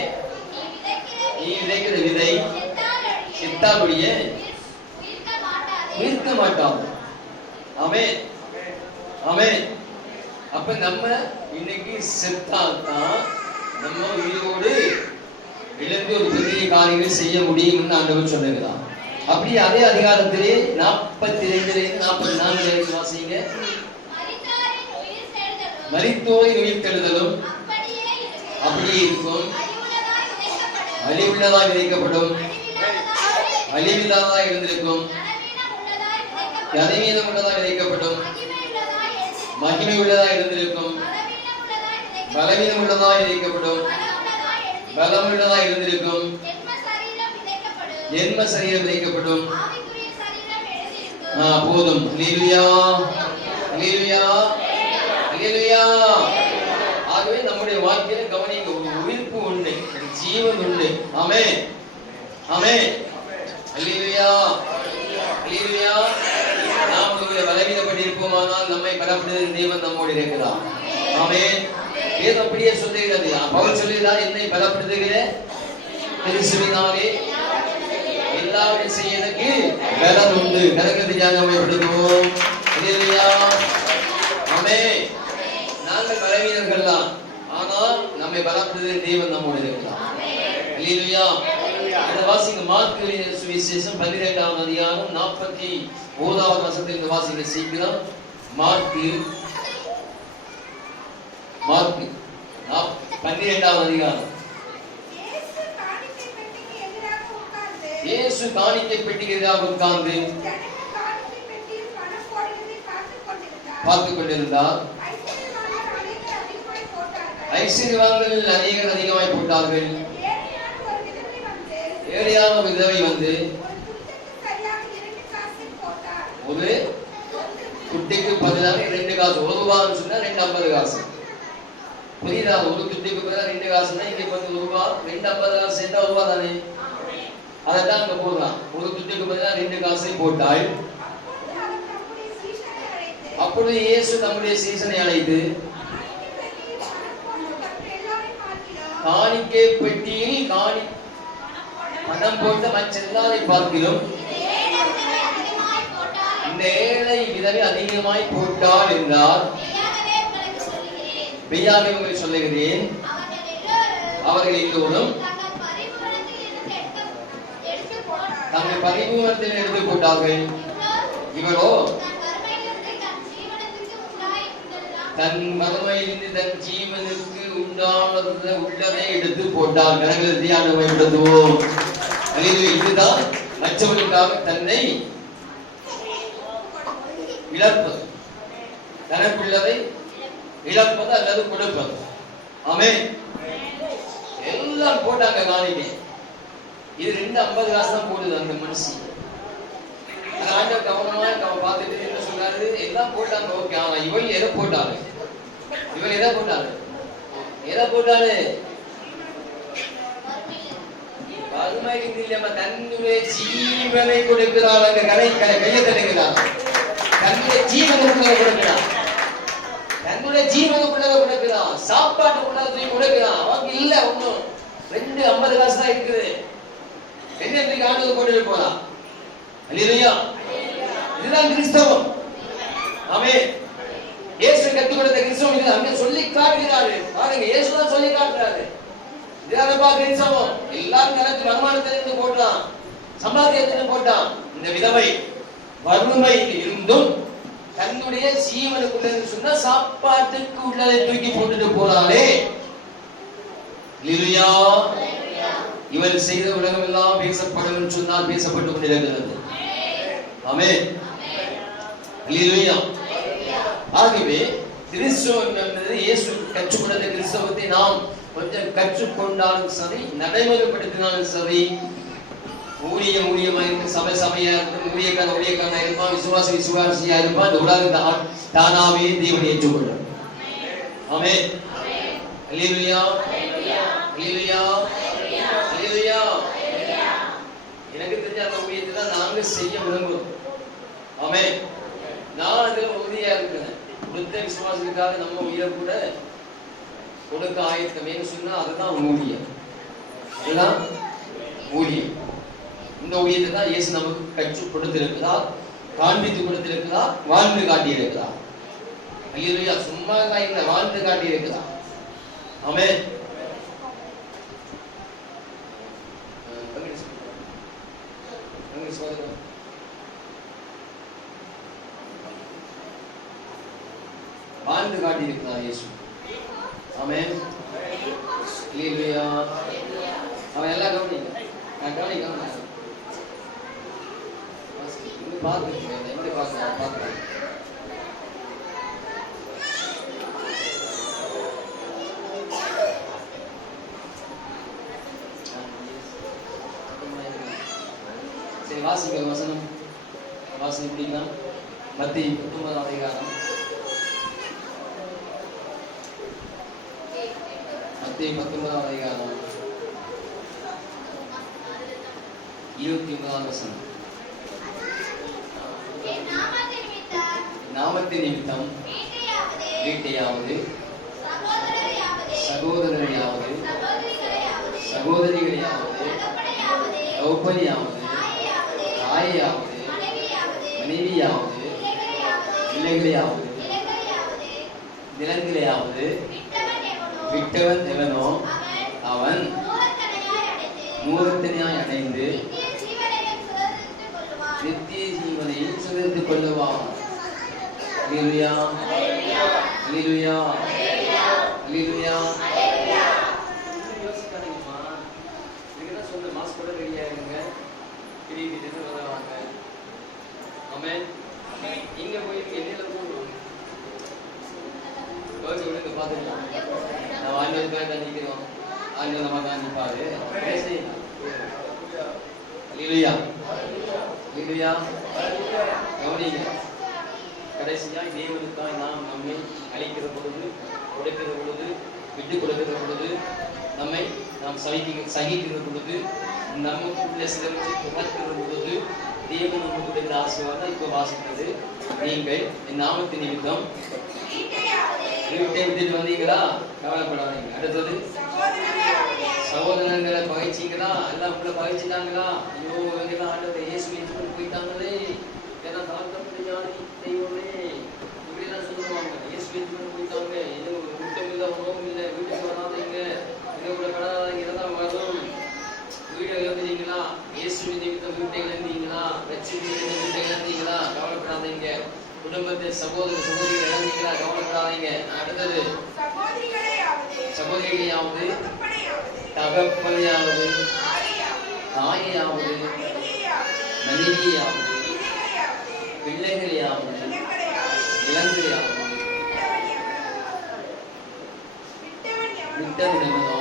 நீ விதைக்கிற விதை செத்தாலுடைய உயிர்க்க மாட்டான். ஆமென், ஆமென். அப்ப நம்ம இன்னைக்கு செத்தால்தான் நம்ம உயிரோடு எழுந்து ஒரு பெரிய காரியங்கள் செய்ய முடியும்னு ஆண்டவர் சொல்லுகிறார். அப்படி அதே அதிகாரத்திலே 42-44 வாசிங்க. மரித்தோரின் உயிர் தெழுதலும் அப்படியே இருக்கும். அழிவுள்ளதாய் விதைக்கப்படும், அழிவில்லாததாய் இருந்திருக்கும். கனிமீதம் உள்ளதாய் விதைக்கப்படும், மகிமை உள்ளதாய் இருந்திருக்கும். பலவீனம் உள்ளதாய் விதைக்கப்படும், பலம் உள்ளதாய் இருந்திருக்கும். ஜென்ம சரீரம் விதைக்கப்படும். போதும். அல்லேலூயா, அல்லேலூயா, அல்லேலூயா. ஆகவே நம்முடைய வாழ்க்கையில கவனிக்க, ஒரு உயிர்ப்பு உண்டு, ஜீவன் உண்டு. ஆமென், ஆமென். அல்லேலூயா, அல்லேலூயா. நாம் பலவீனப்பட்டிருப்போமானால் நம்மை பலப்படுகிற தேவன் நம்மோடு இருக்கிறார். ஆமென். வேதம் அப்படியே சொல்லுகிறது. பவுல் சொல்லுகிறார், என்னை பலப்படுத்துகிற கிறிஸ்துவினாலே எல்லாவற்றையும் செய்ய எனக்கு பலன் உண்டு. கரங்களை ஞானமைப்படுத்துவோம். அல்லேலூயா, ஆமென். நாங்கள் பலவீனர்கள் தான், ஆனால் நம்மை பலப்படுத்துகிற தேவன் நம்மோடு இருக்கிறார். அல்லேலூயா. இந்த வாசிங்க மார்க்கு சுவிசேஷம் 12ஆம் அதிகாரம் 41வது வசனத்தில் இந்த வாசிங்க சீக்கிரம். மார்க்கு 12ஆம் அதிகாரம். இயேசு காணிக்கை பெட்டிக்கு எதிராக உட்கார்ந்து பார்த்துக் கொண்டிருந்தார். ஐஸ்வர்யவான்கள் அநேகர் அதிகமாய் போட்டார்கள். ஏழையான ஒரு விதவை வந்து ஒரு துட்டிக்கு பதிலாக 2 காசு, ஒரு ரூபான்னு சொன்னா 2.50 காசு. புரியுதா? ஒரு துட்டிக்கு பதிலாக 2 காசுன்னா இங்க வந்து ஒரு ரூபா, 2.50 காசு சேர்ந்தா ரூபா தானே. அதைத்தான் அங்க போடலாம். ஒரு துட்டிக்கு பதிலாக 2 காசை போட்டால், அப்பொழுது இயேசு நம்முடைய சீசனை அழைத்து காணிக்கை பெட்டியில் பணம் போட்ட மற்ற எல்லாரை பார்க்கிலும் இந்த ஏழை விதவை அதிகமாய் போட்டாள் என்றார். மெய்யாகவே உங்களுக்கு சொல்லுகிறேன், அவர்கள் எல்லோரும் தங்கள் பரிபூரணத்தில் எடுத்து போட்டார்கள். இவரோ தன் மகமையிலிருந்து தன் ஜீவனுக்கு உள்ளதை எடுத்து போட்டார். கரங்களை தியானப்படுத்துவோம். இதுதான் மற்றவர்களுக்காக தன்னை இழப்பது, தனக்குள்ளதை இழப்பது அல்லது கொடுப்பது. ஆமென். எல்லாம் போட்டாங்க காணிக்கை. இது 2.50 காசு தான் போடுது அந்த மனுஷன். ஆண்டவர் கவனமா பார்த்துட்டு என்ன சொல்றாரு? சொல்றாரு எல்லாம் போட்டாங்க. ஓகே, ஆமா இவள் எதை போட்டாரு? இவள் எதை போட்டாரு? எதை போட்டாரு? வறுமைக்கு இல்லையம்மா, தன்னுடைய ஜீவனை கொடுக்கிறாள். அங்க கையை தட்டுகிறார். தன்னுடைய ஜீவனுக்குள்ள கொடுக்கிறான். தன்னுடைய ஜீவனுக்குள்ள கொடுக்கிறான். சாப்பாட்டுக்குள்ள தூக்கி கொடுக்கிறான். அவங்க இல்ல ஒண்ணும், 2.50 காசு தான் இருக்குது. என்ன ஆண்டு போட்டு போலாம். அல்லேலூயா. இதுதான் கிறிஸ்தவம். ஆமென். இயேசு கற்றுக் கொடுத்த கிறிஸ்தவம் இது. அங்க சொல்லி காட்டுகிறாரு. பாருங்க, இயேசு தான் சொல்லி காட்டுறாரு. இதானப்பா கிறிஸ்தவம். எல்லாரும் நிலத்து வருமானத்திலிருந்து போட்டான், சம்பாத்தியத்திலிருந்து போட்டான். இந்த விதவை வறுமை இருந்தும் தன்னுடைய ஜீவனுக்குள்ள சொன்னா சாப்பாட்டுக்கு உள்ளதை தூக்கி போட்டுட்டு போறாளே. அல்லேலூயா. இவள் செய்த உலகம் எல்லாம் பேசப்படும் என்று சொன்னால் பேசப்பட்டு கொண்டிருக்கிறது. ஆமென். அல்லேலூயா. ஆகவே கிறிஸ்தவம் என்பது இயேசு கற்றுக் கொடுத்த கிறிஸ்தவத்தை நாம் கொஞ்சம் கற்றுக்கொண்டாலும் சரி, நடைமுறைப்படுத்தினாலும் சரி, ஊழியமா இருக்கு, சபையா இருக்கு, ஊழியக்காரனா இருப்பான், விசுவாசியா இருப்பான். இந்த உலகம் தானாவே தேவனை ஏற்றுக்கொள்ளும். ஆமென். அல்லேலூயா. அல்லேலூயா. அல்லேலூயா. எனக்கு தெரிஞ்ச அந்த ஊழியத்தை தான் நாங்க செய்ய விரும்புறோம். ஆமென். நான் அதுல உறுதியா இருக்கிறேன். கொடுத்த விசுவாசத்துக்காக நம்ம உயிரை கூட கொடுக்க ஆயத்தமேன்னு சொன்னா அதுதான் ஊழியம். அதுதான் ஊழியம். இந்த ஊழியத்தை தான் இயேசு நமக்கு கற்றுக் கொடுத்திருக்கிறார், காண்பித்து கொடுத்திருக்கிறார், வாழ்ந்து காட்டியிருக்கிறார். அல்லேலூயா. சும்மா இல்ல, வாழ்ந்து காட்டியிருக்கிறார். ஆமென். வாழ்ந்து காட்டியிருக்கிறார் இயேசு. ஆமென். அல்லேலூயா. அவன் எல்லாம் கவனிங்க. நான் கவனிக்க பார்த்துருக்கேன். எப்படி பார்க்கலாம்? சரி, வாசிக்க வசனம் வாசி முடிக்கலாம். மத்திய 19ஆம் அதிகாரம், மத்திய 19ஆம் அதிகாரம் 29ஆம் வசனம். நாமத்தின் நிமித்தம் வீட்டையாவது சகோதரரையாவது சகோதரிகளையாவது தகப்பனையாவது தாயையாவது மனைவியாவது பிள்ளைகளையாவது நிலங்களையாவது விட்டவன் எவனோ அவன் மூர்த்தனையாய் அடைந்து நித்திய ஜீவனையும் சுதந்திரித்துக் கொள்ளுவான். அல்லேலூயா. அல்லேலூயா. அல்லேலூயா. யோசிக்காதீங்கம்மா. இதுக்கு தான் சொல்ல மாஸ்க் கூட ரெடியா இருங்க. கிரீடிட்டு வருவாங்க. ஆமென். இங்க போயிட்டு என்னையில போடுவோம். கோச்சு விழுந்து பார்த்துக்கலாம். நான் ஆண்டவருக்காக தான் நிற்கிறோம். ஆண்டவர் நம்ம தான் நிற்பாரு. அல்லேலூயா. அல்லேலூயா. கவனிங்க. கடைசியாய் தேவனுக்காய் நாம் நம்மை அழிக்கிற பொழுது, கொடுக்கிற பொழுது, விட்டு கொடுக்கிற பொழுது, நம்மை நாம் சகிக்கிற பொழுது, நமக்குள்ள சிலவற்றை துறக்கிற பொழுது தேவன் நமக்கு கொடுக்கிற ஆசீர்வாதம் இப்போ வாசித்தது. நீங்கள் என் நாமத்தின் நிமித்தம் வீட்டை விட்டுட்டு வந்தீங்களா? கவலைப்படாதீங்க. அடுத்தது சகோதரங்களை பகைச்சிங்களா? எல்லாம் உள்ள பகைச்சிட்டாங்களா? ஐயோ, இவங்கெல்லாம் ஆண்டவரை இயேசு ஏற்றுக்கொண்டு போயிட்டாங்களே, இதெல்லாம் தாக்கப்பட்ட ஞானி தெய்வமே, இப்படிலாம் சொல்லுவாங்க. இயேசு ஏற்றுக்கொண்டு போயிட்டாங்க, இது கூட்டம் இல்லை, உணவும் இல்லை, வீட்டுக்கு வராதீங்க, இதை கூட படாதீங்க, இதெல்லாம் வரும். வீட்டை இழந்தீங்களா? இயேசு நிமித்தம் வீட்டை இழந்தீங்களா? ரட்சிப்பு வீட்டை இழந்தீங்களா? கவலைப்படாதீங்க. குடும்பத்தை சகோதரிகளை இழந்தீங்களா? கவலைப்படாதீங்க. அடுத்தது சகோதரிகளையாவது தகப்பனையாவது தாயையாவது மனைவியாவது பிள்ளைகளையாவது இளங்களையாவது விட்டவிடமோ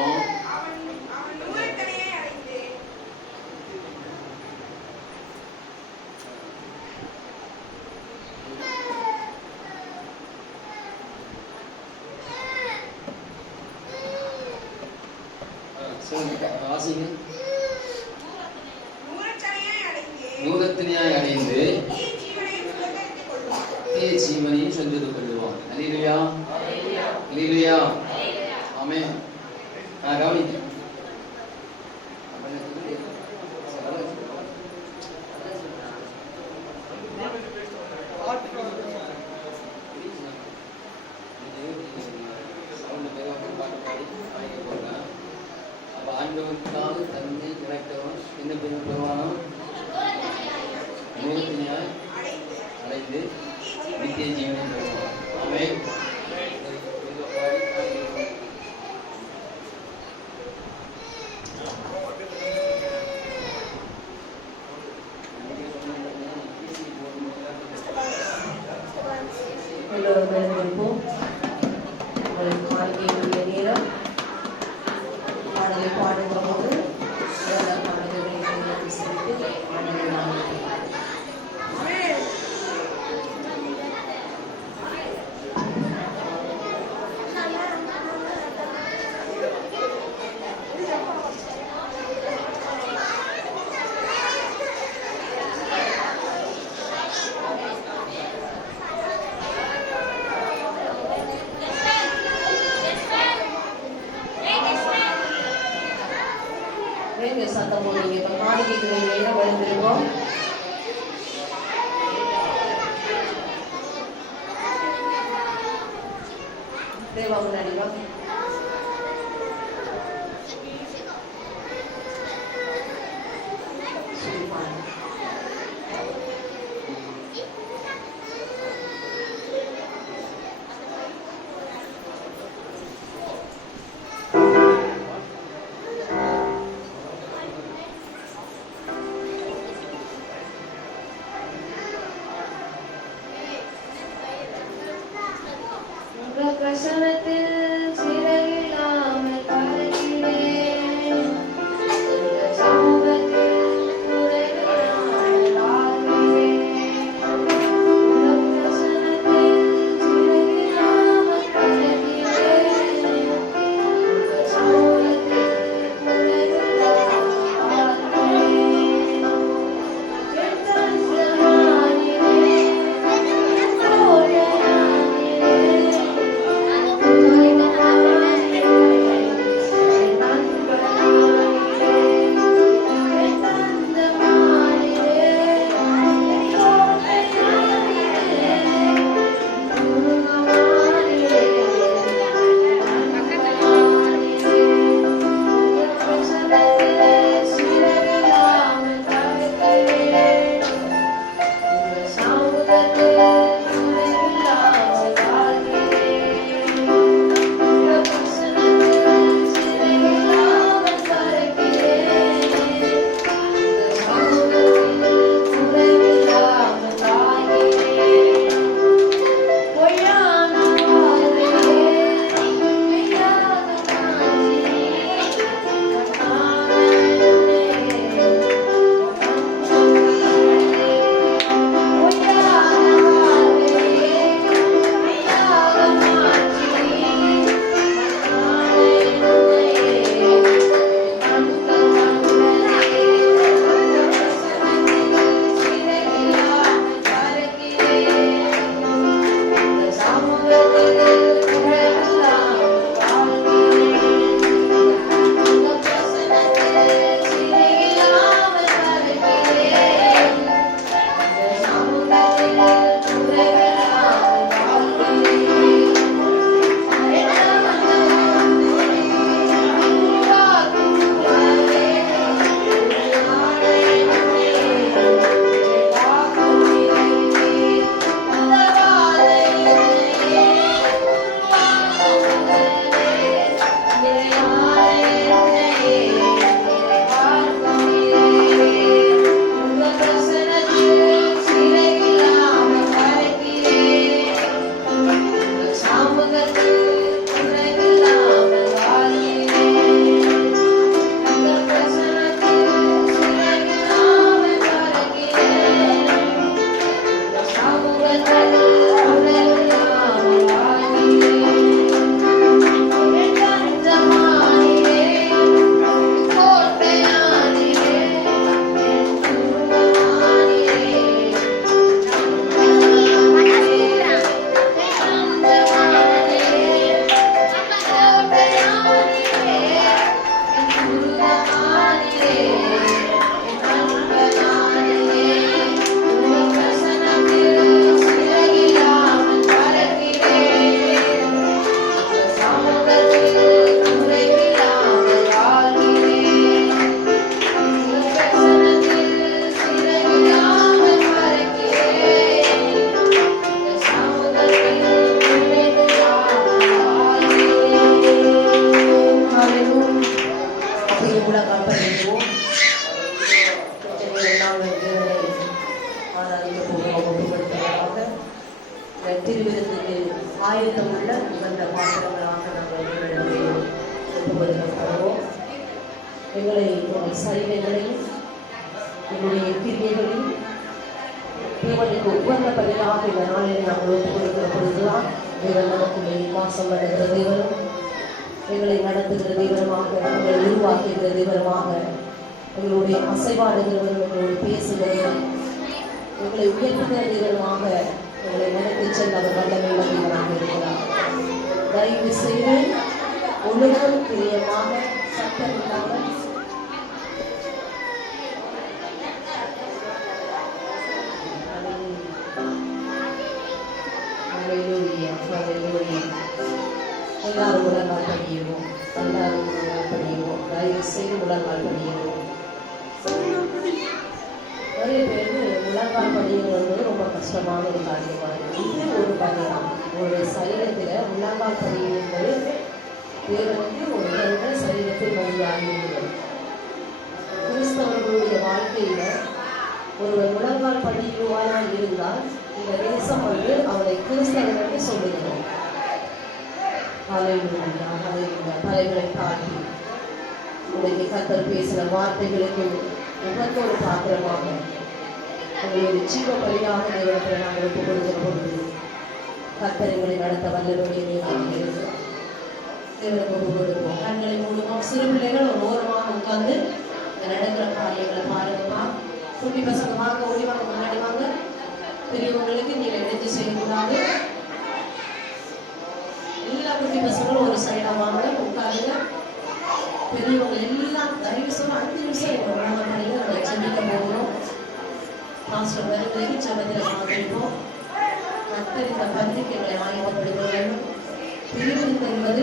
சொல்லுங்க வாசிங்க. நூலத்தினாய் அடைந்து நித்திய ஜீவனையும் சென்றது கொள்ளுவான். அல்லேலூயா, அல்லேலூயா, ஆமென். கவனிங்க. ஆண்டவருக்காக தன்னை கிடைத்தவன் என்ன பெறுவானோ நூலத்தினாய் அடைந்து நித்திய ஜீவனை பெறுவான். ஆமென். எல்லோரும் இருப்போம். உங்களுக்கு மாளிகைக்குரிய நேரம் பாடலை பாடும்போது பாடல்களை சிரித்து சத்தம் போடுங்க. இப்ப மாளிகைக்குரிய நேரம் வந்திருக்கோம். தேவா முன்னாடி வா. பிரசனத்தில் சிறையில்லாமல் பறக்கிறேன். சமூகத்தில் குறைவில்லாமல் வாழ்கிறேன். பிரசனத்தில் சிறையில்லாமல் பறக்கிறேன். சமூகத்தில் குறைவில்லாமல் வாழ்கிறேன். எத்தனை திருவிருந்துக்கு ஆயுதம் உள்ள உகந்த பாத்திரங்களாக நாங்கள் எங்களிடத்தில் ஒப்புக்கொடுக்கப்படுவோம். எங்களை உங்கள் சைவங்களையும் எங்களுடைய கிரியைகளையும் தேவனுக்கு உகந்த பலியாக இந்த நாளில் நாங்கள் ஒப்புக் கொடுக்கிற பொழுதுதான் தேவன் நமக்குள்ளே வாசம் பண்ணுகிற தேவனும் எங்களை நடத்துகிற தேவனமாக, எங்களை உருவாக்குகிற தேவனமாக, எங்களுடைய அசைவாடுகிறவரும், எங்களோடு பேசுகிறவரும், எங்களை உயர்த்துகிற தேவனமாக எங்களை நடத்தி செல்ல அவர் வல்லமையுள்ள தேவனாக இருக்கிறார். தயவு செய்து ஒழுங்கும் பிரியமாக சட்டம் இல்லாமல் எல்லாரும் உலகால் படியுவோம். எல்லாரும் உலகால் படியுவோம். தயவு செய்து உலகால் படியுவோம். நிறைய பேருக்கு உலகால் படியுறது ரொம்ப கஷ்டமான ஒரு காரியமாக இருக்குது. இது ஒரு காரியம். ஒரு சரீரத்தில் உலகால் படியும் என்பது தேவனுக்கு ஒரு நல்ல சரீரத்தில் மொழியாகிறது. கிறிஸ்தவர்களுடைய வாழ்க்கையில் ஒருவர் முழங்கால் படியுவாராக இருந்தால் இந்த தேசம் அவரை கிறிஸ்தவர்களுக்கு சொல்லுகிறோம். தலைகளை தாண்டி உங்களுடைய கர்த்தர் பேசின வார்த்தைகளுக்கு உகந்த ஒரு பாத்திரமாக உங்களுடைய ஜீவ பலியாக தேவனத்தை நாங்கள் ஒப்புக் கொடுக்கிற பொழுது கர்த்தரைகளை நடத்த வல்லவருடைய தேவனுக்கு ஒப்புக் கொடுப்போம். கண்களை மூடுவோம். சிறு பிள்ளைகள் ஒரு ஓரமாக உட்கார்ந்து நடக்கிற காரியங்களை பாருங்கப்பா. குட்டி பசங்க வாங்க, ஓடி வாங்க, முன்னாடி வாங்க. பெரியவங்களுக்கு நீங்க எடுத்து செய்யக்கூடாது. எல்லா குட்டி பசங்களும் ஒரு சைடா வாங்க, உட்காருங்க. பெரியவங்க எல்லாம் தயவு செய்து 5 நிமிஷம் பண்ணிங்க. நம்ம சென்னைக்கு போகிறோம். மாஸ்டர் வருவதைக்கு சபத்தில் காத்திருப்போம். கர்த்தர் இந்த பந்திக்கு எங்களை ஆயத்தப்படுத்த வேண்டும். பிரிவினை என்பது